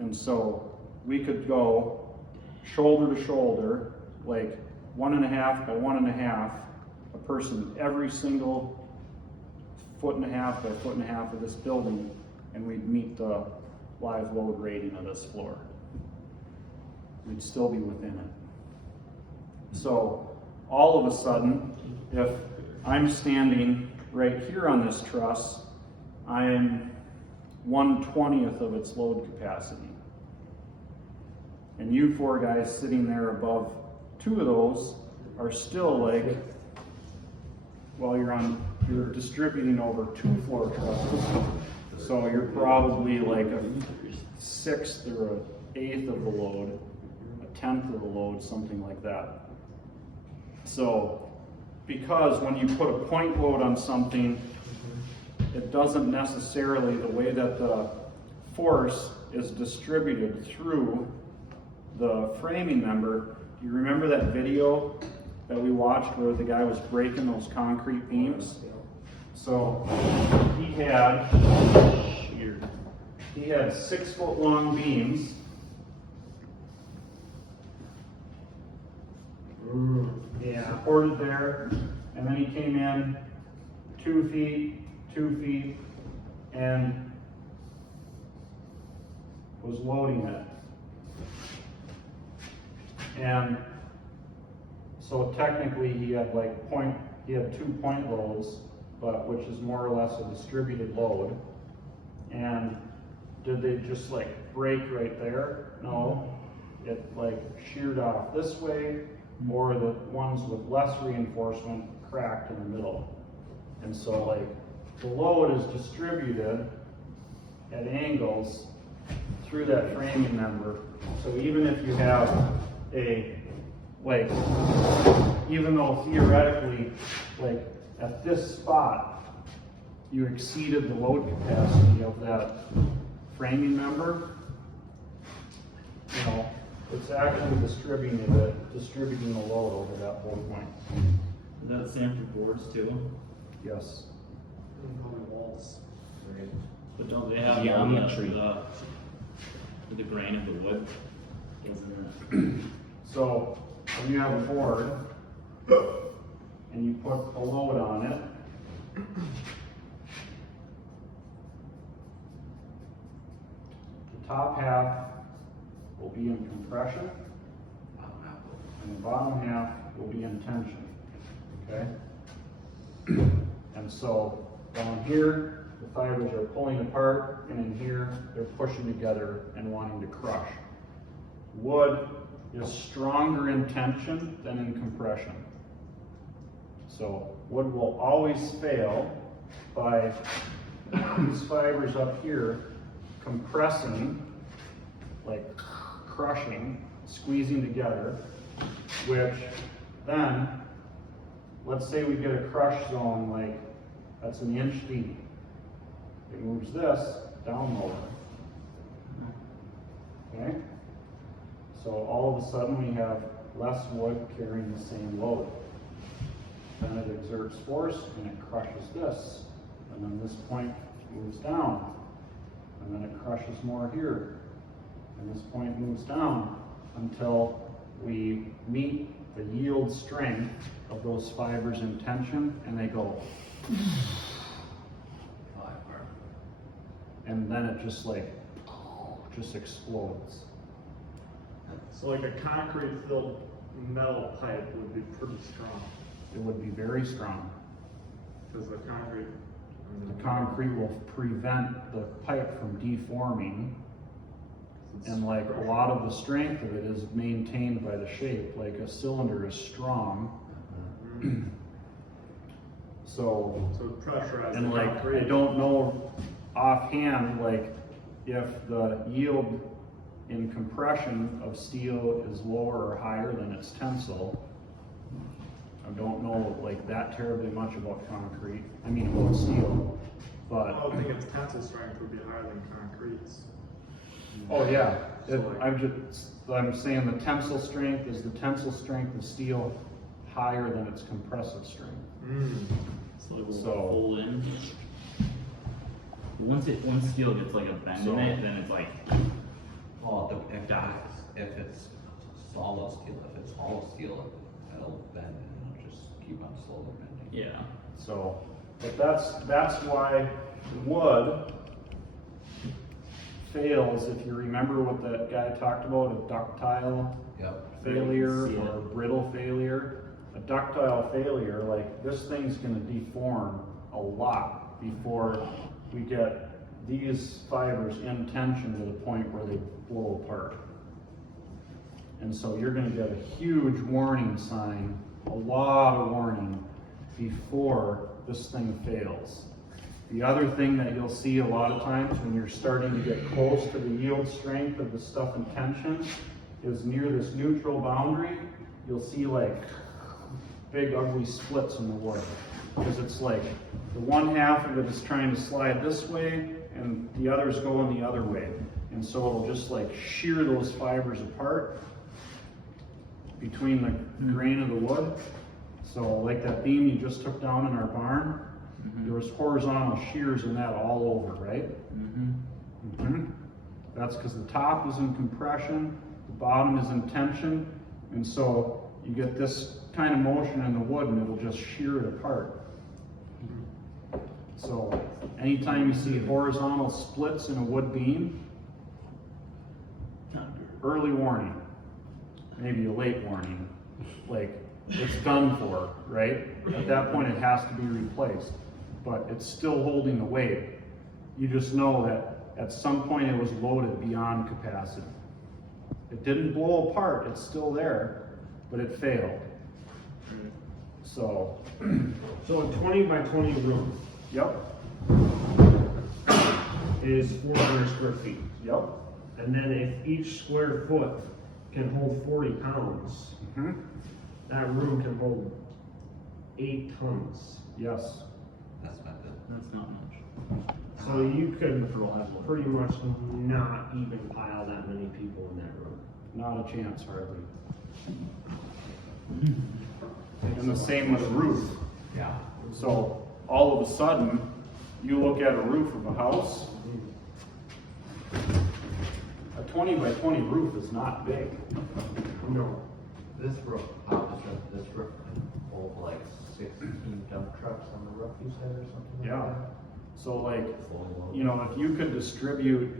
And so we could go shoulder to shoulder, like 1.5 by 1.5, a person every single 1.5 by 1.5 of this building, and we'd meet the live load rating of this floor. We'd still be within it. So all of a sudden, if I'm standing right here on this truss, I'm 1/20th of its load capacity. And you 4 guys sitting there above 2 of those are still like, well, you're distributing over 2 floor trusses. So you're probably like a 1/6 or an 1/8 of the load, a 1/10 of the load, something like that. So, because when you put a point load on something, it doesn't necessarily, the way that the force is distributed through the framing member. You remember that video that we watched where the guy was breaking those concrete beams? So he had 6-foot long beams. Yeah, supported there, and then he came in 2 feet, 2 feet, and was loading it. And so technically he had he had 2 point loads, but which is more or less a distributed load. And did they just like break right there? No, it like sheared off this way, or the ones with less reinforcement cracked in the middle. And so like the load is distributed at angles through that framing member. So even if you have even though theoretically, like at this spot, you exceeded the load capacity of that framing member, you know, it's actually distributing the load over that whole point. Is that the same for boards too? Yes. Walls. But don't they have Geometry. the grain of the wood? Isn't it? So when you have a board and you put a load on it, the top half will be in compression and the bottom half will be in tension, okay? And so down here, the fibers are pulling apart, and in here, they're pushing together and wanting to crush. Wood is stronger in tension than in compression. So wood will always fail by these fibers up here compressing, like crushing, squeezing together, which then, let's say we get a crush zone like that's an inch deep. It moves this down lower. Okay? So all of a sudden we have less wood carrying the same load. Then it exerts force and it crushes this. And then this point moves down. And then it crushes more here. And this point moves down until we meet the yield strength of those fibers in tension and they go. And then it just explodes. So like a concrete filled metal pipe would be pretty strong, It would be very strong. because the concrete. The concrete will prevent the pipe from deforming, and like a lot of the strength of it is maintained by the shape. Like a cylinder is strong, so So pressurized. and the like I concrete. don't know offhand like if the yield in compression of steel is lower or higher than its tensile. I don't know like that terribly much about concrete. I mean about steel, but I would think its tensile strength would be higher than concrete's. oh yeah, So, like- I'm saying the tensile strength is the tensile strength of steel higher than its compressive strength. So it will So- fold in. Once steel gets like a bend in it, then it's like, Well, if it's solid steel, if it's hollow steel, it'll bend and it'll just keep on slowly bending. yeah. So, but that's why wood fails, if you remember what that guy talked about, a ductile Yep. failure See it. or brittle failure. A ductile failure, like this thing's gonna deform a lot before we get these fibers in tension to the point where they blow apart. And so you're gonna get a huge warning sign, a lot of warning before this thing fails. The other thing that you'll see a lot of times when you're starting to get close to the yield strength of the stuff in tension is near this neutral boundary, you'll see like big ugly splits in the wood. Because it's like the one half of it is trying to slide this way and the other's going the other way. And so it'll just like shear those fibers apart between the grain of the wood. So like that beam you just took down in our barn, there was horizontal shears in that all over, right? That's because the top is in compression, the bottom is in tension, and so you get this kind of motion in the wood and it'll just shear it apart. So anytime you see horizontal splits in a wood beam, early warning, maybe a late warning, like it's done for, right? At that point it has to be replaced, but it's still holding the weight. You just know that at some point it was loaded beyond capacity. It didn't blow apart, it's still there, but it failed. So, So a 20 by 20 roof yep, is 400 square feet. yep. And then if each square foot can hold 40 pounds, Mhm. that room can hold 8 tons. Yes. That's not good. That's not much. So you could pretty much not even pile that many people in that room. Not a chance, hardly. And the same with a roof. Yeah. So all of a sudden, you look at a roof of a house, a 20 by 20 roof is not big. No. This roof, this roof can hold like 16 dump trucks on the roof, you said, or something like Yeah. that? So like, Fully loaded. you know, if you could distribute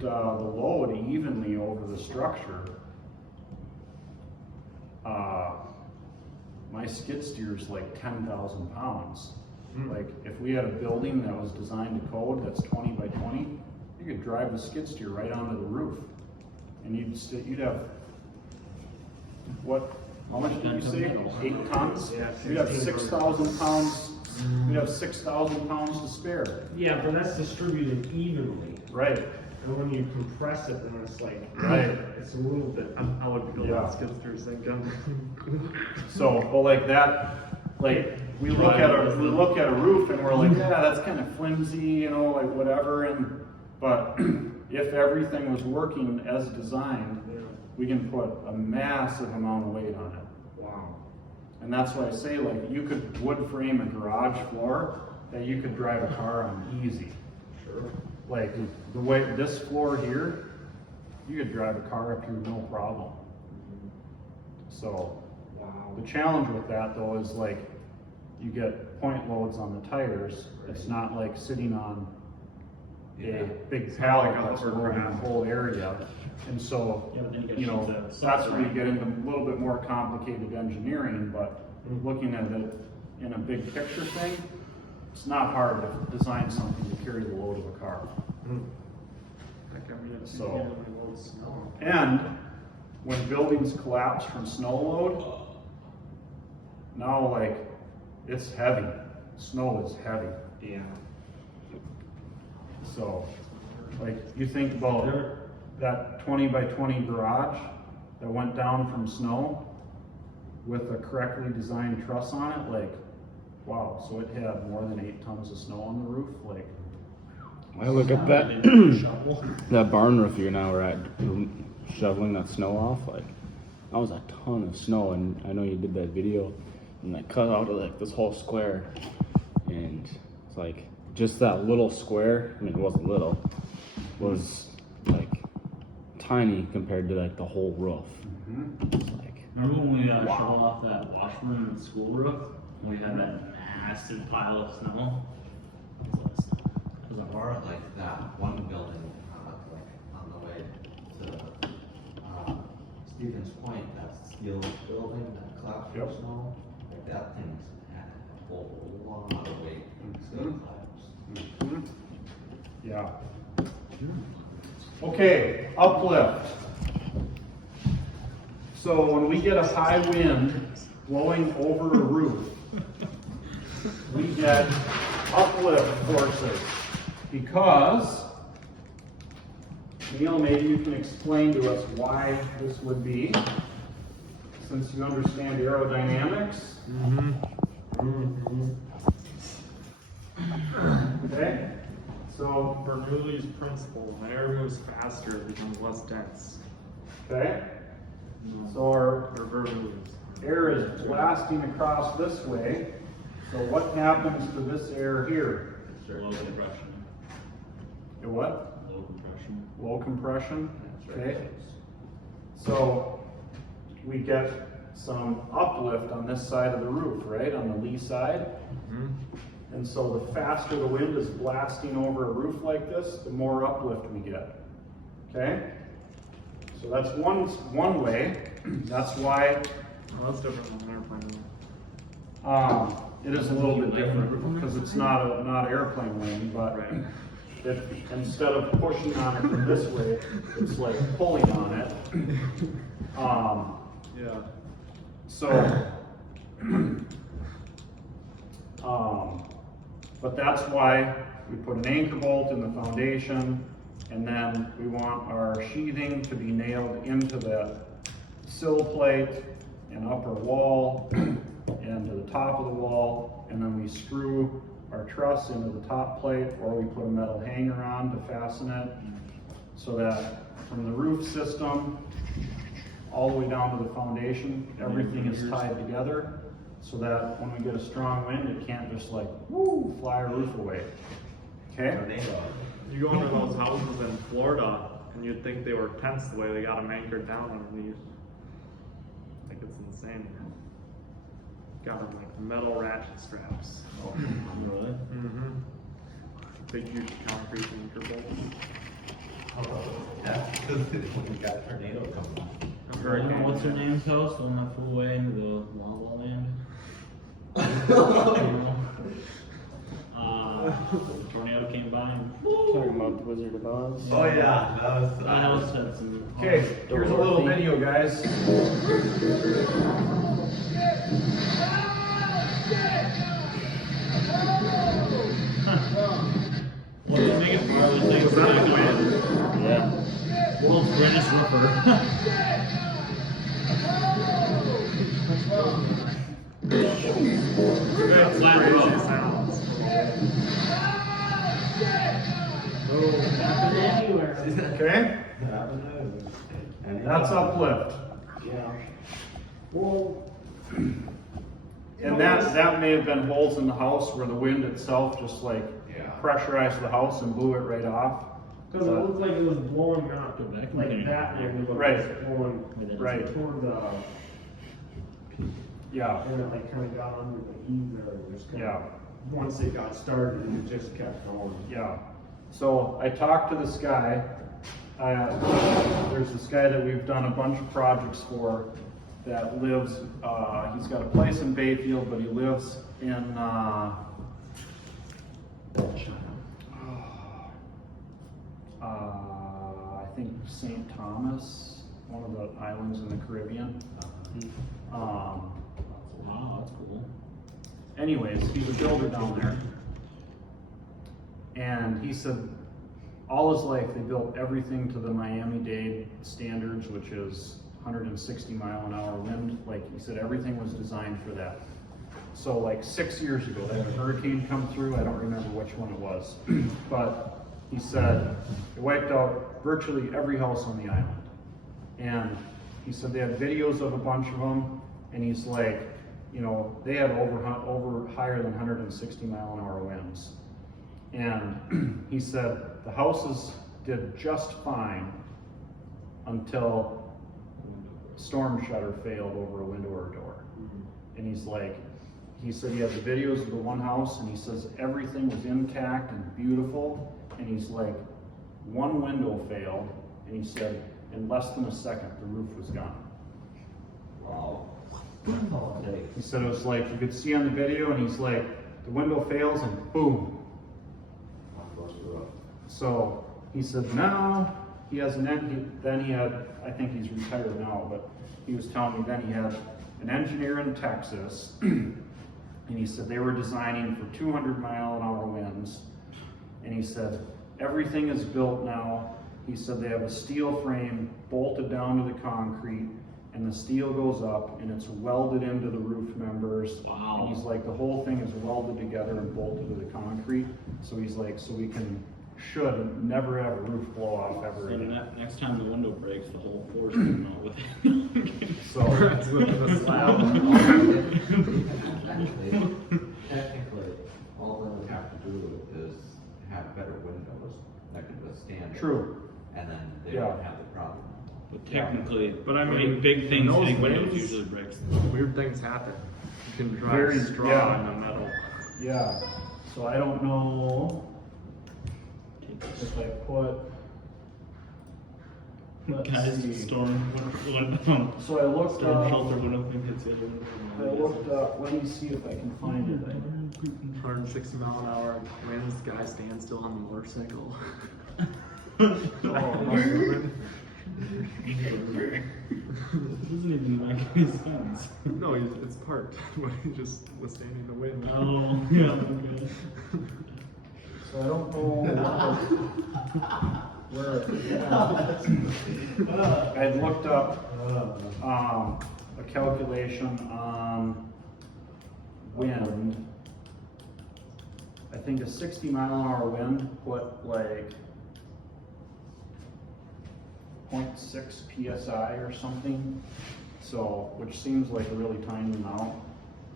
the load evenly over the structure, my skid steer's like 10,000 pounds. Like, if we had a building that was designed to code that's 20 by 20, you could drive the skid steer right onto the roof. And you'd have, what, how much did you say? 8 tons? Yeah, You'd have 16 6,000 pounds, you'd have 6,000 pounds to spare. Yeah, but that's distributed evenly. Right, And when you compress it, then it's like, Right. it's a little bit. I would feel Yeah. that skid steer's thinking. so, but like that, like, we look at a roof and we're like, yeah, that's kind of flimsy, you know, like whatever, but if everything was working as designed, we can put a massive amount of weight on it. Wow. And that's why I say, like, you could wood frame a garage floor that you could drive a car on easy. Sure. Like, the way, this floor here, you could drive a car up here no problem. So, Wow. the challenge with that though is like, you get point loads on the tires. It's not like sitting on a big pallet that's loading the whole area. And so, Yeah, but then you gotta you know, shift the that's sides where you around. get into a little bit more complicated engineering, but looking at it in a big picture thing, it's not hard to design something to carry the load of a car. Heck, I mean, it's So- easy when we load snow. And when buildings collapse from snow load, now like, it's heavy. Snow is heavy. Yeah. So, like, you think about that 20 by 20 garage that went down from snow with a correctly designed truss on it, like, wow, so it had more than 8 tons of snow on the roof, like, I look at that that barn roof you're now at shoveling that snow off. Like that was a ton of snow, and I know you did that video, and I cut out like this whole square, and it's like just that little square. I mean, it wasn't little, was like tiny compared to like the whole roof. It's like Remember when we shoveled off that washroom in the school roof? We had that massive pile of snow. It was a horror. Like that one building, like on the way to, Stevens Point, that steel building, that collapsed Yep. from snow, like that thing's had a whole lot of weight, still collapsed. yeah. Okay, uplift. So when we get a high wind blowing over a roof, we get uplift forces. Because, Neil, maybe you can explain to us why this would be, since you understand aerodynamics. Okay, so, Bernoulli's principle, when air moves faster, it becomes less dense. okay, so our Or Bernoulli's. air is blasting across this way. So what happens to this air here? Low compression. It what? Low compression. Low compression, okay? So we get some uplift on this side of the roof, right, on the lee side. And so the faster the wind is blasting over a roof like this, the more uplift we get, okay? So that's one way. That's why Oh, that's different than an airplane. it is a little bit different because it's not airplane wing, but Right. if instead of pushing on it from this way, it's like pulling on it. Yeah. So, but that's why we put an anchor bolt in the foundation, and then we want our sheathing to be nailed into the sill plate and upper wall and to the top of the wall, and then we screw our truss into the top plate, or we put a metal hanger on to fasten it, so that from the roof system all the way down to the foundation, everything is tied together, so that when we get a strong wind, it can't just like, woo, fly our roof away. Okay? You go into those houses in Florida, and you'd think they were tents the way they got them anchored down underneath. Like, it's insane. Got them like metal ratchet straps. Really? Mm-hmm. Big, huge concrete anchor bolts. Yeah, because we got a tornado coming. A hurricane. What's her name's house? The one that flew away into the lava land? combined. Talking about the Wizard of Oz. Oh yeah, that was. I also had some. Okay, here's a little video, guys. What's the biggest part of the thing? Was that a win? Yeah. World's greatest roofer. Very flat Crazy road. sounds. Okay? That's uplift. Yeah. Well, And that may have been holes in the house where the wind itself just like Yeah. pressurized the house and blew it right off. because it looked like it was blowing not Go back like and that neighborhood Right. was blowing Right. toward the, Yeah, and it like kind of got under the eave there, and just kind yeah, of, once it got started, it just kept going. yeah. So I talked to this guy. There's this guy that we've done a bunch of projects for that lives, he's got a place in Bayfield, but he lives in, I think St. Thomas, one of the islands in the Caribbean. Wow, that's cool. Anyways, he's a builder down there. And he said all his life they built everything to the Miami-Dade standards, which is 160 mile an hour wind. Like he said, everything was designed for that. So like 6 years ago, they had a hurricane come through. I don't remember which one it was. But he said it wiped out virtually every house on the island. And he said they had videos of a bunch of them. And he's like, you know, they had over higher than 160 mile an hour winds. And he said the houses did just fine until storm shutter failed over a window or a door. And he's like, he said he had the videos of the one house and he says everything was intact and beautiful. And he's like, one window failed and he said in less than a second the roof was gone. Wow. He said it was like, you could see on the video and he's like, the window fails and boom. So he said now he has then he had, I think he's retired now, but he was telling me then he had an engineer in Texas and he said they were designing for 200 mile an hour winds. And he said everything is built now. He said they have a steel frame bolted down to the concrete and the steel goes up and it's welded into the roof members. Wow. And he's like, the whole thing is welded together and bolted to the concrete. So he's like, so we should never have a roof blow off ever So again. next time the window breaks, the whole floor's coming out with it. So, It's with the slab. Technically, all they would have to do is have better windows that could withstand it. true. And then they Yeah. don't have the problem. But technically, But I mean, big things those hitting windows winds- usually breaks. Weird things happen. You can drive Very- straw yeah. in the metal. Yeah, so I don't know if I put, let's Guys, see. storm So I looked up, shelter window thing hits you. I looked up, let me see if I can find it. 160 mile an hour winds, guy stands still on the motorcycle. It doesn't even make any sense. No, it's parked, but he just was standing the wind. Oh, yeah, okay. So I don't know where, yeah. I looked up, a calculation on wind. I think a 60 mile an hour wind put like 0.6 PSI or something. So, which seems like a really tiny amount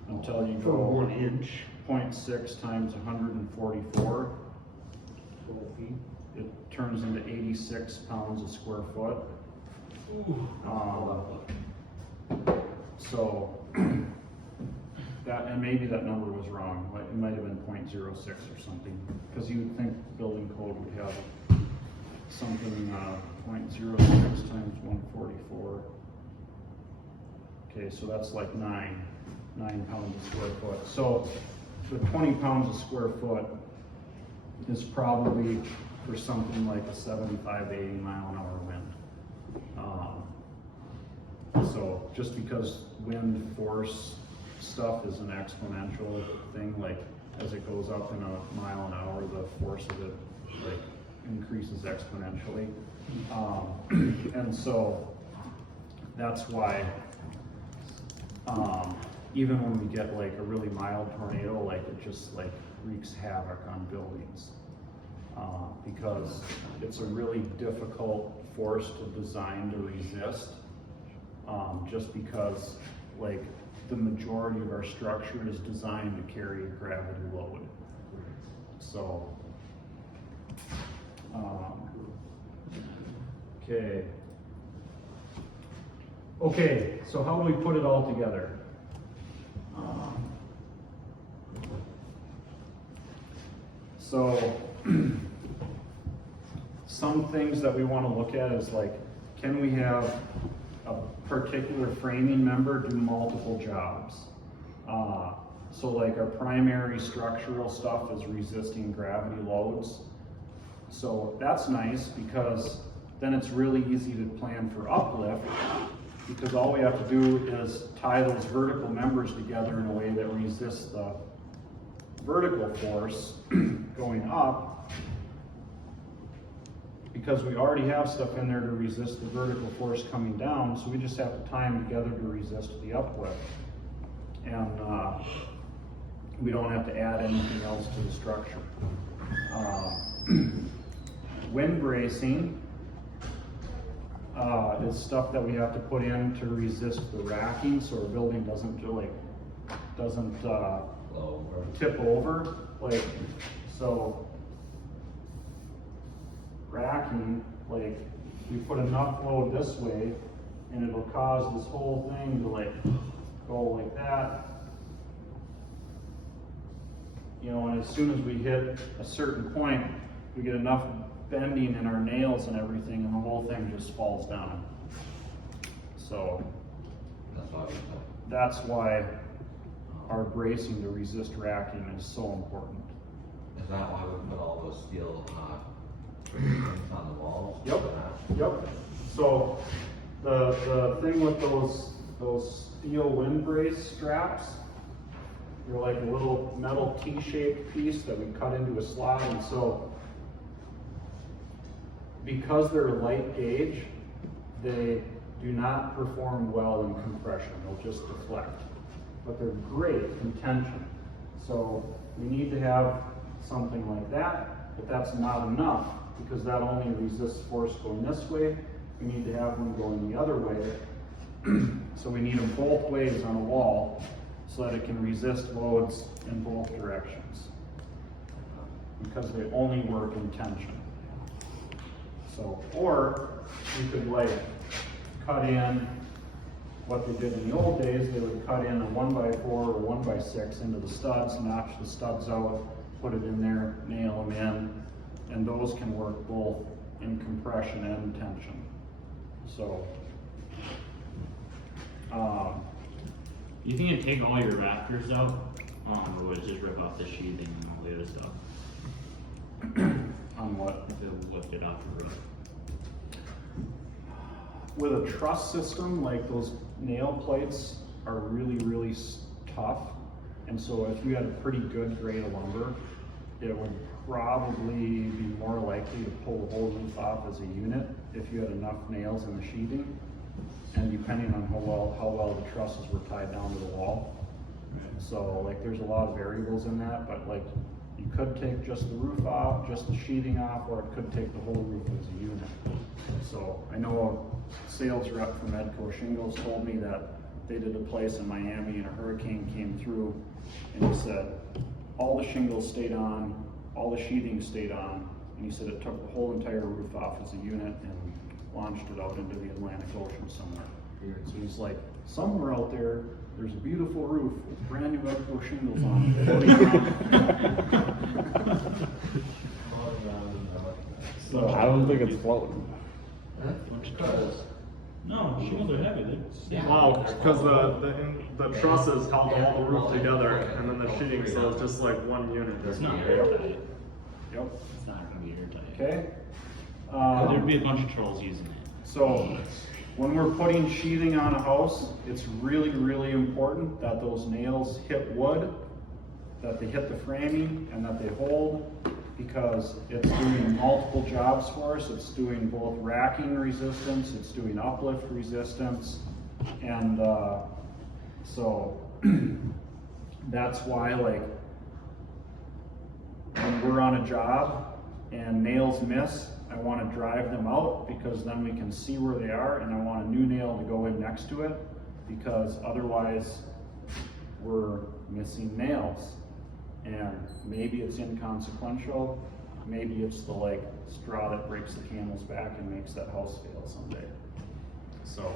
until you For go 1 inch. 0.6 times 144. 12 feet. It turns into 86 pounds a square foot. So that, and maybe that number was wrong, like it might have been 0.06 or something, because you would think building code would have something 0.06 times 144. Okay, so that's like 9 pounds a square foot. So the 20 pounds a square foot is probably for something like a 75 to 80 mile an hour wind. So just because wind force stuff is an exponential thing, like as it goes up in a mile an hour, the force of it like increases exponentially. And so that's why even when we get like a really mild tornado, like it just like wreaks havoc on buildings. Because it's a really difficult force to design to resist. Just because like the majority of our structure is designed to carry a gravity load. So, okay, so how do we put it all together? So, some things that we want to look at is like, can we have a particular framing member do multiple jobs? So like our primary structural stuff is resisting gravity loads. So that's nice because then it's really easy to plan for uplift because all we have to do is tie those vertical members together in a way that resists the vertical force going up, because we already have stuff in there to resist the vertical force coming down, so we just have to tie them together to resist the uplift. And we don't have to add anything else to the structure. Wind bracing is stuff that we have to put in to resist the racking, so our building doesn't tip over. Like, so racking, like we put enough load this way and it'll cause this whole thing to like go like that. You know, and as soon as we hit a certain point, we get enough bending in our nails and everything, and the whole thing just falls down. So that's why our bracing to resist racking is so important. Is that why we put all those steel things on the walls? Yep. So the thing with those steel wind brace straps, they're like a little metal T-shaped piece that we cut into a slot, and so because they're light gauge, they do not perform well in compression. They'll just deflect. But they're great in tension. So we need to have something like that, but that's not enough because that only resists force going this way. We need to have one going the other way. So we need them both ways on a wall so that it can resist loads in both directions, because they only work in tension. So, or you could like cut in what they did in the old days. They would cut in a 1x4 or 1x6 into the studs, notch the studs out, put it in there, nail them in, and those can work both in compression and tension. So, You think it'd take all your rafters out, or would it just rip off the sheathing and all the other stuff? on what? If it lifted off the roof. With a truss system, like those nail plates are really, really tough. And so if you had a pretty good grade of lumber, it would probably be more likely to pull the whole roof off as a unit if you had enough nails in the sheathing. And depending on how well the trusses were tied down to the wall. So like there's a lot of variables in that, but like you could take just the roof off, just the sheathing off, or it could take the whole roof as a unit. So I know a sales rep from Edco Shingles told me that they did a place in Miami and a hurricane came through, and he said all the shingles stayed on, all the sheathing stayed on, and he said it took the whole entire roof off as a unit and launched it out into the Atlantic Ocean somewhere. So he's like, somewhere out there, there's a beautiful roof with brand new Edco shingles on it. So I don't think it's floating. No, shingles are heavy, dude. Wow, because the trusses held all the roof together, and then the sheeting, so it's just like one unit. It's not very tight. Yep, It's not gonna be airtight. okay? There'd be a bunch of trolls using it. So, when we're putting sheathing on a house, it's really, really important that those nails hit wood, that they hit the framing, and that they hold, because it's doing multiple jobs for us. It's doing both racking resistance, it's doing uplift resistance, and, so, that's why, like, when we're on a job and nails miss, I want to drive them out, because then we can see where they are, and I want a new nail to go in next to it, because otherwise we're missing nails. And maybe it's inconsequential, maybe it's the like straw that breaks the camel's back and makes that house fail someday. So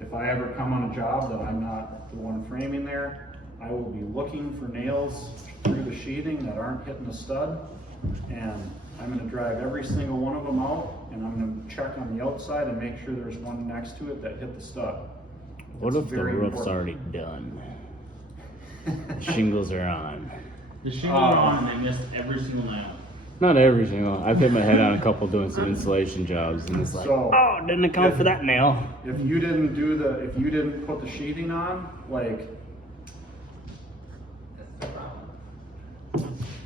if I ever come on a job that I'm not the one framing there, I will be looking for nails through the sheathing that aren't hitting the stud, and I'm gonna drive every single one of them out, and I'm gonna check on the outside and make sure there's one next to it that hit the stud. What It's if the very roof's important. already done? Shingles are on. The shingles are on and they missed every single nail. Not every single. I've hit my head on a couple doing some insulation jobs, and it's like, So- oh, didn't account for that nail. If you didn't put the sheathing on, like,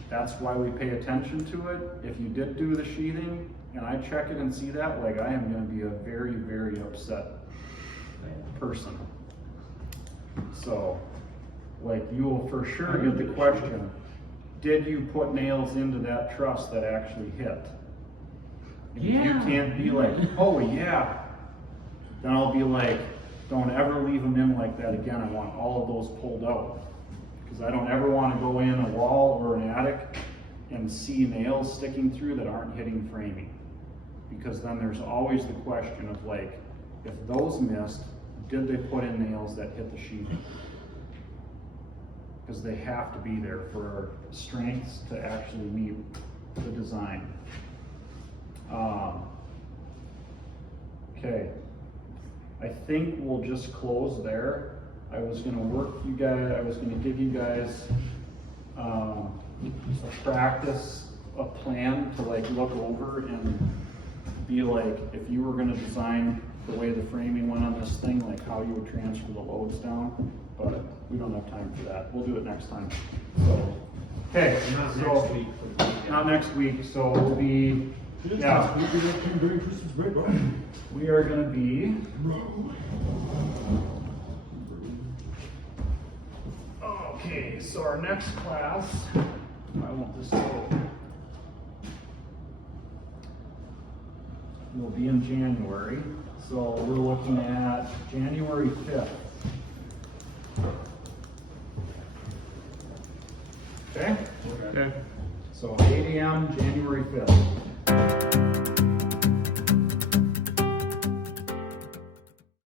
that's why we pay attention to it. If you did do the sheathing and I check it and see that, like, I am gonna be a very, very upset person. So, like, you will for sure get the question, did you put nails into that truss that actually hit? And if you can't be like, oh yeah, then I'll be like, don't ever leave them in like that again. I want all of those pulled out. Because I don't ever want to go in a wall or an attic and see nails sticking through that aren't hitting framing. Because then there's always the question of like, if those missed, did they put in nails that hit the sheathing? Because they have to be there for strengths to actually meet the design. Okay, I think we'll just close there. I was gonna give you guys a practice, a plan to like look over and be like, if you were gonna design the way the framing went on this thing, like how you would transfer the loads down, but we don't have time for that. We'll do it next time. So, okay, Not so, next week. not next week, so we'll be, yeah, we are gonna be. Okay, so our next class, I want this to will be in January. So we're looking at January 5th. Okay? Okay. So 8 a.m. January 5th.